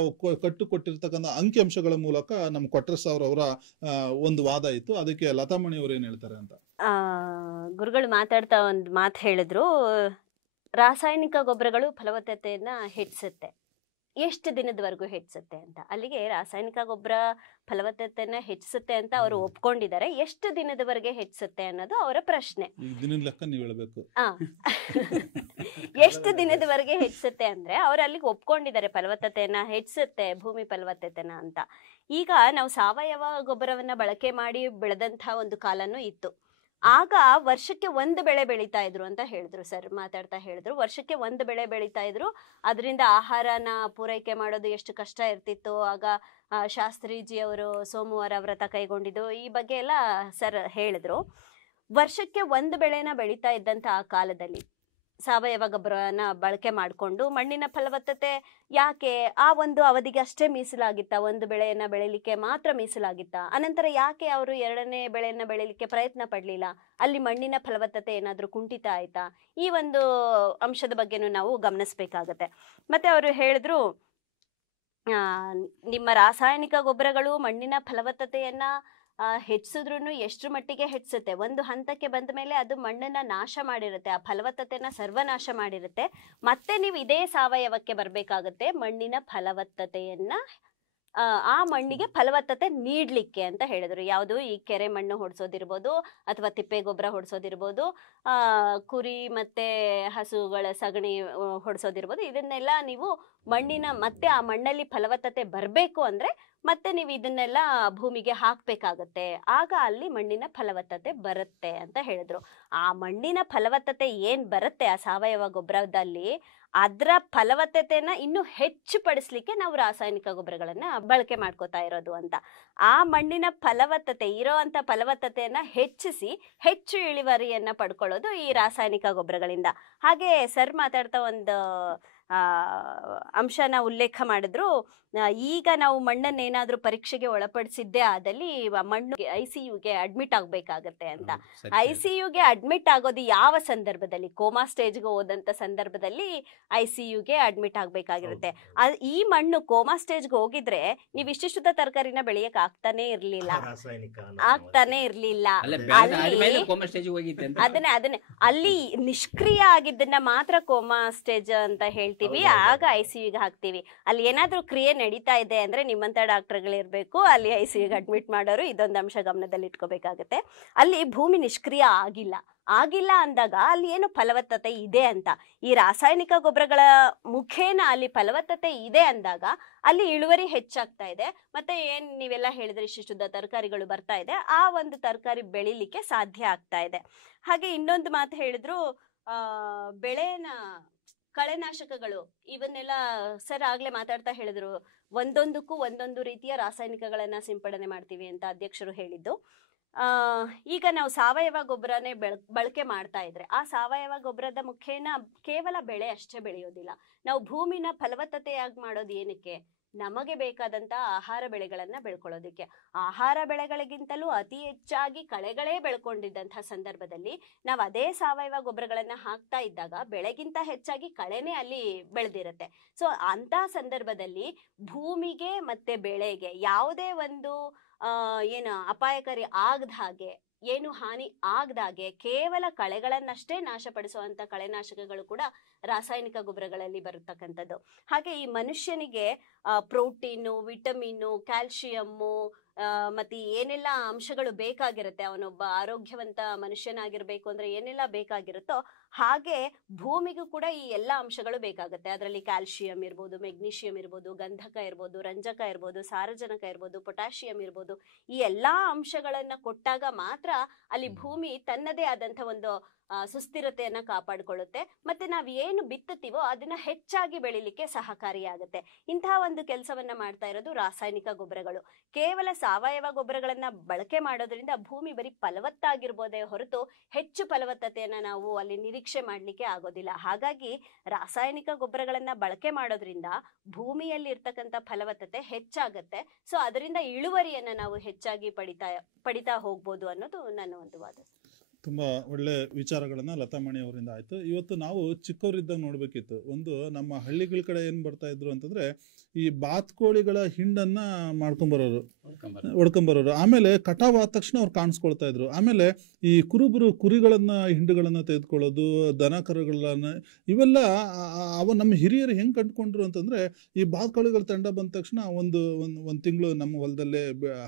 ಕಟ್ಟುಕೊಟ್ಟಿರ್ತಕ್ಕಂಥ ಅಂಕಿಅಂಶಗಳ ಮೂಲಕ ನಮ್ಮ ಕೊಟ್ರೇಶ್ ಅವರ ಒಂದು ವಾದ ಇತ್ತು. ಅದಕ್ಕೆ ಲತಾಮಣಿ ಅವರು ಏನ್ ಹೇಳ್ತಾರೆ ಅಂತ. ಗುರುಗಳು ಮಾತಾಡ್ತಾ ಒಂದು ಮಾತು ಹೇಳಿದ್ರು, ರಾಸಾಯನಿಕ ಗೊಬ್ಬರಗಳು ಫಲವತ್ತತೆಯನ್ನ ಹೆಚ್ಚಿಸುತ್ತೆ. ಎಷ್ಟು ದಿನದವರೆಗೂ ಹೆಚ್ಚಿಸುತ್ತೆ ಅಂತ. ಅಲ್ಲಿಗೆ ರಾಸಾಯನಿಕ ಗೊಬ್ಬರ ಫಲವತ್ತತೆಯನ್ನ ಹೆಚ್ಚಿಸುತ್ತೆ ಅಂತ ಅವರು ಒಪ್ಕೊಂಡಿದ್ದಾರೆ. ಎಷ್ಟು ದಿನದವರೆಗೆ ಹೆಚ್ಚಿಸುತ್ತೆ ಅನ್ನೋದು ಅವರ ಪ್ರಶ್ನೆ. ದಿನದ ಲೆಕ್ಕ ನೀವು ಹೇಳಬೇಕು. ಎಷ್ಟು ದಿನದವರೆಗೆ ಹೆಚ್ಚಿಸುತ್ತೆ ಅಂದ್ರೆ ಅವ್ರು ಅಲ್ಲಿಗೆ ಒಪ್ಕೊಂಡಿದ್ದಾರೆ ಫಲವತ್ತತೆಯನ್ನ ಹೆಚ್ಚಿಸುತ್ತೆ, ಭೂಮಿ ಫಲವತ್ತತೆನ ಅಂತ. ಈಗ ನಾವು ಸಾವಯವ ಗೊಬ್ಬರವನ್ನ ಬಳಕೆ ಮಾಡಿ ಬೆಳೆದಂತಹ ಒಂದು ಕಾಲನೂ ಇತ್ತು. ಆಗ ವರ್ಷಕ್ಕೆ ಒಂದು ಬೆಳೆ ಬೆಳೀತಾ ಇದ್ರು ಅಂತ ಹೇಳಿದ್ರು ಸರ್ ಮಾತಾಡ್ತಾ ಹೇಳಿದ್ರು. ವರ್ಷಕ್ಕೆ ಒಂದು ಬೆಳೆ ಬೆಳೀತಾ ಇದ್ರು. ಅದರಿಂದ ಆಹಾರನ ಪೂರೈಕೆ ಮಾಡೋದು ಎಷ್ಟು ಕಷ್ಟ ಇರ್ತಿತ್ತು. ಆಗ ಶಾಸ್ತ್ರೀಜಿ ಅವರು ಸೋಮವಾರ ವ್ರತ ಕೈಗೊಂಡಿದ್ದು ಈ ಬಗ್ಗೆ ಎಲ್ಲ ಸರ್ ಹೇಳಿದ್ರು. ವರ್ಷಕ್ಕೆ ಒಂದು ಬೆಳೆನ ಬೆಳೀತಾ ಇದ್ದಂತ ಆ ಕಾಲದಲ್ಲಿ ಸಾವಯವ ಗೊಬ್ಬರನ ಬಳಕೆ ಮಾಡಿಕೊಂಡು ಮಣ್ಣಿನ ಫಲವತ್ತತೆ ಯಾಕೆ ಆ ಒಂದು ಅವಧಿಗೆ ಅಷ್ಟೇ ಮೀಸಲಾಗಿತ್ತ? ಒಂದು ಬೆಳೆಯನ್ನ ಬೆಳಿಲಿಕ್ಕೆ ಮಾತ್ರ ಮೀಸಲಾಗಿತ್ತ? ಅನಂತರ ಯಾಕೆ ಅವರು ಎರಡನೇ ಬೆಳೆಯನ್ನ ಬೆಳಿಲಿಕ್ಕೆ ಪ್ರಯತ್ನ ಪಡ್ಲಿಲ್ಲ? ಅಲ್ಲಿ ಮಣ್ಣಿನ ಫಲವತ್ತತೆ ಏನಾದ್ರೂ ಕುಂಠಿತ ಆಯ್ತಾ? ಈ ಒಂದು ಅಂಶದ ಬಗ್ಗೆನೂ ನಾವು ಗಮನಿಸ್ಬೇಕಾಗತ್ತೆ. ಮತ್ತೆ ಅವರು ಹೇಳಿದ್ರು, ನಿಮ್ಮ ರಾಸಾಯನಿಕ ಗೊಬ್ಬರಗಳು ಮಣ್ಣಿನ ಫಲವತ್ತತೆಯನ್ನ ಹೆಚ್ಚಿಸಿದ್ರು ಎಷ್ಟರ ಮಟ್ಟಿಗೆ ಹೆಚ್ಚಿಸುತ್ತೆ? ಒಂದು ಹಂತಕ್ಕೆ ಬಂದ ಮೇಲೆ ಅದು ಮಣ್ಣನ್ನ ನಾಶ ಮಾಡಿರುತ್ತೆ, ಆ ಫಲವತ್ತತೆನ ಸರ್ವನಾಶ ಮಾಡಿರುತ್ತೆ. ಮತ್ತೆ ನೀವು ಇದೇ ಸಾವಯವಕ್ಕೆ ಬರ್ಬೇಕಾಗತ್ತೆ ಮಣ್ಣಿನ ಫಲವತ್ತತೆಯನ್ನ ಆ ಮಣ್ಣಿಗೆ ಫಲವತ್ತತೆ ನೀಡ್ಲಿಕ್ಕೆ ಅಂತ ಹೇಳಿದ್ರು. ಯಾವುದು ಈ ಕೆರೆ ಮಣ್ಣು ಹೊಡ್ಸೋದಿರ್ಬೋದು ಅಥವಾ ತಿಪ್ಪೆ ಗೊಬ್ಬರ ಹೊಡ್ಸೋದಿರ್ಬೋದು, ಕುರಿ ಮತ್ತೆ ಹಸುಗಳ ಸಗಣಿ ಹೊಡ್ಸೋದಿರ್ಬೋದು, ಇದನ್ನೆಲ್ಲ ನೀವು ಮಣ್ಣಿನ ಮತ್ತೆ ಆ ಮಣ್ಣಲ್ಲಿ ಫಲವತ್ತತೆ ಬರಬೇಕು ಅಂದ್ರೆ ಮತ್ತೆ ನೀವು ಇದನ್ನೆಲ್ಲ ಭೂಮಿಗೆ ಹಾಕ್ಬೇಕಾಗತ್ತೆ. ಆಗ ಅಲ್ಲಿ ಮಣ್ಣಿನ ಫಲವತ್ತತೆ ಬರುತ್ತೆ ಅಂತ ಹೇಳಿದ್ರು. ಆ ಮಣ್ಣಿನ ಫಲವತ್ತತೆ ಏನ್ ಬರುತ್ತೆ ಆ ಸಾವಯವ ಗೊಬ್ಬರದಲ್ಲಿ, ಅದರ ಫಲವತ್ತತೆನ ಇನ್ನು ಹೆಚ್ಚು ಪಡಿಸ್ಲಿಕ್ಕೆ ನಾವು ರಾಸಾಯನಿಕ ಗೊಬ್ಬರಗಳನ್ನ ಬಳಕೆ ಮಾಡ್ಕೋತಾ ಇರೋದು ಅಂತ. ಆ ಮಣ್ಣಿನ ಫಲವತ್ತತೆ ಇರೋಂಥ ಫಲವತ್ತತೆಯನ್ನ ಹೆಚ್ಚಿಸಿ ಹೆಚ್ಚು ಇಳುವರಿಯನ್ನ ಪಡ್ಕೊಳ್ಳೋದು ಈ ರಾಸಾಯನಿಕ ಗೊಬ್ಬರಗಳಿಂದ. ಹಾಗೆ ಸರ್ ಮಾತಾಡ್ತಾ ಒಂದು ಅಂಶನ ಉಲ್ಲೇಖ ಮಾಡಿದ್ರು. ಈಗ ನಾವು ಮಣ್ಣನ್ನೇನಾದ್ರೂ ಪರೀಕ್ಷೆಗೆ ಒಳಪಡಿಸಿದ್ದೇ ಆದಲ್ಲಿ ಮಣ್ಣು ICUಗೆ ಅಡ್ಮಿಟ್ ಆಗ್ಬೇಕಾಗತ್ತೆ ಅಂತ. ICUಗೆ ಅಡ್ಮಿಟ್ ಆಗೋದು ಯಾವ ಸಂದರ್ಭದಲ್ಲಿ? ಕೋಮಾ ಸ್ಟೇಜ್ಗೆ ಹೋದಂತ ಸಂದರ್ಭದಲ್ಲಿ ICUಗೆ ಅಡ್ಮಿಟ್ ಆಗ್ಬೇಕಾಗಿರುತ್ತೆ. ಈ ಮಣ್ಣು ಕೋಮಾ ಸ್ಟೇಜ್ಗೆ ಹೋಗಿದ್ರೆ ನೀವು ಇಷ್ಟಿಷ್ಟುದ ತರಕಾರಿನ ಬೆಳೆಯಕ್ ಆಗ್ತಾನೆ ಇರ್ಲಿಲ್ಲ. ಅದನ್ನೇ ಅಲ್ಲಿ ನಿಷ್ಕ್ರಿಯ ಆಗಿದ್ದನ್ನ ಮಾತ್ರ ಕೋಮಾ ಸ್ಟೇಜ್ ಅಂತ ಹೇಳ್ತೀವಿ. ಆಗ ICUಗೆ ಹಾಕ್ತಿವಿ. ಅಲ್ಲಿ ಏನಾದ್ರೂ ಕ್ರಿಯೆ ನಡೀತಾ ಇದೆ ಅಂದ್ರೆ ನಿಮ್ಮಂತ ಡಾಕ್ಟರ್ಗಳಿರ್ಬೇಕು, ಅಲ್ಲಿ ICUಗೆ ಅಡ್ಮಿಟ್ ಮಾಡೋರು. ಇದೊಂದು ಅಂಶ ಗಮನದಲ್ಲಿ ಇಟ್ಕೋಬೇಕಾಗತ್ತೆ. ಅಲ್ಲಿ ಭೂಮಿ ನಿಷ್ಕ್ರಿಯ ಆಗಿಲ್ಲ ಅಂದಾಗ ಅಲ್ಲಿ ಏನು ಫಲವತ್ತತೆ ಇದೆ ಅಂತ. ಈ ರಾಸಾಯನಿಕ ಗೊಬ್ಬರಗಳ ಮುಖೇನ ಅಲ್ಲಿ ಫಲವತ್ತತೆ ಇದೆ ಅಂದಾಗ ಅಲ್ಲಿ ಇಳುವರಿ ಹೆಚ್ಚಾಗ್ತಾ ಇದೆ. ಮತ್ತೆ ಏನ್ ನೀವೆಲ್ಲ ಹೇಳಿದ್ರೆ ಇಷ್ಟಿಷ್ಟುದ ತರಕಾರಿಗಳು ಬರ್ತಾ ಇದೆ, ಆ ಒಂದು ತರಕಾರಿ ಬೆಳಿಲಿಕ್ಕೆ ಸಾಧ್ಯ ಆಗ್ತಾ ಇದೆ. ಹಾಗೆ ಇನ್ನೊಂದು ಮಾತು ಹೇಳಿದ್ರು, ಬೆಳೆನ ಕಳೆನಾಶಕಗಳು ಇವನ್ನೆಲ್ಲ ಸರ್ ಆಗ್ಲೇ ಮಾತಾಡ್ತಾ ಹೇಳಿದ್ರು. ಒಂದೊಂದಕ್ಕೂ ಒಂದೊಂದು ರೀತಿಯ ರಾಸಾಯನಿಕಗಳನ್ನ ಸಿಂಪಡಣೆ ಮಾಡ್ತೀವಿ ಅಂತ ಅಧ್ಯಕ್ಷರು ಹೇಳಿದ್ದು. ಈಗ ನಾವು ಸಾವಯವ ಗೊಬ್ಬರನೇ ಬಳಕೆ ಮಾಡ್ತಾ ಇದ್ರೆ ಆ ಸಾವಯವ ಗೊಬ್ಬರದ ಮುಖೇನ ಕೇವಲ ಬೆಳೆ ಅಷ್ಟೇ ಬೆಳೆಯೋದಿಲ್ಲ. ನಾವು ಭೂಮಿನ ಫಲವತ್ತತೆಯಾಗಿ ಮಾಡೋದು ಏನಕ್ಕೆ? ನಮಗೆ ಬೇಕಾದಂತ ಆಹಾರ ಬೆಳೆಗಳನ್ನ ಬೆಳ್ಕೊಳ್ಳೋದಿಕ್ಕೆ. ಆಹಾರ ಬೆಳೆಗಳಿಗಿಂತಲೂ ಅತಿ ಹೆಚ್ಚಾಗಿ ಕಳೆಗಳೇ ಬೆಳ್ಕೊಂಡಿದ್ದಂತಹ ಸಂದರ್ಭದಲ್ಲಿ ನಾವು ಅದೇ ಸಾವಯವ ಗೊಬ್ಬರಗಳನ್ನ ಹಾಕ್ತಾ ಇದ್ದಾಗ ಬೆಳೆಗಿಂತ ಹೆಚ್ಚಾಗಿ ಕಳೆನೇ ಅಲ್ಲಿ ಬೆಳೆದಿರುತ್ತೆ. ಸೊ ಅಂತ ಸಂದರ್ಭದಲ್ಲಿ ಭೂಮಿಗೆ ಮತ್ತೆ ಬೆಳೆಗೆ ಯಾವುದೇ ಒಂದು ಅಪಾಯಕಾರಿ ಆಗದ ಹಾಗೆ, ಏನು ಹಾನಿ ಆಗದಾಗೆ ಕೇವಲ ಕಳೆಗಳನ್ನಷ್ಟೇ ನಾಶಪಡಿಸುವಂತ ಕಳೆನಾಶಕಗಳು ಕೂಡ ರಾಸಾಯನಿಕ ಗೊಬ್ಬರಗಳಲ್ಲಿ ಬರತಕ್ಕಂಥದ್ದು. ಹಾಗೆ ಈ ಮನುಷ್ಯನಿಗೆ ಪ್ರೋಟೀನು, ವಿಟಮಿನ್ನು, ಕ್ಯಾಲ್ಶಿಯಮ್ಮು ಮತ್ತೆ ಏನೆಲ್ಲ ಅಂಶಗಳು ಬೇಕಾಗಿರುತ್ತೆ, ಅವನೊಬ್ಬ ಆರೋಗ್ಯವಂತ ಮನುಷ್ಯನಾಗಿರ್ಬೇಕು ಅಂದ್ರೆ ಏನೆಲ್ಲ ಬೇಕಾಗಿರುತ್ತೋ ಹಾಗೆ ಭೂಮಿಗೂ ಕೂಡ ಈ ಎಲ್ಲ ಅಂಶಗಳು ಬೇಕಾಗುತ್ತೆ. ಅದರಲ್ಲಿ ಕ್ಯಾಲ್ಸಿಯಂ ಇರ್ಬೋದು, ಮೆಗ್ನೀಷಿಯಂ ಇರ್ಬೋದು, ಗಂಧಕ ಇರ್ಬೋದು, ರಂಜಕ ಇರ್ಬೋದು, ಸಾರಜನಕ ಇರ್ಬೋದು, ಪೊಟ್ಯಾಷಿಯಂ ಇರ್ಬೋದು. ಈ ಎಲ್ಲಾ ಅಂಶಗಳನ್ನ ಕೊಟ್ಟಾಗ ಮಾತ್ರ ಅಲ್ಲಿ ಭೂಮಿ ತನ್ನದೇ ಆದಂತ ಒಂದು ಸುಸ್ಥಿರತೆಯನ್ನ ಕಾಪಾಡಿಕೊಳ್ಳುತ್ತೆ. ಮತ್ತೆ ನಾವ್ ಏನು ಬಿತ್ತುತ್ತೀವೋ ಅದನ್ನ ಹೆಚ್ಚಾಗಿ ಬೆಳಿಲಿಕ್ಕೆ ಸಹಕಾರಿಯಾಗುತ್ತೆ. ಇಂತಹ ಒಂದು ಕೆಲಸವನ್ನ ಮಾಡ್ತಾ ಇರೋದು ರಾಸಾಯನಿಕ ಗೊಬ್ಬರಗಳು. ಕೇವಲ ಸಾವಯವ ಗೊಬ್ಬರಗಳನ್ನ ಬಳಕೆ ಮಾಡೋದ್ರಿಂದ ಭೂಮಿ ಬರೀ ಫಲವತ್ತಾಗಿರ್ಬೋದೇ ಹೊರತು ಹೆಚ್ಚು ಫಲವತ್ತತೆಯನ್ನ ನಾವು ಅಲ್ಲಿ ನಿರೀಕ್ಷೆ ಮಾಡ್ಲಿಕ್ಕೆ ಆಗೋದಿಲ್ಲ. ಹಾಗಾಗಿ ರಾಸಾಯನಿಕ ಗೊಬ್ಬರಗಳನ್ನ ಬಳಕೆ ಮಾಡೋದ್ರಿಂದ ಭೂಮಿಯಲ್ಲಿ ಇರ್ತಕ್ಕಂಥ ಫಲವತ್ತತೆ ಹೆಚ್ಚಾಗತ್ತೆ. ಸೊ ಅದರಿಂದ ಇಳುವರಿಯನ್ನ ನಾವು ಹೆಚ್ಚಾಗಿ ಪಡಿತಾ ಹೋಗ್ಬೋದು ಅನ್ನೋದು ನನ್ನ ಒಂದು ವಾದ. ತುಂಬ ಒಳ್ಳೆ ವಿಚಾರಗಳನ್ನು ಲತಾಮಣಿ ಅವರಿಂದ ಆಯಿತು. ಇವತ್ತು ನಾವು ಚಿಕ್ಕವರಿದ್ದಾಗ ನೋಡಬೇಕಿತ್ತು, ಒಂದು ನಮ್ಮ ಹಳ್ಳಿಗಳ ಕಡೆ ಏನು ಬರ್ತಾ ಇದ್ರು ಅಂತಂದರೆ ಈ ಬಾತ್ಕೋಳಿಗಳ ಹಿಂಡನ್ನು ಮಾಡ್ಕೊಂಬರೋರು, ಹೊಡ್ಕೊಂಬರೋರು. ಆಮೇಲೆ ಕಟಾವ್ ಆದ ತಕ್ಷಣ ಅವ್ರು ಕಾಣಿಸ್ಕೊಳ್ತಾ ಇದ್ರು. ಆಮೇಲೆ ಈ ಕುರಿಗಳನ್ನು ಹಿಂಡುಗಳನ್ನು ತೆಗೆದುಕೊಳ್ಳೋದು, ದನ ಕರುಗಳನ್ನ, ಇವೆಲ್ಲ ನಮ್ಮ ಹಿರಿಯರು ಹೆಂಗೆ ಕಂಡುಕೊಂಡ್ರು ಅಂತಂದರೆ ಈ ಬಾತ್ಕೋಳಿಗಳ ತಂಡ ಬಂದ ತಕ್ಷಣ ಒಂದು ತಿಂಗಳು ನಮ್ಮ ಹೊಲದಲ್ಲೇ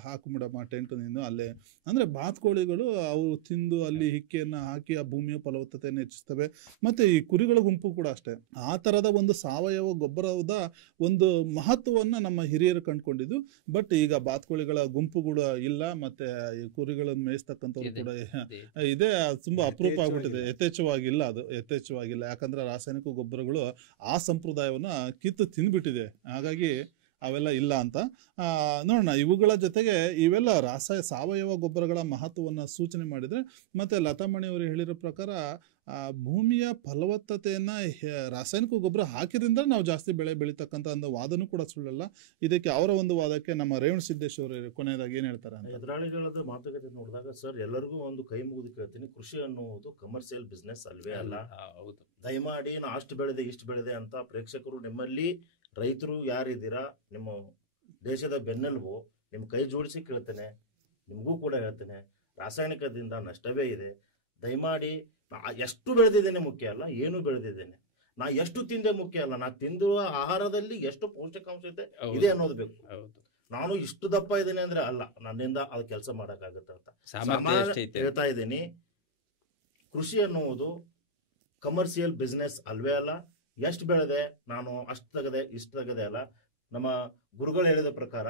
ಹಾಕೊಂಬಿಡಮ್ಮ ಟೆಂಟ್ ನೀನು ಅಲ್ಲೇ. ಅಂದರೆ ಬಾತ್ಕೋಳಿಗಳು ಅವು ತಿಂದು ಅಲ್ಲಿ ಹಿಕ್ಕೆಯನ್ನು ಹಾಕಿ ಆ ಭೂಮಿಯ ಫಲವತ್ತತೆಯನ್ನು ಹೆಚ್ಚಿಸ್ತವೆ. ಮತ್ತು ಈ ಕುರಿಗಳ ಗುಂಪು ಕೂಡ ಅಷ್ಟೇ. ಆ ಥರದ ಒಂದು ಸಾವಯವ ಗೊಬ್ಬರದ ಒಂದು ಮಹತ್ವವನ್ನು ನಮ್ಮ ಹಿರಿಯರು ಕಂಡುಕೊಂಡಿದ್ದು. ಬಟ್ ಈಗ ಬಾತ್ಕೋಳಿಗಳ ಗುಂಪು ಕೂಡ ಇಲ್ಲ, ಮತ್ತು ಈ ಕುರಿಗಳನ್ನು ಮೇಯಿಸ್ತಕ್ಕಂಥವ್ರು ಕೂಡ ಇದೆ. ತುಂಬ ಅಪರೂಪ ಆಗ್ಬಿಟ್ಟಿದೆ. ಯಥೇಚ್ಛವಾಗಿಲ್ಲ, ಅದು ಯಥೇಚ್ಛವಾಗಿಲ್ಲ. ಯಾಕಂದರೆ ರಾಸಾಯನಿಕ ಗೊಬ್ಬರಗಳು ಆ ಸಂಪ್ರದಾಯವನ್ನು ಕಿತ್ತು ತಿಂದ್ಬಿಟ್ಟಿದೆ. ಹಾಗಾಗಿ ಅವೆಲ್ಲ ಇಲ್ಲ ಅಂತ ನೋಡೋಣ. ಇವುಗಳ ಜೊತೆಗೆ ಇವೆಲ್ಲ ಸಾವಯವ ಗೊಬ್ಬರಗಳ ಮಹತ್ವವನ್ನು ಸೂಚನೆ ಮಾಡಿದರೆ, ಮತ್ತು ಲತಾಮಣಿಯವರು ಹೇಳಿರೋ ಪ್ರಕಾರ ಭೂಮಿಯ ಫಲವತ್ತತೆಯನ್ನು ರಾಸಾಯನಿಕ ಗೊಬ್ಬರ ಹಾಕಿದ್ರಿಂದ ನಾವು ಜಾಸ್ತಿ ಬೆಳೆ ಬೆಳೀತಕ್ಕಂಥ ಒಂದು ವಾದನೂ ಕೂಡ ಸುಳ್ಳಲ್ಲ. ಇದಕ್ಕೆ ಅವರ ಒಂದು ವಾದಕ್ಕೆ ನಮ್ಮ ರೇವಣ ಸಿದ್ದೇಶ್ ಅವರು ಕೊನೆಯದಾಗಿ ಏನು ಹೇಳ್ತಾರೆ ಅಂತ. ಎದುರಾಳಿಗಳದ ಮಾತುಕತೆ ನೋಡಿದಾಗ ಸರ್, ಎಲ್ಲರಿಗೂ ಒಂದು ಕೈ ಮುಗಿದು ಕೇಳ್ತೀನಿ, ಕೃಷಿ ಅನ್ನುವುದು ಕಮರ್ಷಿಯಲ್ ಬಿಸ್ನೆಸ್ ಅಲ್ವೇ ಅಲ್ಲ. ದಯಮಾಡಿ ನಾ ಅಷ್ಟು ಬೆಳೆದೆ ಇಷ್ಟು ಬೆಳೆದೆ ಅಂತ ಪ್ರೇಕ್ಷಕರು, ನಿಮ್ಮಲ್ಲಿ ರೈತರು ಯಾರಿದ್ದೀರಾ, ನಿಮ್ಮ ದೇಶದ ಬೆನ್ನೆಲುಬು, ನಿಮ್ಮ ಕೈ ಜೋಡಿಸಿ ಕೇಳ್ತೇನೆ. ನಿಮಗೂ ಕೂಡ ಹೇಳ್ತೇನೆ, ರಾಸಾಯನಿಕದಿಂದ ನಷ್ಟವೇ ಇದೆ. ದಯಮಾಡಿ ಎಷ್ಟು ಬೆಳೆದಿದ್ದೇನೆ ಮುಖ್ಯ ಅಲ್ಲ, ಏನು ಬೆಳೆದಿದ್ದೇನೆ, ನಾ ಎಷ್ಟು ತಿಂದೆ ಮುಖ್ಯ ಅಲ್ಲ, ನಾ ತಿಂದಿರುವ ಆಹಾರದಲ್ಲಿ ಎಷ್ಟು ಪೌಷ್ಟಿಕಾಂಶ ಇದೆ ಅನ್ನೋದು ಬೇಕು. ನಾನು ಇಷ್ಟು ದಪ್ಪ ಇದ್ದೇನೆ ಅಂದ್ರೆ ಅಲ್ಲ, ನನ್ನಿಂದ ಅದು ಕೆಲಸ ಮಾಡಕ್ಕಾಗತ್ತೆ ಅಂತ ಹೇಳ್ತಾ ಇದ್ದೀನಿ. ಕೃಷಿ ಅನ್ನುವುದು ಕಮರ್ಷಿಯಲ್ ಬಿಸ್ನೆಸ್ ಅಲ್ವೇ ಅಲ್ಲ. ಎಷ್ಟು ಬೆಳೆದೆ ನಾನು ಅಷ್ಟು ತೆಗೆದೆ ಇಷ್ಟು ತೆಗೆದೆ ಅಲ್ಲ. ನಮ್ಮ ಗುರುಗಳು ಹೇಳಿದ ಪ್ರಕಾರ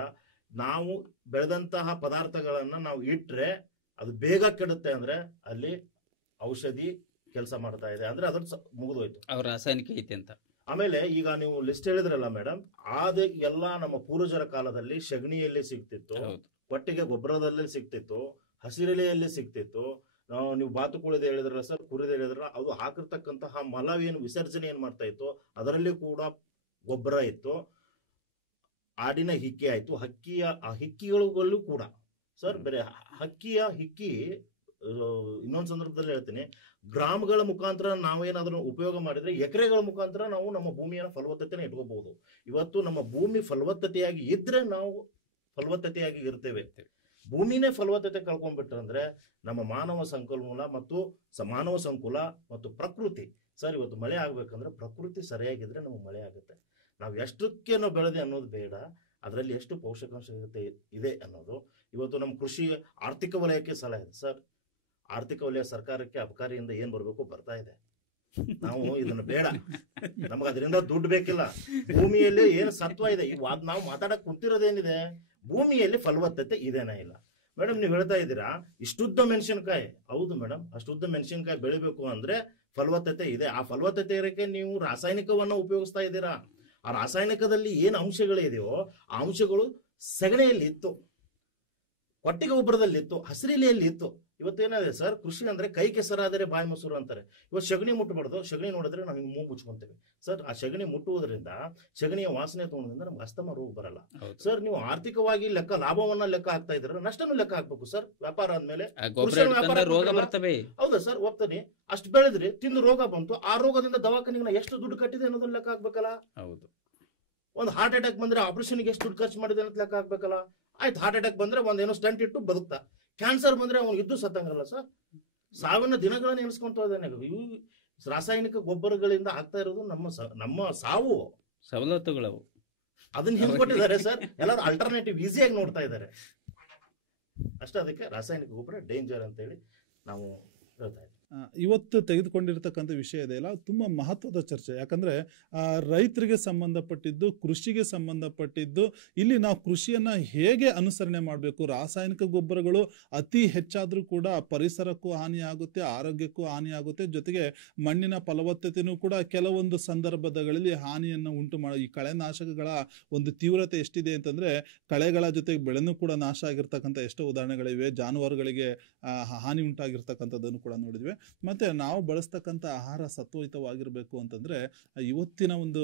ನಾವು ಬೆಳೆದಂತಹ ಪದಾರ್ಥಗಳನ್ನ ನಾವು ಇಟ್ರೆ ಅದು ಬೇಗ ಕೆಡುತ್ತೆ ಅಂದ್ರೆ ಅಲ್ಲಿ ಔಷಧಿ ಕೆಲಸ ಮಾಡ್ತಾ ಇದೆ ಅಂದ್ರೆ ಅದ್ರ ಮುಗಿದೋಯ್ತು, ಅವ್ರ ರಾಸಾಯನಿಕ ಐತೆ ಅಂತ. ಆಮೇಲೆ ಈಗ ನೀವು ಲಿಸ್ಟ್ ಹೇಳಿದ್ರಲ್ಲ ಮೇಡಮ್, ಅದೇ ಎಲ್ಲ ನಮ್ಮ ಪೂರ್ವಜರ ಕಾಲದಲ್ಲಿ ಸಗಣಿಯಲ್ಲಿ ಸಿಗ್ತಿತ್ತು, ಒಟ್ಟಿಗೆ ಗೊಬ್ಬರದಲ್ಲಿ ಸಿಗ್ತಿತ್ತು, ಹಸಿರೆಲೆಯಲ್ಲಿ ಸಿಗ್ತಿತ್ತು. ನೀವು ಬಾತುಕೋಳಿದ ಹೇಳಿದ್ರಲ್ಲ ಸರ್, ಕುರಿದ ಹೇಳಿದ್ರಲ್ಲ, ಅದು ಹಾಕಿರ್ತಕ್ಕಂತಹ ಮಲವೇನು ವಿಸರ್ಜನೆ ಏನ್ ಮಾಡ್ತಾ ಇತ್ತು ಅದರಲ್ಲಿ ಕೂಡ ಗೊಬ್ಬರ ಇತ್ತು. ಆಡಿನ ಹಿಕ್ಕಿ ಆಯ್ತು, ಹಿಕ್ಕಿಗಳಲ್ಲೂ ಕೂಡ ಸರ್ ಬೇರೆ ಹಿಕ್ಕಿ ಇನ್ನೊಂದು ಸಂದರ್ಭದಲ್ಲಿ ಹೇಳ್ತೀನಿ, ಗ್ರಾಮಗಳ ಮುಖಾಂತರ ನಾವೇನಾದ್ರೂ ಉಪಯೋಗ ಮಾಡಿದ್ರೆ ಎಕರೆಗಳ ಮುಖಾಂತರ ನಾವು ನಮ್ಮ ಭೂಮಿಯ ಫಲವತ್ತತೆನ ಇಟ್ಕೋಬಹುದು. ಇವತ್ತು ನಮ್ಮ ಭೂಮಿ ಫಲವತ್ತತೆಯಾಗಿ ಇದ್ರೆ ನಾವು ಫಲವತ್ತತೆಯಾಗಿ ಇರ್ತೇವೆ. ಭೂಮಿನೇ ಫಲವತ್ತತೆ ಕಳ್ಕೊಂಡ್ಬಿಟ್ರಂದ್ರೆ ನಮ್ಮ ಮಾನವ ಸಂಕುಲ ಮತ್ತು ಪ್ರಕೃತಿ ಸರ್, ಇವತ್ತು ಮಳೆ ಆಗ್ಬೇಕಂದ್ರೆ ಪ್ರಕೃತಿ ಸರಿಯಾಗಿದ್ರೆ ನಮಗೆ ಮಳೆ ಆಗುತ್ತೆ. ನಾವು ಎಷ್ಟಕ್ಕೆ ನಾವು ಬೆಳೆದೆ ಅನ್ನೋದು ಬೇಡ, ಅದರಲ್ಲಿ ಎಷ್ಟು ಪೋಷಕಾಂಶ ಇದೆ ಅನ್ನೋದು. ಇವತ್ತು ನಮ್ಮ ಕೃಷಿ ಆರ್ಥಿಕ ವಲಯಕ್ಕೆ ಸಲಹೆ ಇದೆ ಸರ್. ಆರ್ಥಿಕ ವಲಯ ಸರ್ಕಾರಕ್ಕೆ ಅಬಕಾರಿಯಿಂದ ಏನ್ ಬರಬೇಕು ಬರ್ತಾ ಇದೆ. ನಾವು ಇದನ್ನ ಬೇಡ, ನಮ್ಗೆ ಅದರಿಂದ ದುಡ್ಡು ಬೇಕಿಲ್ಲ. ಭೂಮಿಯಲ್ಲಿ ಏನು ಸತ್ವ ಇದೆ, ನಾವು ಮಾತಾಡಕ್ ಕುಂತಿರೋದೇನಿದೆ, ಭೂಮಿಯಲ್ಲಿ ಫಲವತ್ತತೆ ಇದೇನಾ ಇಲ್ಲ. ಮೇಡಮ್ ನೀವು ಹೇಳ್ತಾ ಇದ್ದೀರಾ ಇಷ್ಟುದ್ದ ಮೆಣಸಿನಕಾಯಿ, ಹೌದು ಮೇಡಮ್, ಅಷ್ಟುದ್ದ ಮೆಣಸಿನಕಾಯಿ ಬೆಳಿಬೇಕು ಅಂದ್ರೆ ಫಲವತ್ತತೆ ಇದೆ. ಆ ಫಲವತ್ತತೆ ಇರಕ್ಕೆ ನೀವು ರಾಸಾಯನಿಕವನ್ನ ಉಪಯೋಗಿಸ್ತಾ ಇದ್ದೀರಾ. ಆ ರಾಸಾಯನಿಕದಲ್ಲಿ ಏನು ಅಂಶಗಳಿದೆಯೋ ಆ ಅಂಶಗಳು ಸಗಣಿಯಲ್ಲಿ ಇತ್ತು, ಕೊಟ್ಟಿಗೆ ಗೊಬ್ಬರದಲ್ಲಿ ಇತ್ತು, ಹಸಿರೆಲೆಯಲ್ಲಿ ಇತ್ತು. ಇವತ್ತೇನಾಗಿದೆ ಸರ್, ಕೃಷಿ ಅಂದ್ರೆ ಕೈ ಕೆಸರಾದರೆ ಬಾಯಿ ಮೊಸರು ಅಂತಾರೆ. ಇವತ್ತು ಸಗಣಿ ಮುಟ್ಟಬಾರ್ದು, ಸಗಣಿ ನೋಡಿದ್ರೆ ನಾವು ಹಿಂಗೆ ಮೂಗು ಮುಚ್ಕೊಂತೇವೆ ಸರ್. ಆ ಸಗಣಿ ಮುಟ್ಟುವುದರಿಂದ, ಸಗಣಿಯ ವಾಸನೆ ತಗೊಳ್ಳೋದ್ರಿಂದ ನಮ್ಗೆ ಅಸ್ತಮ ರೋಗ ಬರಲ್ಲ ಸರ್. ನೀವು ಆರ್ಥಿಕವಾಗಿ ಲಾಭವನ್ನ ಲೆಕ್ಕ ಹಾಕ್ತಾ ಇದ್ರೆ ನಷ್ಟನೂ ಲೆಕ್ಕ ಹಾಕ್ಬೇಕು ಸರ್. ವ್ಯಾಪಾರ ಆದ್ಮೇಲೆ ಹೌದಾ ಸರ್, ಒಪ್ತಾನೆ. ಅಷ್ಟು ಬೆಳೆದ್ರಿ, ತಿಂದು ರೋಗ ಬಂತು, ಆ ರೋಗದಿಂದ ದವಾಖಾನೆಗೆ ಎಷ್ಟು ದುಡ್ಡು ಕಟ್ಟಿದೆ ಅನ್ನೋದನ್ನ ಲೆಕ್ಕ ಹಾಕ್ಬೇಕಲ್ಲ. ಒಂದು ಹಾರ್ಟ್ ಅಟ್ಯಾಕ್ ಬಂದ್ರೆ ಆಪರೇಷನ್ಗೆ ಎಷ್ಟು ದುಡ್ಡು ಖರ್ಚು ಮಾಡಿದೆ ಅಂತ ಲೆಕ್ಕ ಹಾಕ್ಬೇಕಲ್ಲ. ಆಯ್ತು, ಹಾರ್ಟ್ ಅಟ್ಯಾಕ್ ಬಂದ್ರೆ ಒಂದೇನೋ ಸ್ಟಂಟ್ ಇಟ್ಟು ಬದುಕ್ತಾ. ಕ್ಯಾನ್ಸರ್ ಬಂದ್ರೆ ಅವ್ನು ಇದ್ದು ಸತ್ತಂಗಲ್ಲ ಸರ್. ಸಾವಿನ ದಿನಗಳನ್ನ ಎಣಿಸ್ಕೊಂತ ಇದ್ದಾನೆ. ಇವು ರಾಸಾಯನಿಕ ಗೊಬ್ಬರಗಳಿಂದ ಆಗ್ತಾ ಇರೋದು ನಮ್ಮ ಸಾವು ಸವಲತ್ತುಗಳವು. ಅದನ್ನ ಹಿಂದ್ಕೊಟ್ಟಿದ್ದಾರೆ ಸರ್. ಎಲ್ಲರೂ ಅಲ್ಟರ್ನೇಟಿವ್ ಈಸಿಯಾಗಿ ನೋಡ್ತಾ ಇದ್ದಾರೆ ಅಷ್ಟೇ. ಅದಕ್ಕೆ ರಾಸಾಯನಿಕ ಗೊಬ್ಬರ ಡೇಂಜರ್ ಅಂತ ಹೇಳಿ ನಾವು ಹೇಳ್ತಾ ಇದ್ದೀವಿ. ಇವತ್ತು ತೆಗೆದುಕೊಂಡಿರ್ತಕ್ಕಂಥ ವಿಷಯ ಇದೆಯಲ್ಲ ತುಂಬ ಮಹತ್ವದ ಚರ್ಚೆ. ಯಾಕಂದರೆ ರೈತರಿಗೆ ಸಂಬಂಧಪಟ್ಟಿದ್ದು, ಕೃಷಿಗೆ ಸಂಬಂಧಪಟ್ಟಿದ್ದು, ಇಲ್ಲಿ ನಾವು ಕೃಷಿಯನ್ನು ಹೇಗೆ ಅನುಸರಣೆ ಮಾಡಬೇಕು. ರಾಸಾಯನಿಕ ಗೊಬ್ಬರಗಳು ಅತಿ ಹೆಚ್ಚಾದರೂ ಕೂಡ ಪರಿಸರಕ್ಕೂ ಹಾನಿಯಾಗುತ್ತೆ, ಆರೋಗ್ಯಕ್ಕೂ ಹಾನಿಯಾಗುತ್ತೆ, ಜೊತೆಗೆ ಮಣ್ಣಿನ ಫಲವತ್ತತೆಯೂ ಕೂಡ ಕೆಲವೊಂದು ಸಂದರ್ಭಗಳಲ್ಲಿ ಹಾನಿಯನ್ನು ಉಂಟು ಮಾಡೋ ಈ ಕಳೆನಾಶಕಗಳ ಒಂದು ತೀವ್ರತೆ ಎಷ್ಟಿದೆ ಅಂತಂದರೆ ಕಳೆಗಳ ಜೊತೆಗೆ ಬೆಳೆನೂ ಕೂಡ ನಾಶ ಆಗಿರ್ತಕ್ಕಂಥ ಎಷ್ಟೋ ಉದಾಹರಣೆಗಳಿವೆ. ಜಾನುವಾರುಗಳಿಗೆ ಹಾನಿ ಉಂಟಾಗಿರ್ತಕ್ಕಂಥದ್ದನ್ನು ಕೂಡ ನೋಡಿದ್ವಿ. ಮತ್ತು ನಾವು ಬಳಸ್ತಕ್ಕಂಥ ಆಹಾರ ಸತ್ವಯುತವಾಗಿರಬೇಕು ಅಂತಂದರೆ ಇವತ್ತಿನ ಒಂದು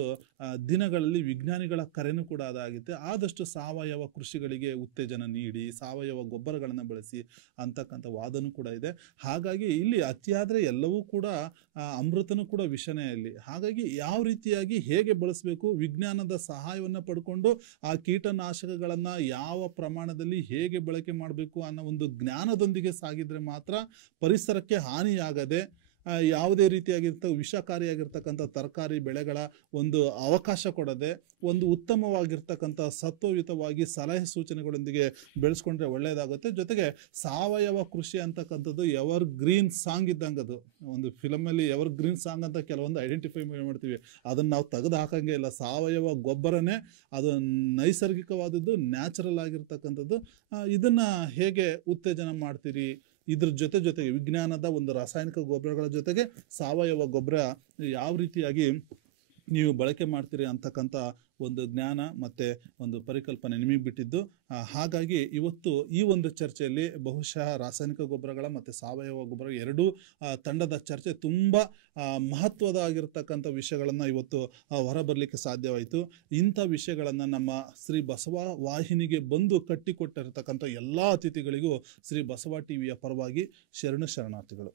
ದಿನಗಳಲ್ಲಿ ವಿಜ್ಞಾನಿಗಳ ಕರೆನೂ ಕೂಡ ಅದಾಗುತ್ತೆ. ಆದಷ್ಟು ಸಾವಯವ ಕೃಷಿಗಳಿಗೆ ಉತ್ತೇಜನ ನೀಡಿ ಸಾವಯವ ಗೊಬ್ಬರಗಳನ್ನು ಬಳಸಿ ಅಂತಕ್ಕಂಥ ವಾದನೂ ಕೂಡ ಇದೆ. ಹಾಗಾಗಿ ಇಲ್ಲಿ ಅತಿಯಾದರೆ ಎಲ್ಲವೂ ಕೂಡ ಅಮೃತನೂ ಕೂಡ ವಿಷನೇ ಇಲ್ಲಿ. ಹಾಗಾಗಿ ಯಾವ ರೀತಿಯಾಗಿ ಹೇಗೆ ಬಳಸಬೇಕು, ವಿಜ್ಞಾನದ ಸಹಾಯವನ್ನು ಪಡ್ಕೊಂಡು ಆ ಕೀಟನಾಶಕಗಳನ್ನು ಯಾವ ಪ್ರಮಾಣದಲ್ಲಿ ಹೇಗೆ ಬಳಕೆ ಮಾಡಬೇಕು ಅನ್ನೋ ಒಂದು ಜ್ಞಾನದೊಂದಿಗೆ ಸಾಗಿದರೆ ಮಾತ್ರ ಪರಿಸರಕ್ಕೆ ಹಾನಿಯಾಗದೆ ಯಾವುದೇ ವಿಷಕಾರಿಯಾಗಿರ್ತಕ್ಕಂಥ ತರಕಾರಿ ಬೆಳೆಗಳ ಒಂದು ಅವಕಾಶ ಕೊಡದೆ ಒಂದು ಉತ್ತಮವಾಗಿರ್ತಕ್ಕಂಥ ಸತ್ವಯುತವಾಗಿ ಸಲಹೆ ಸೂಚನೆಗಳೊಂದಿಗೆ ಬೆಳೆಸ್ಕೊಂಡ್ರೆ ಒಳ್ಳೆಯದಾಗುತ್ತೆ. ಜೊತೆಗೆ ಸಾವಯವ ಕೃಷಿ ಅಂತಕ್ಕಂಥದ್ದು ಎವರ್ ಗ್ರೀನ್ ಸಾಂಗ್ ಇದ್ದಂಗೆ. ಅದು ಒಂದು ಫಿಲಮಲ್ಲಿ ಎವರ್ ಗ್ರೀನ್ ಸಾಂಗ್ ಅಂತ ಕೆಲವೊಂದು ಐಡೆಂಟಿಫೈ ಮಾಡ್ತೀವಿ, ಅದನ್ನು ನಾವು ತೆಗೆದು ಹಾಕಂಗೆ ಇಲ್ಲ. ಸಾವಯವ ಗೊಬ್ಬರನೇ ಅದು ನೈಸರ್ಗಿಕವಾದದ್ದು, ನ್ಯಾಚುರಲ್ ಆಗಿರ್ತಕ್ಕಂಥದ್ದು. ಇದನ್ನು ಹೇಗೆ ಉತ್ತೇಜನ ಮಾಡ್ತೀರಿ, ಇದ್ರ ಜೊತೆಗೆ ವಿಜ್ಞಾನದ ಒಂದು ರಾಸಾಯನಿಕ ಗೊಬ್ಬರಗಳ ಜೊತೆಗೆ ಸಾವಯವ ಗೊಬ್ಬರ ಯಾವ ರೀತಿಯಾಗಿ ನೀವು ಬಳಕೆ ಮಾಡ್ತೀರಿ ಅಂತಕ್ಕಂಥ ಒಂದು ಜ್ಞಾನ ಮತ್ತು ಒಂದು ಪರಿಕಲ್ಪನೆ ನಿಮಗೆ ಬಿಟ್ಟಿದ್ದು. ಹಾಗಾಗಿ ಇವತ್ತು ಈ ಒಂದು ಚರ್ಚೆಯಲ್ಲಿ ಬಹುಶಃ ರಾಸಾಯನಿಕ ಗೊಬ್ಬರಗಳ ಮತ್ತು ಸಾವಯವ ಗೊಬ್ಬರ ಎರಡೂ ತಂಡದ ಚರ್ಚೆ ತುಂಬ ಮಹತ್ವದಾಗಿರ್ತಕ್ಕಂಥ ವಿಷಯಗಳನ್ನು ಇವತ್ತು ಹೊರಬರಲಿಕ್ಕೆ ಸಾಧ್ಯವಾಯಿತು. ಇಂಥ ವಿಷಯಗಳನ್ನು ನಮ್ಮ ಶ್ರೀ ಬಸವ ವಾಹಿನಿಗೆ ಬಂದು ಕಟ್ಟಿಕೊಟ್ಟಿರ್ತಕ್ಕಂಥ ಎಲ್ಲ ಅತಿಥಿಗಳಿಗೂ ಶ್ರೀ ಬಸವ ಟಿವಿಯ ಪರವಾಗಿ ಶರಣಾರ್ಥಿಗಳು.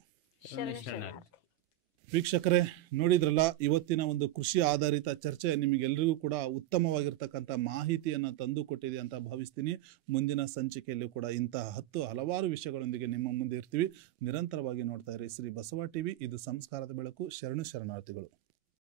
ವೀಕ್ಷಕರೇ, ನೋಡಿದ್ರಲ್ಲ ಇವತ್ತಿನ ಒಂದು ಕೃಷಿ ಆಧಾರಿತ ಚರ್ಚೆ ನಿಮಗೆಲ್ಲರಿಗೂ ಕೂಡ ಉತ್ತಮವಾಗಿರ್ತಕ್ಕಂಥ ಮಾಹಿತಿಯನ್ನು ತಂದು ಕೊಟ್ಟಿದೆ ಅಂತ ಭಾವಿಸ್ತೀನಿ. ಮುಂದಿನ ಸಂಚಿಕೆಯಲ್ಲೂ ಕೂಡ ಇಂತಹ ಹಲವಾರು ವಿಷಯಗಳೊಂದಿಗೆ ನಿಮ್ಮ ಮುಂದೆ ಇರ್ತೀವಿ. ನಿರಂತರವಾಗಿ ನೋಡ್ತಾ ಇರಿ ಶ್ರೀ ಬಸವ ಟಿವಿ. ಇದು ಸಂಸ್ಕಾರದ ಬೆಳಕು. ಶರಣಾರ್ಥಿಗಳು.